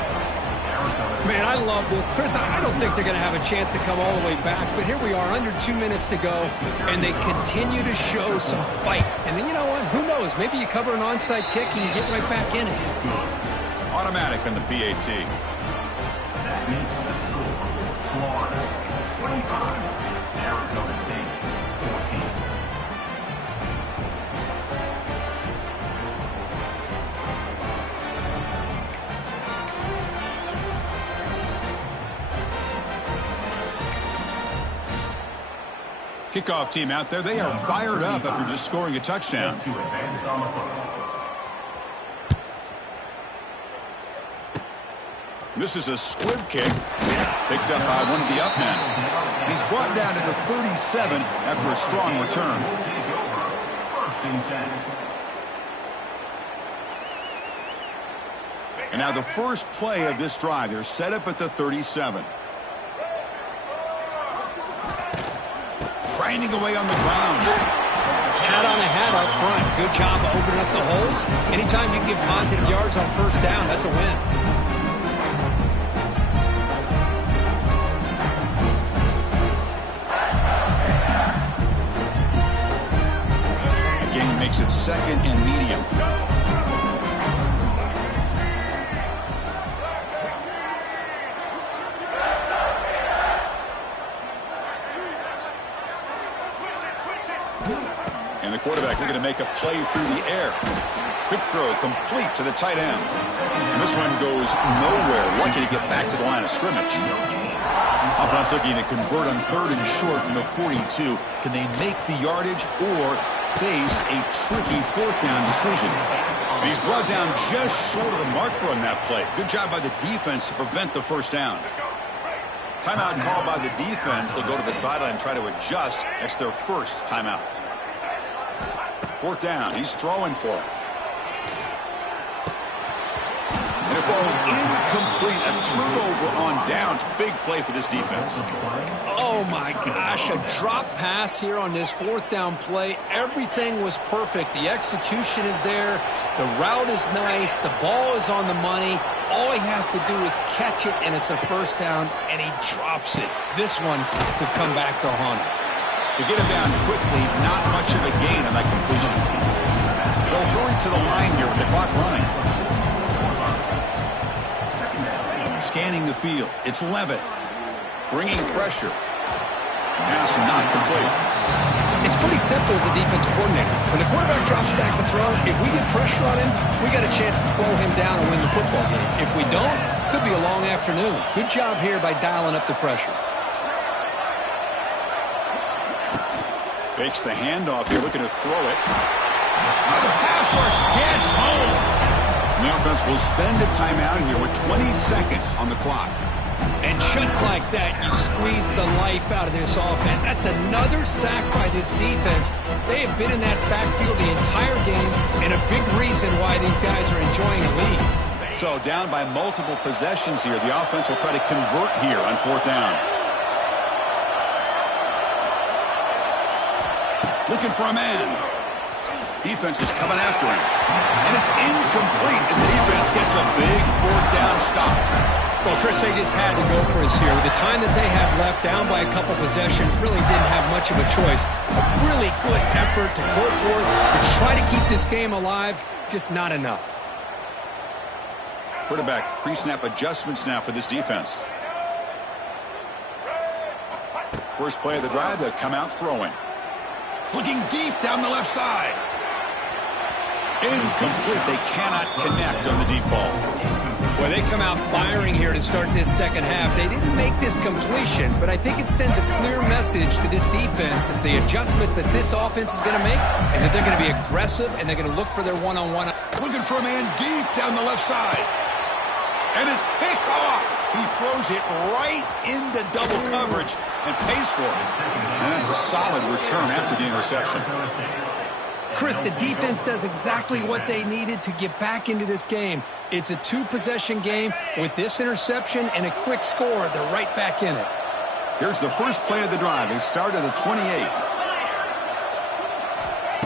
Man, I love this. Chris, I don't think they're going to have a chance to come all the way back, but here we are, under 2 minutes to go, and they continue to show some fight. And then, you know what? Who knows? Maybe you cover an onside kick and you get right back in it. Automatic on the PAT. That means the score. Florida 25, Arizona State 14. Kickoff team out there, they are fired up after just scoring a touchdown. To advance on the football. This is a squib kick, picked up by one of the up men. He's brought down to the 37 after a strong return. Take over. First and 10. And now the first play of this drive, they're set up at the 37. Grinding away on the ground. Hat on a hat up front. Good job of opening up the holes. Anytime you can get positive yards on first down, that's a win. Game makes it second and medium. And the quarterback looking to make a play through the air. Quick throw complete to the tight end. And this one goes nowhere. Lucky to get back to the line of scrimmage. Offense looking to convert on 3rd and short from the 42. Can they make the yardage or face a tricky 4th down decision? And he's brought down just short of the marker on that play. Good job by the defense to prevent the first down. Timeout called by the defense. They'll go to the sideline and try to adjust. That's their first timeout. 4th down. He's throwing for it. And it falls incomplete. A turnover on downs. Big play for this defense. Oh, my gosh. A drop pass here on this 4th down play. Everything was perfect. The execution is there. The route is nice. The ball is on the money. All he has to do is catch it, and it's a first down, and he drops it. This one could come back to haunt him. To get him down quickly, not much of a gain on that completion. They'll hurry to the line here with the clock running. Scanning the field. It's Levitt. Bringing pressure. Pass not complete. It's pretty simple as a defensive coordinator. When the quarterback drops back to throw, if we get pressure on him, we got a chance to slow him down and win the football game. If we don't, could be a long afternoon. Good job here by dialing up the pressure. Fakes the handoff here, looking to throw it. The pass rush gets home. And the offense will spend a timeout here with 20 seconds on the clock. And just like that, you squeeze the life out of this offense. That's another sack by this defense. They have been in that backfield the entire game, and a big reason why these guys are enjoying a lead. So down by multiple possessions here. The offense will try to convert here on 4th down. Looking for a man. Defense is coming after him. And it's incomplete as the defense gets a big 4th down stop. Well, Chris, they just had to go for us here. With the time that they have left, down by a couple possessions, really didn't have much of a choice. A really good effort to go for it, to try to keep this game alive, just not enough. Quarterback pre-snap adjustments now for this defense. First play of the drive, they'll come out throwing. Looking deep down the left side. Incomplete. They cannot connect on the deep ball. Well, they come out firing here to start this second half. They didn't make this completion, but I think it sends a clear message to this defense that the adjustments that this offense is going to make is that they're going to be aggressive and they're going to look for their one-on-one. Looking for a man deep down the left side. And it's picked off. He throws it right into double coverage and pays for it. And that's a solid return after the interception. Chris, the defense does exactly what they needed to get back into this game. It's a 2-possession game. With this interception and a quick score, they're right back in it. Here's the first play of the drive. They start at the 28.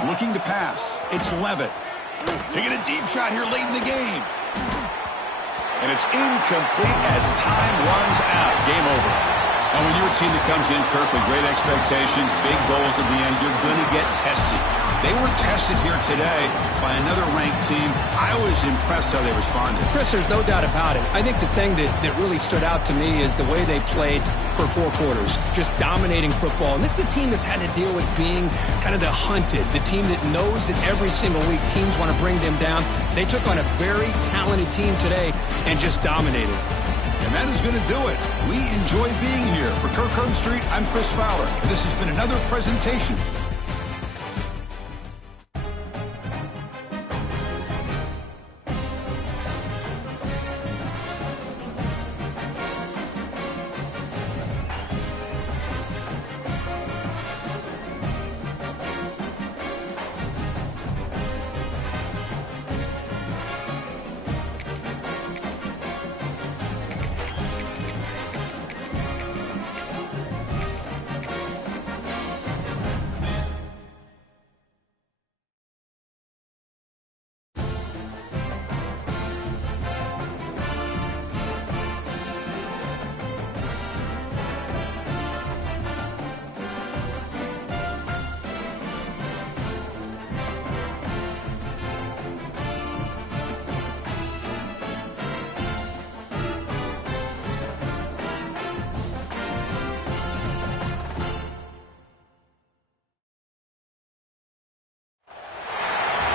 Looking to pass. It's Levitt. Taking a deep shot here late in the game. And it's incomplete as time runs out. Game over. And when you're a team that comes in, Kirk, with great expectations, big goals at the end, you're going to get tested. They were tested here today by another ranked team. I was impressed how they responded. Chris, there's no doubt about it. I think the thing that really stood out to me is the way they played for 4 quarters, just dominating football. And this is a team that's had to deal with being kind of the hunted, the team that knows that every single week teams want to bring them down. They took on a very talented team today and just dominated. And that is going to do it. We enjoy being here. For Kirk Street, I'm Chris Fowler. This has been another presentation.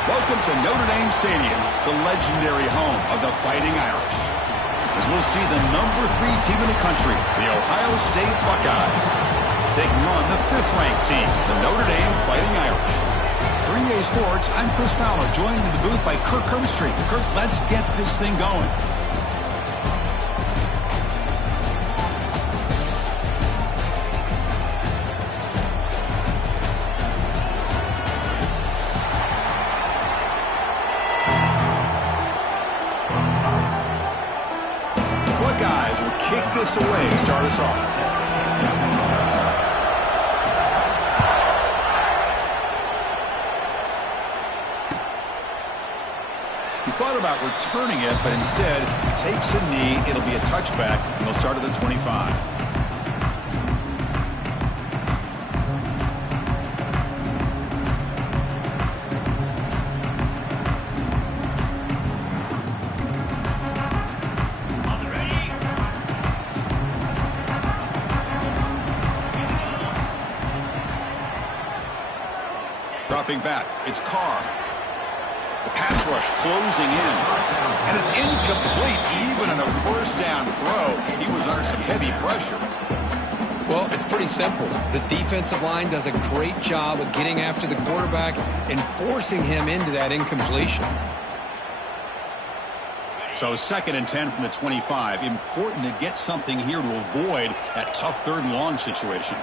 Welcome to Notre Dame Stadium, the legendary home of the Fighting Irish. As we'll see the number 3 team in the country, the Ohio State Buckeyes, taking on the 5th-ranked team, the Notre Dame Fighting Irish. For EA Sports, I'm Chris Fowler, joined in the booth by Kirk Street. Kirk, let's get this thing going. Buckeyes will kick this away to start us off. He thought about returning it, but instead takes a knee. It'll be a touchback, and he'll start at the 25. Dropping back, it's Carr. The pass rush closing in. And it's incomplete, even on a first down throw. He was under some heavy pressure. Well, it's pretty simple. The defensive line does a great job of getting after the quarterback and forcing him into that incompletion. So 2nd and 10 from the 25. Important to get something here to avoid that tough 3rd and long situation.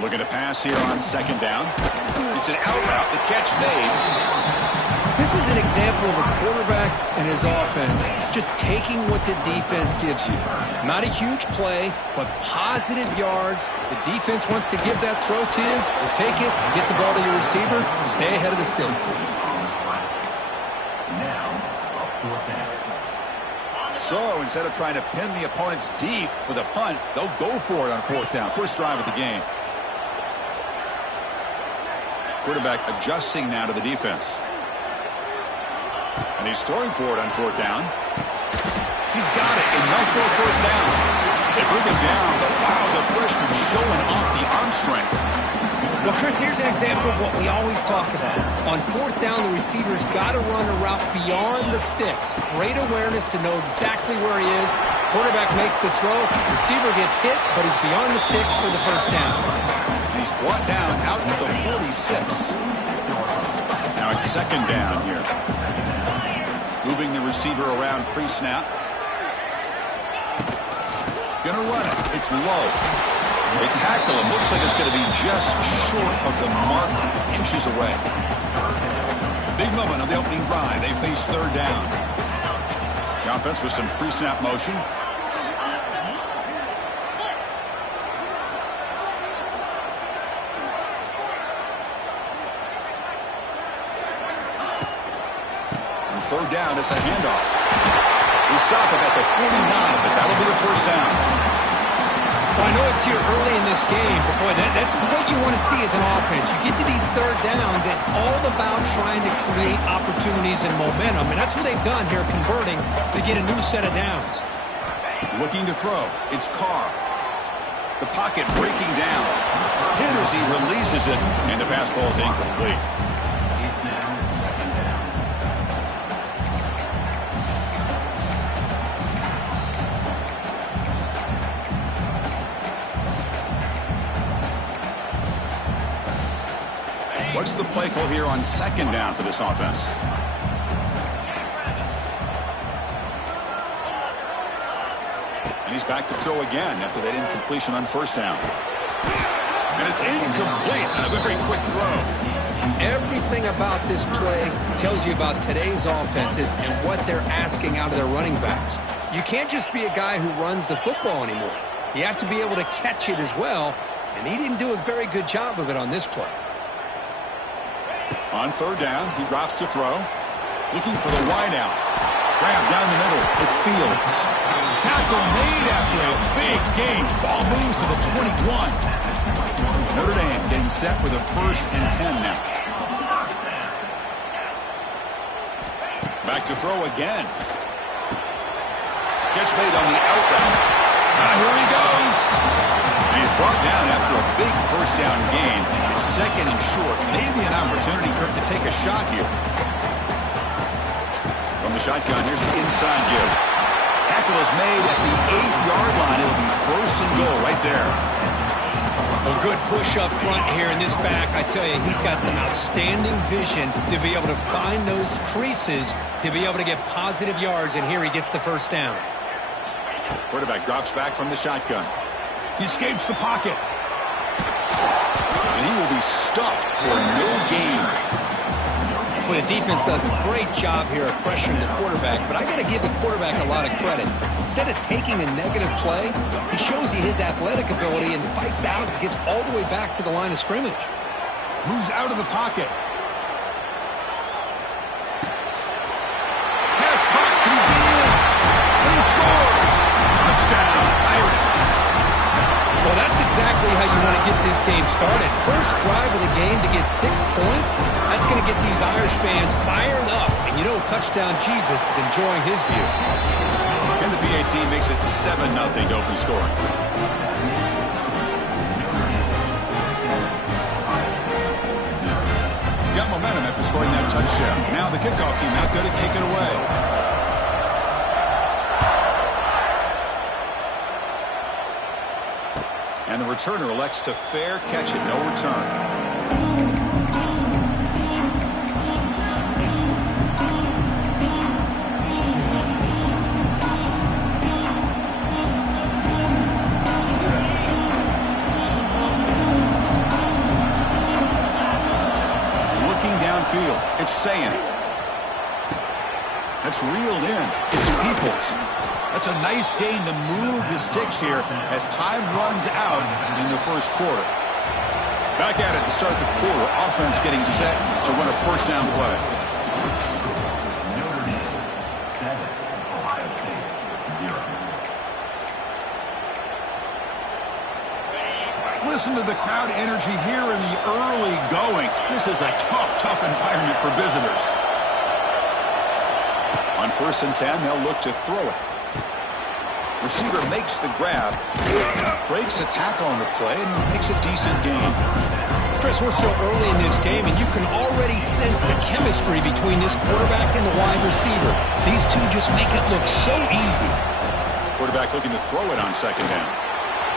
Look at a pass here on 2nd down. It's an out route. The catch made. This is an example of a quarterback and his offense just taking what the defense gives you. Not a huge play, but positive yards. The defense wants to give that throw to you. You take it, get the ball to your receiver, stay ahead of the sticks. So instead of trying to pin the opponents deep with a punt, they'll go for it on 4th down. First drive of the game. Quarterback adjusting now to the defense. And he's throwing for it on 4th down. He's got it, enough for a first down. They bring him down, but wow, the freshman showing off the arm strength. Well, Chris, here's an example of what we always talk about. On 4th down, the receiver's got to run a route beyond the sticks. Great awareness to know exactly where he is. Quarterback makes the throw. Receiver gets hit, but he's beyond the sticks for the first down. He's brought down out at the 46. Now it's 2nd down here. Moving the receiver around pre-snap. Gonna run it. It's low. They tackle him. Looks like it's going to be just short of the mark, inches away. Big moment on the opening drive. They face 3rd down. The offense with some pre-snap motion. And 3rd down, it's a handoff. We stop him at the 49, but that'll be the first down. Well, I know it's here early in this game, but boy, this is what you want to see as an offense. You get to these 3rd downs, it's all about trying to create opportunities and momentum, and that's what they've done here, converting to get a new set of downs. Looking to throw. It's Carr. The pocket breaking down. Hit as he releases it, and the pass ball is incomplete. What's the play call here on second down for this offense? And he's back to throw again after that incompletion on first down. And it's incomplete on a very quick throw. Everything about this play tells you about today's offenses and what they're asking out of their running backs. You can't just be a guy who runs the football anymore. You have to be able to catch it as well, and he didn't do a very good job of it on this play. On third down, he drops to throw. Looking for the wideout. Grab down the middle. It's Fields. Tackle made after a big gain. Ball moves to the 21. Notre Dame getting set with a 1st and 10 now. Back to throw again. Catch made on the out route. Here he goes. And he's brought down after a big first down gain. It's 2nd and short. Maybe an opportunity, Kirk, to take a shot here. From the shotgun, here's an inside give. Tackle is made at the 8-yard line. It'll be 1st and goal right there. A good push up front here in this back. I tell you, he's got some outstanding vision to be able to find those creases, to be able to get positive yards, and here he gets the first down. Quarterback drops back from the shotgun. He escapes the pocket. And he will be stuffed for no gain. Well, the defense does a great job here of pressuring the quarterback, but I got to give the quarterback a lot of credit. Instead of taking a negative play, he shows you his athletic ability and fights out and gets all the way back to the line of scrimmage. Moves out of the pocket. Pass caught. Can he get in? And he scores. Touchdown, Irish. Well, that's exactly how you want to get this game started. First drive of the game to get 6 points. That's going to get these Irish fans fired up. And you know Touchdown Jesus is enjoying his view. And the BAT makes it 7-0 to open scoring. Got momentum after scoring that touchdown. Now the kickoff team out there to kick it away. And the returner elects to fair catch it, no return. Looking downfield, it's saying. That's reeled in. It's Peoples. That's a nice gain to move the sticks here as time runs out in the first quarter. Back at it to start the quarter. Offense getting set to run a first down play. Notre Dame 7, Ohio State 0. Listen to the crowd energy here in the early going. This is a tough environment for visitors. On 1st and 10, they'll look to throw it. Receiver makes the grab, breaks a tackle on the play, and makes a decent gain. Chris, we're still early in this game, and you can already sense the chemistry between this quarterback and the wide receiver. These two just make it look so easy. Quarterback looking to throw it on 2nd down.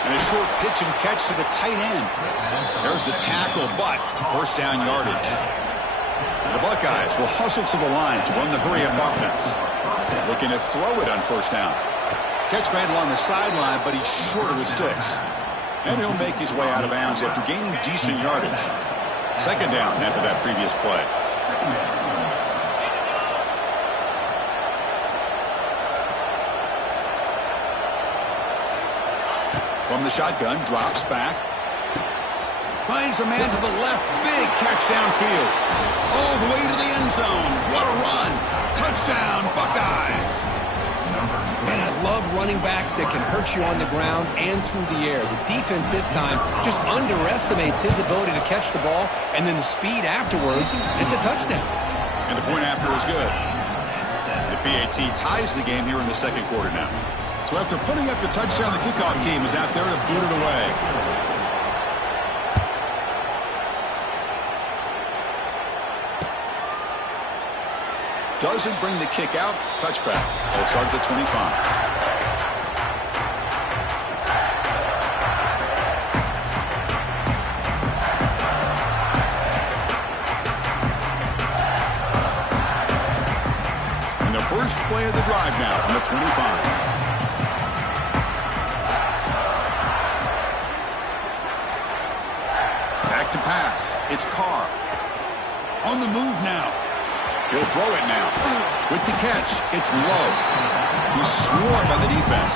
And a short pitch and catch to the tight end. There's the tackle, but 1st down yardage. The Buckeyes will hustle to the line to run the hurry-up offense. Looking to throw it on 1st down. Catch made along the sideline, but he's short of the sticks. And he'll make his way out of bounds after gaining decent yardage. 2nd down after that previous play. From the shotgun, drops back. Finds a man to the left. Big catch downfield. All the way to the end zone. What a run. Touchdown, Buckeyes. And I love running backs that can hurt you on the ground and through the air. The defense this time just underestimates his ability to catch the ball, and then the speed afterwards, it's a touchdown. And the point after is good. The BAT ties the game here in the 2nd quarter now. So after putting up the touchdown, the kickoff team is out there to boot it away. Doesn't bring the kick out. Touchback. They'll start at the 25. It's Carr. On the move now. He'll throw it now. With the catch, it's Love. He's swarmed by the defense.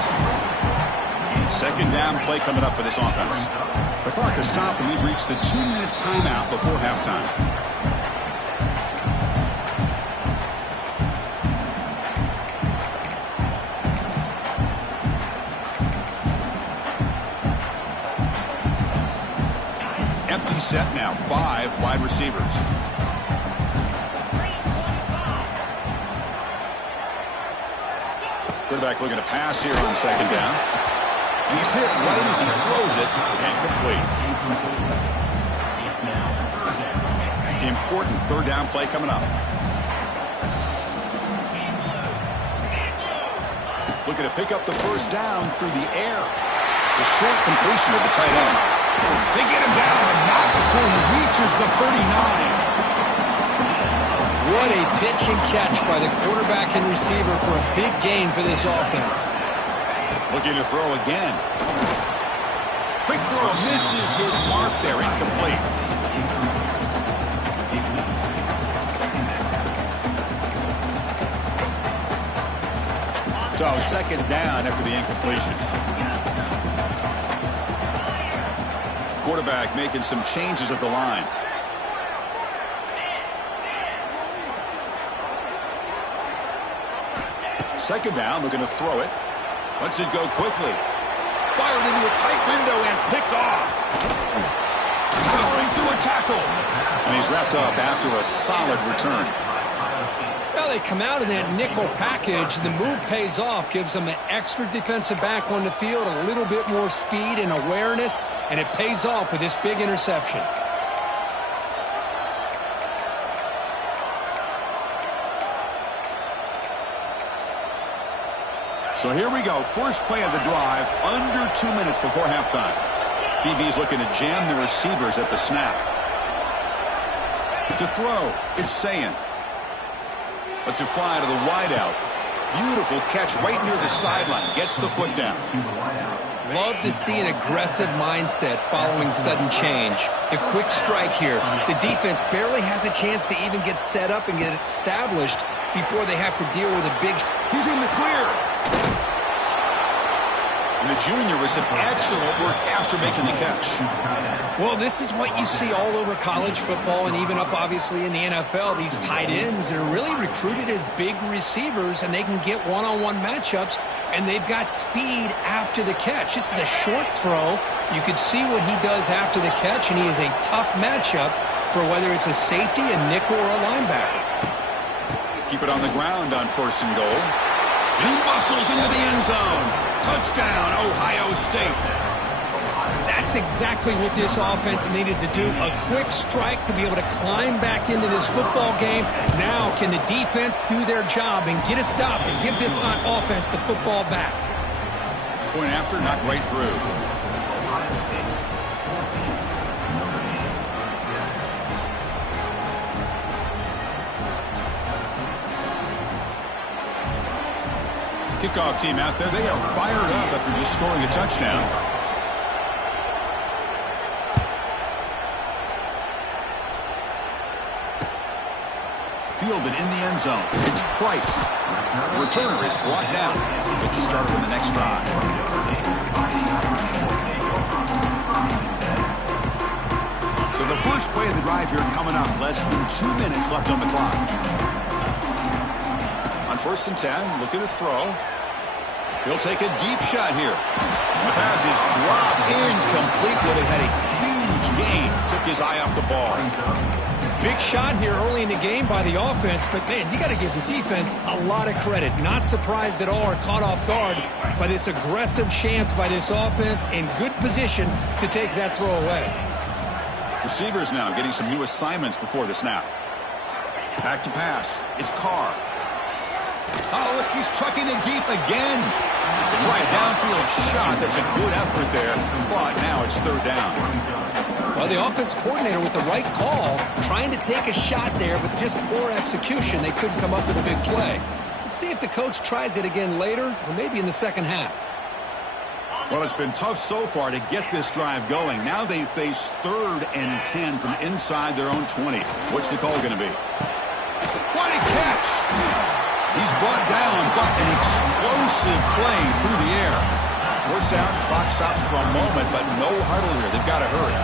Second down play coming up for this offense. The clock has stopped, and we've reached the 2-minute timeout before halftime. Empty set now, 5 wide receivers. Quarterback looking to pass here on second down. And he's hit right as he throws it and complete. Important third down play coming up. Looking to pick up the first down through the air. The short completion of the tight end. They get him down, but not before he reaches the 39. What a pitch and catch by the quarterback and receiver for a big gain for this offense. Looking to throw again. Quick throw misses his mark there, incomplete. So second down after the incompletion. Quarterback making some changes at the line. Second down, looking to throw it. Lets it go quickly. Fired into a tight window and picked off. Powering through a tackle. And he's wrapped up after a solid return. Well, they come out in that nickel package, and the move pays off, gives them an extra defensive back on the field, a little bit more speed and awareness, and it pays off with this big interception. So here we go. First play of the drive, under 2 minutes before halftime. DB's looking to jam the receivers at the snap. To throw, it's Sayin. Lets it fly to the wideout. Beautiful catch right near the sideline. Gets the foot down. Love to see an aggressive mindset following sudden change. The quick strike here. The defense barely has a chance to even get set up and get established before they have to deal with a big... He's in the clear. And the junior with some excellent work after making the catch. Well, this is what you see all over college football and even up, obviously, in the NFL. These tight ends are really recruited as big receivers, and they can get one-on-one matchups, and they've got speed after the catch. This is a short throw. You can see what he does after the catch, and he is a tough matchup for whether it's a safety, a nickel, or a linebacker. Keep it on the ground on first and goal. He muscles into the end zone. Touchdown, Ohio State. That's exactly what this offense needed to do. A quick strike to be able to climb back into this football game. Now can the defense do their job and get a stop and give this hot offense the football back? Point after, knocked right through. Kickoff team out there. They are fired up after just scoring a touchdown. Fielded in the end zone. It's Price. The returner is brought down. Gets started on the next drive. So the first play of the drive here coming up. Less than 2 minutes left on the clock. On first and 10, looking to throw. He'll take a deep shot here. The pass is dropped incomplete. Would have had a huge gain. Took his eye off the ball. Big shot here early in the game by the offense, but, man, you got to give the defense a lot of credit. Not surprised at all or caught off guard by this aggressive chance by this offense in good position to take that throw away. Receivers now getting some new assignments before the snap. Back to pass. It's Carr. Oh, look, he's trucking it deep again. They try a downfield shot. That's a good effort there. But now it's third down. Well, the offense coordinator with the right call, trying to take a shot there, but just poor execution. They couldn't come up with a big play. Let's see if the coach tries it again later or maybe in the second half. Well, it's been tough so far to get this drive going. Now they face 3rd and 10 from inside their own 20. What's the call going to be? What a catch! He's brought down, but an explosive play through the air. First down, clock stops for a moment, but no huddle here. They've got to hurry.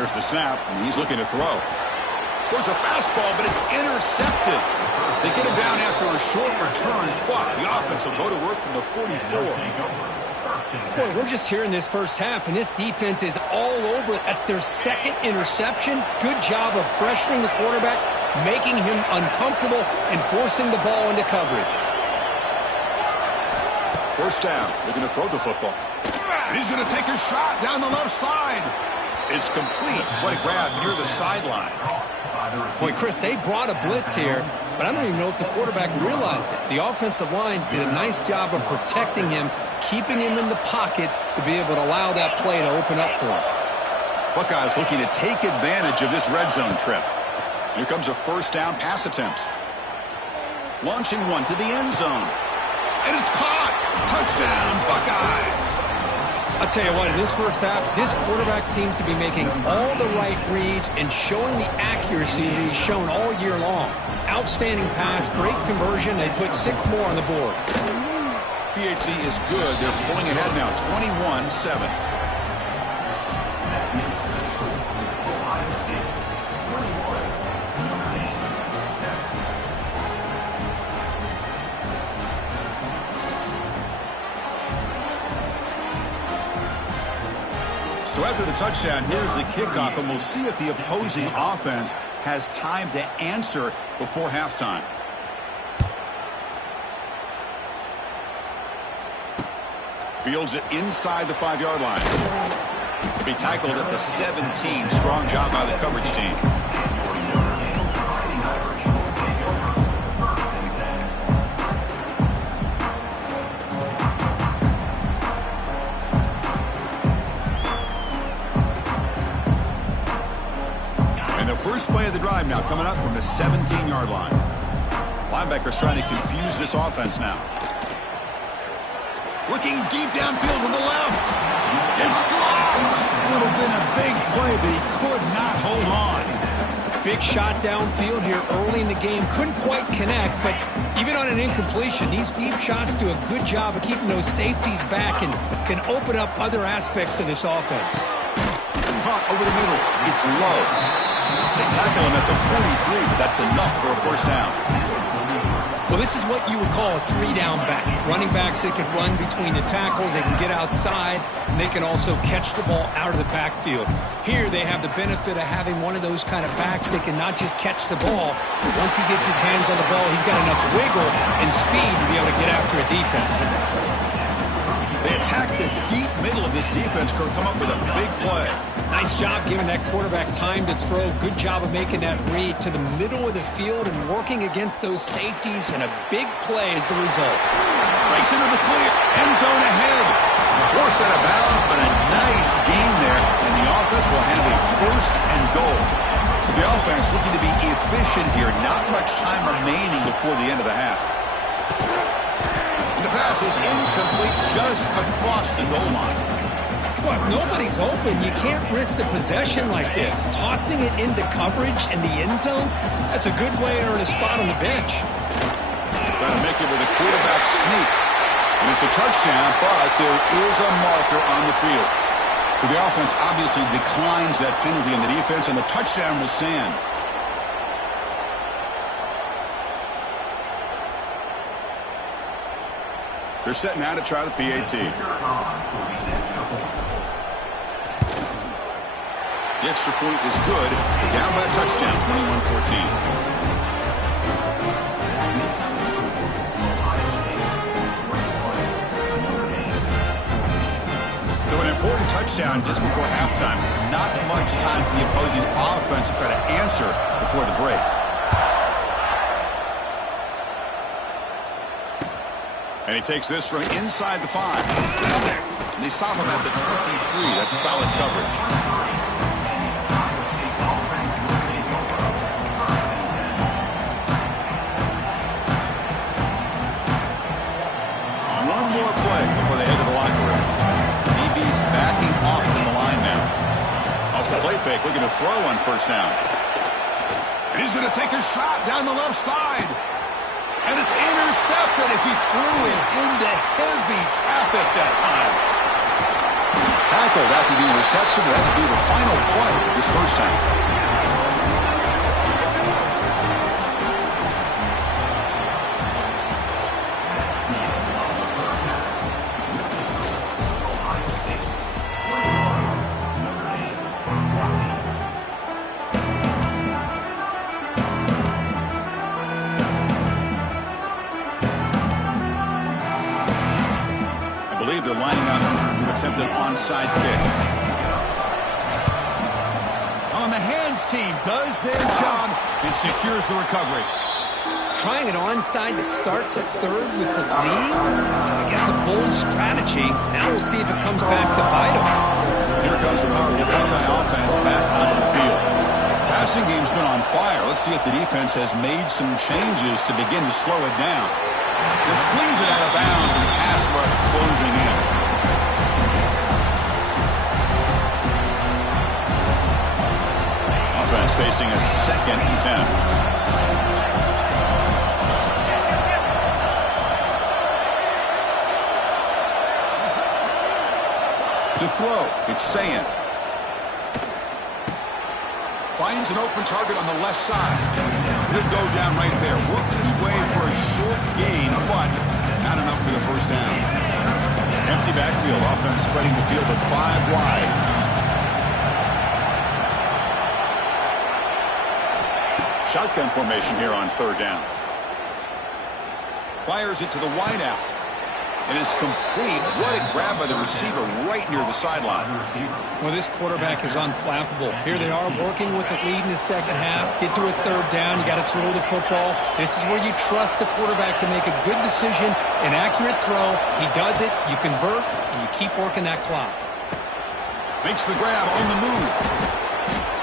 There's the snap, and he's looking to throw. There's a fastball, but it's intercepted. They get him down after a short return, but the offense will go to work from the 44. Boy, we're just here in this first half, and this defense is all over it. That's their 2nd interception. Good job of pressuring the quarterback, making him uncomfortable, and forcing the ball into coverage. First down, they're going to throw the football. And he's going to take a shot down the left side. It's complete. What a grab near the sideline. Boy, Chris, they brought a blitz here, but I don't even know if the quarterback realized it. The offensive line did a nice job of protecting him, keeping him in the pocket to be able to allow that play to open up for him. Buckeyes looking to take advantage of this red zone trip. Here comes a first down pass attempt. Launching one to the end zone. And it's caught. Touchdown, Buckeyes. I'll tell you what, in this first half, this quarterback seems to be making all the right reads and showing the accuracy that he's shown all year long. Outstanding pass, great conversion. They put 6 more on the board. PHC is good. They're pulling ahead now, 21-7. So after the touchdown, here's the kickoff, and we'll see if the opposing offense has time to answer before halftime. Fields it inside the 5-yard line. Be tackled at the 17. Strong job by the coverage team. First play of the drive now coming up from the 17-yard line. Linebackers trying to confuse this offense now. Looking deep downfield to the left. It's dropped. Would have been a big play, but he could not hold on. Big shot downfield here early in the game. Couldn't quite connect, but even on an incompletion, these deep shots do a good job of keeping those safeties back and can open up other aspects of this offense. Caught over the middle. It's low. They tackle him at the 43, but that's enough for a first down. Well, this is what you would call a 3-down back. Running backs that can run between the tackles, they can get outside, and they can also catch the ball out of the backfield. Here, they have the benefit of having one of those kind of backs that can not just catch the ball, but once he gets his hands on the ball, he's got enough wiggle and speed to be able to get after a defense. They attack the deep middle of this defense. Kirk come up with a big play. Nice job giving that quarterback time to throw. Good job of making that read to the middle of the field and working against those safeties, and a big play is the result. Breaks into the clear. End zone ahead. Force out of bounds, but a nice gain there, and the offense will have a first and goal. So the offense looking to be efficient here. Not much time remaining before the end of the half. And the pass is incomplete just across the goal line. Well, if nobody's open, you can't risk the possession like this. Tossing it into coverage in the end zone, that's a good way to earn a spot on the bench. Got to make it with a quarterback sneak. And it's a touchdown, but there is a marker on the field. So the offense obviously declines that penalty on the defense, and the touchdown will stand. They're set now to try the PAT. The extra point is good. They're down by a touchdown, 21-14. So an important touchdown just before halftime. Not much time for the opposing offense to try to answer before the break. And he takes this from inside the 5. And they stop him at the 23. That's solid coverage. off the play fake, looking to throw on first down. And he's going to take a shot down the left side. And it's intercepted as he threw it into heavy traffic that time. Tackled after the interception. That would be the final play of this first half. They're lining up to attempt an onside kick. On the hands team does their job and secures the recovery. Trying it onside to start the third with the lead? That's, I guess, a bold strategy. Now we'll see if it comes back to bite them. Here comes the powerful Buckeye offense back onto the field. Passing game's been on fire. Let's see if the defense has made some changes to begin to slow it down. Just flings it out of bounds, and the pass rush closing in. Offense facing a 2nd and 10. To throw, it's Sayan. Finds an open target on the left side. He'll go down right there. Worked his way for a short gain, but not enough for the first down. Empty backfield. Offense spreading the field to 5 wide. Shotgun formation here on 3rd down. Fires it to the wideout. It is complete. What a grab by the receiver right near the sideline. Well, this quarterback is unflappable. Here they are working with the lead in the second half. Get to a 3rd down. You got to throw the football. This is where you trust the quarterback to make a good decision, an accurate throw. He does it. You convert, and you keep working that clock. Makes the grab on the move.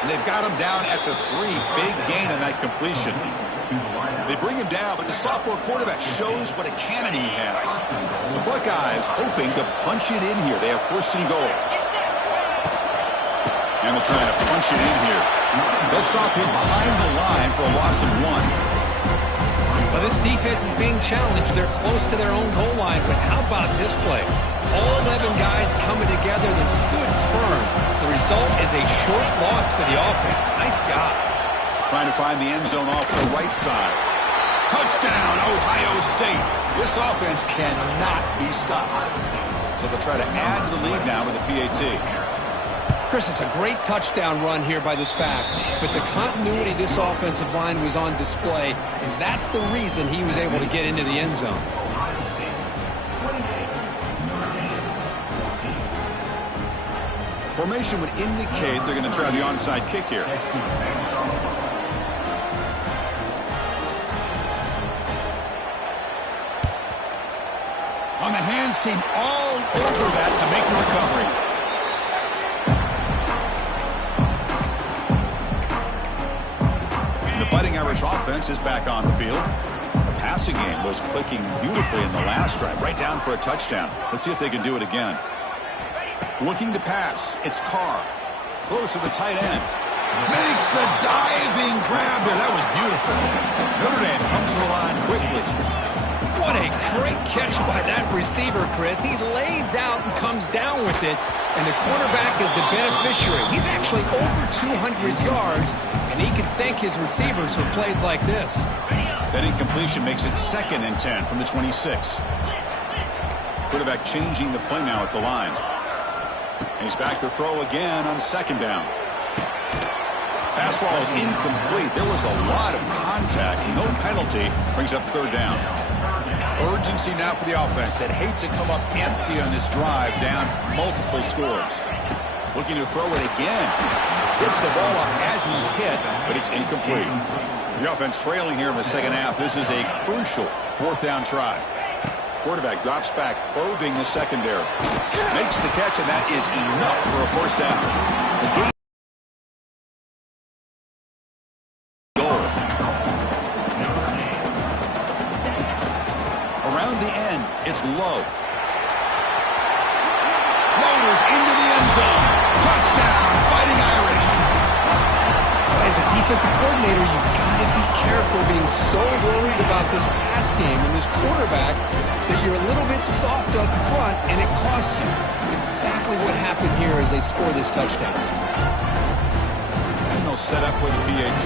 And they've got him down at the 3. Big gain on that completion. They bring him down, but the sophomore quarterback shows what a cannon he has. The Buckeyes hoping to punch it in here. They have 1st and goal. And they're trying to punch it in here. They'll stop him behind the line for a loss of 1. Well, this defense is being challenged. They're close to their own goal line, but how about this play? All 11 guys coming together. They stood firm. The result is a short loss for the offense. Nice job. Trying to find the end zone off the right side. Touchdown, Ohio State. This offense cannot be stopped. So they'll try to add to the lead now with a PAT. Chris, it's a great touchdown run here by this back, but the continuity of this offensive line was on display, and that's the reason he was able to get into the end zone. Formation would indicate they're going to try the onside kick here. On the hands team, all over that to make the recovery. And the Fighting Irish offense is back on the field. The passing game was clicking beautifully in the last drive, right down for a touchdown. Let's see if they can do it again. Looking to pass, it's Carr. Close to the tight end. Makes the diving grab there. That was beautiful. Notre Dame comes to the line quickly. What a great catch by that receiver, Chris. He lays out and comes down with it, and the quarterback is the beneficiary. He's actually over 200 yards, and he can thank his receivers for plays like this. That incompletion makes it 2nd and 10 from the 26. Quarterback changing the play now at the line. And he's back to throw again on 2nd down. Pass ball is incomplete. There was a lot of contact. No penalty. Brings up 3rd down. Urgency now for the offense that hates to come up empty on this drive, down multiple scores. Looking to throw it again. Gets the ball off as he's hit, but it's incomplete. The offense trailing here in the second half. This is a crucial 4th down try. Quarterback drops back, probing the secondary. Makes the catch, and that is enough for a 1st down. The game it's Love. Motors into the end zone. Touchdown, Fighting Irish. As a defensive coordinator, you've got to be careful being so worried about this pass game and this quarterback that you're a little bit soft up front and it costs you. It's exactly what happened here as they score this touchdown. And they'll set up with a PAT.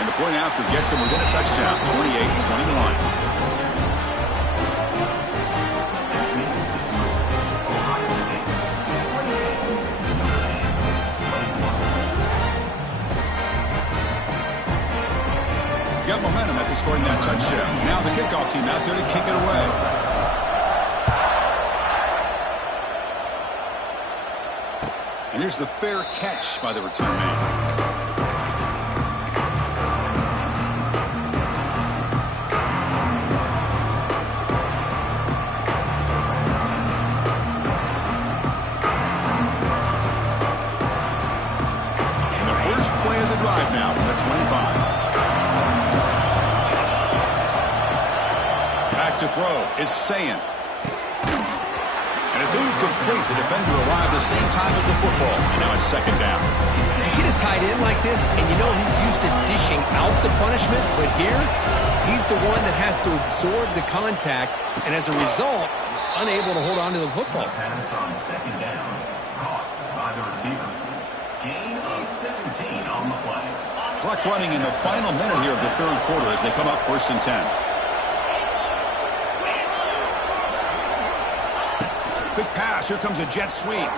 And the point after gets them within a touchdown, 28-21. Got momentum after scoring that touchdown. Now the kickoff team out there to kick it away. And here's the fair catch by the return man. And the first play of the drive now from the 25. To throw is Saying. And it's incomplete. The defender arrived the same time as the football. And now it's second down. You get a tight end like this, and you know he's used to dishing out the punishment, but here, he's the one that has to absorb the contact, and as a result, he's unable to hold on to the football. Pass on second down. Caught by the receiver. Gain of 17 on the play. Clock running in the final minute here of the third quarter as they come up 1st and 10. Big pass. Here comes a jet sweep.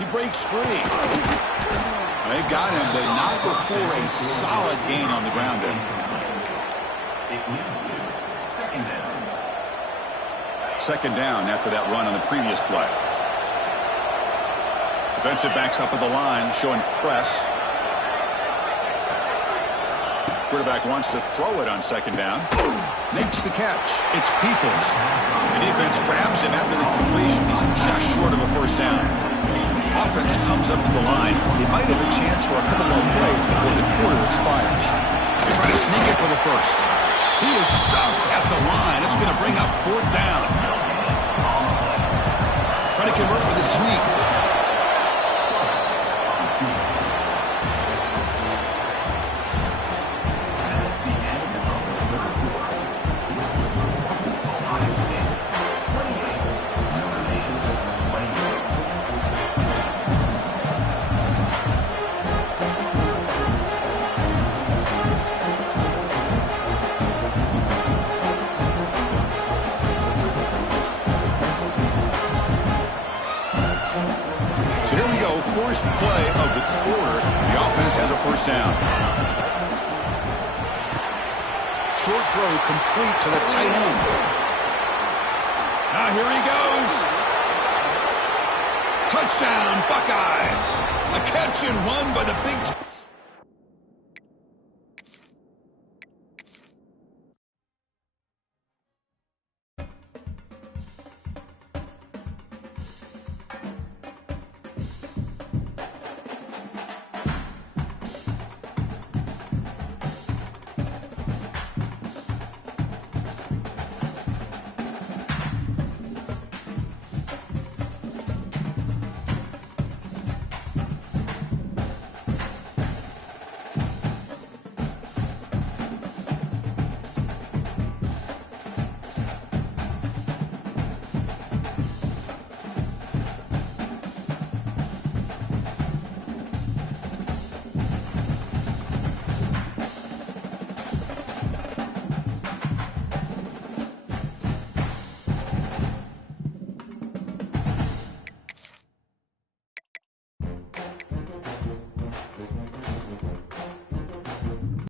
He breaks free. They got him, but not before a solid gain on the ground there. It leads to second down. Second down after that run on the previous play. Defensive backs up at the line, showing press. Quarterback wants to throw it on second down. Makes the catch. It's Peoples. The defense grabs him after the completion. He's just short of a first down. Offense comes up to the line. They might have a chance for a couple more plays before the quarter expires. They try to sneak it for the first. He is stuffed at the line. It's going to bring up 4th down. Trying to convert with a sneak. First play of the quarter. The offense has a first down. Short throw complete to the tight end. Now here he goes. Touchdown, Buckeyes. A catch and run by the Big Ten.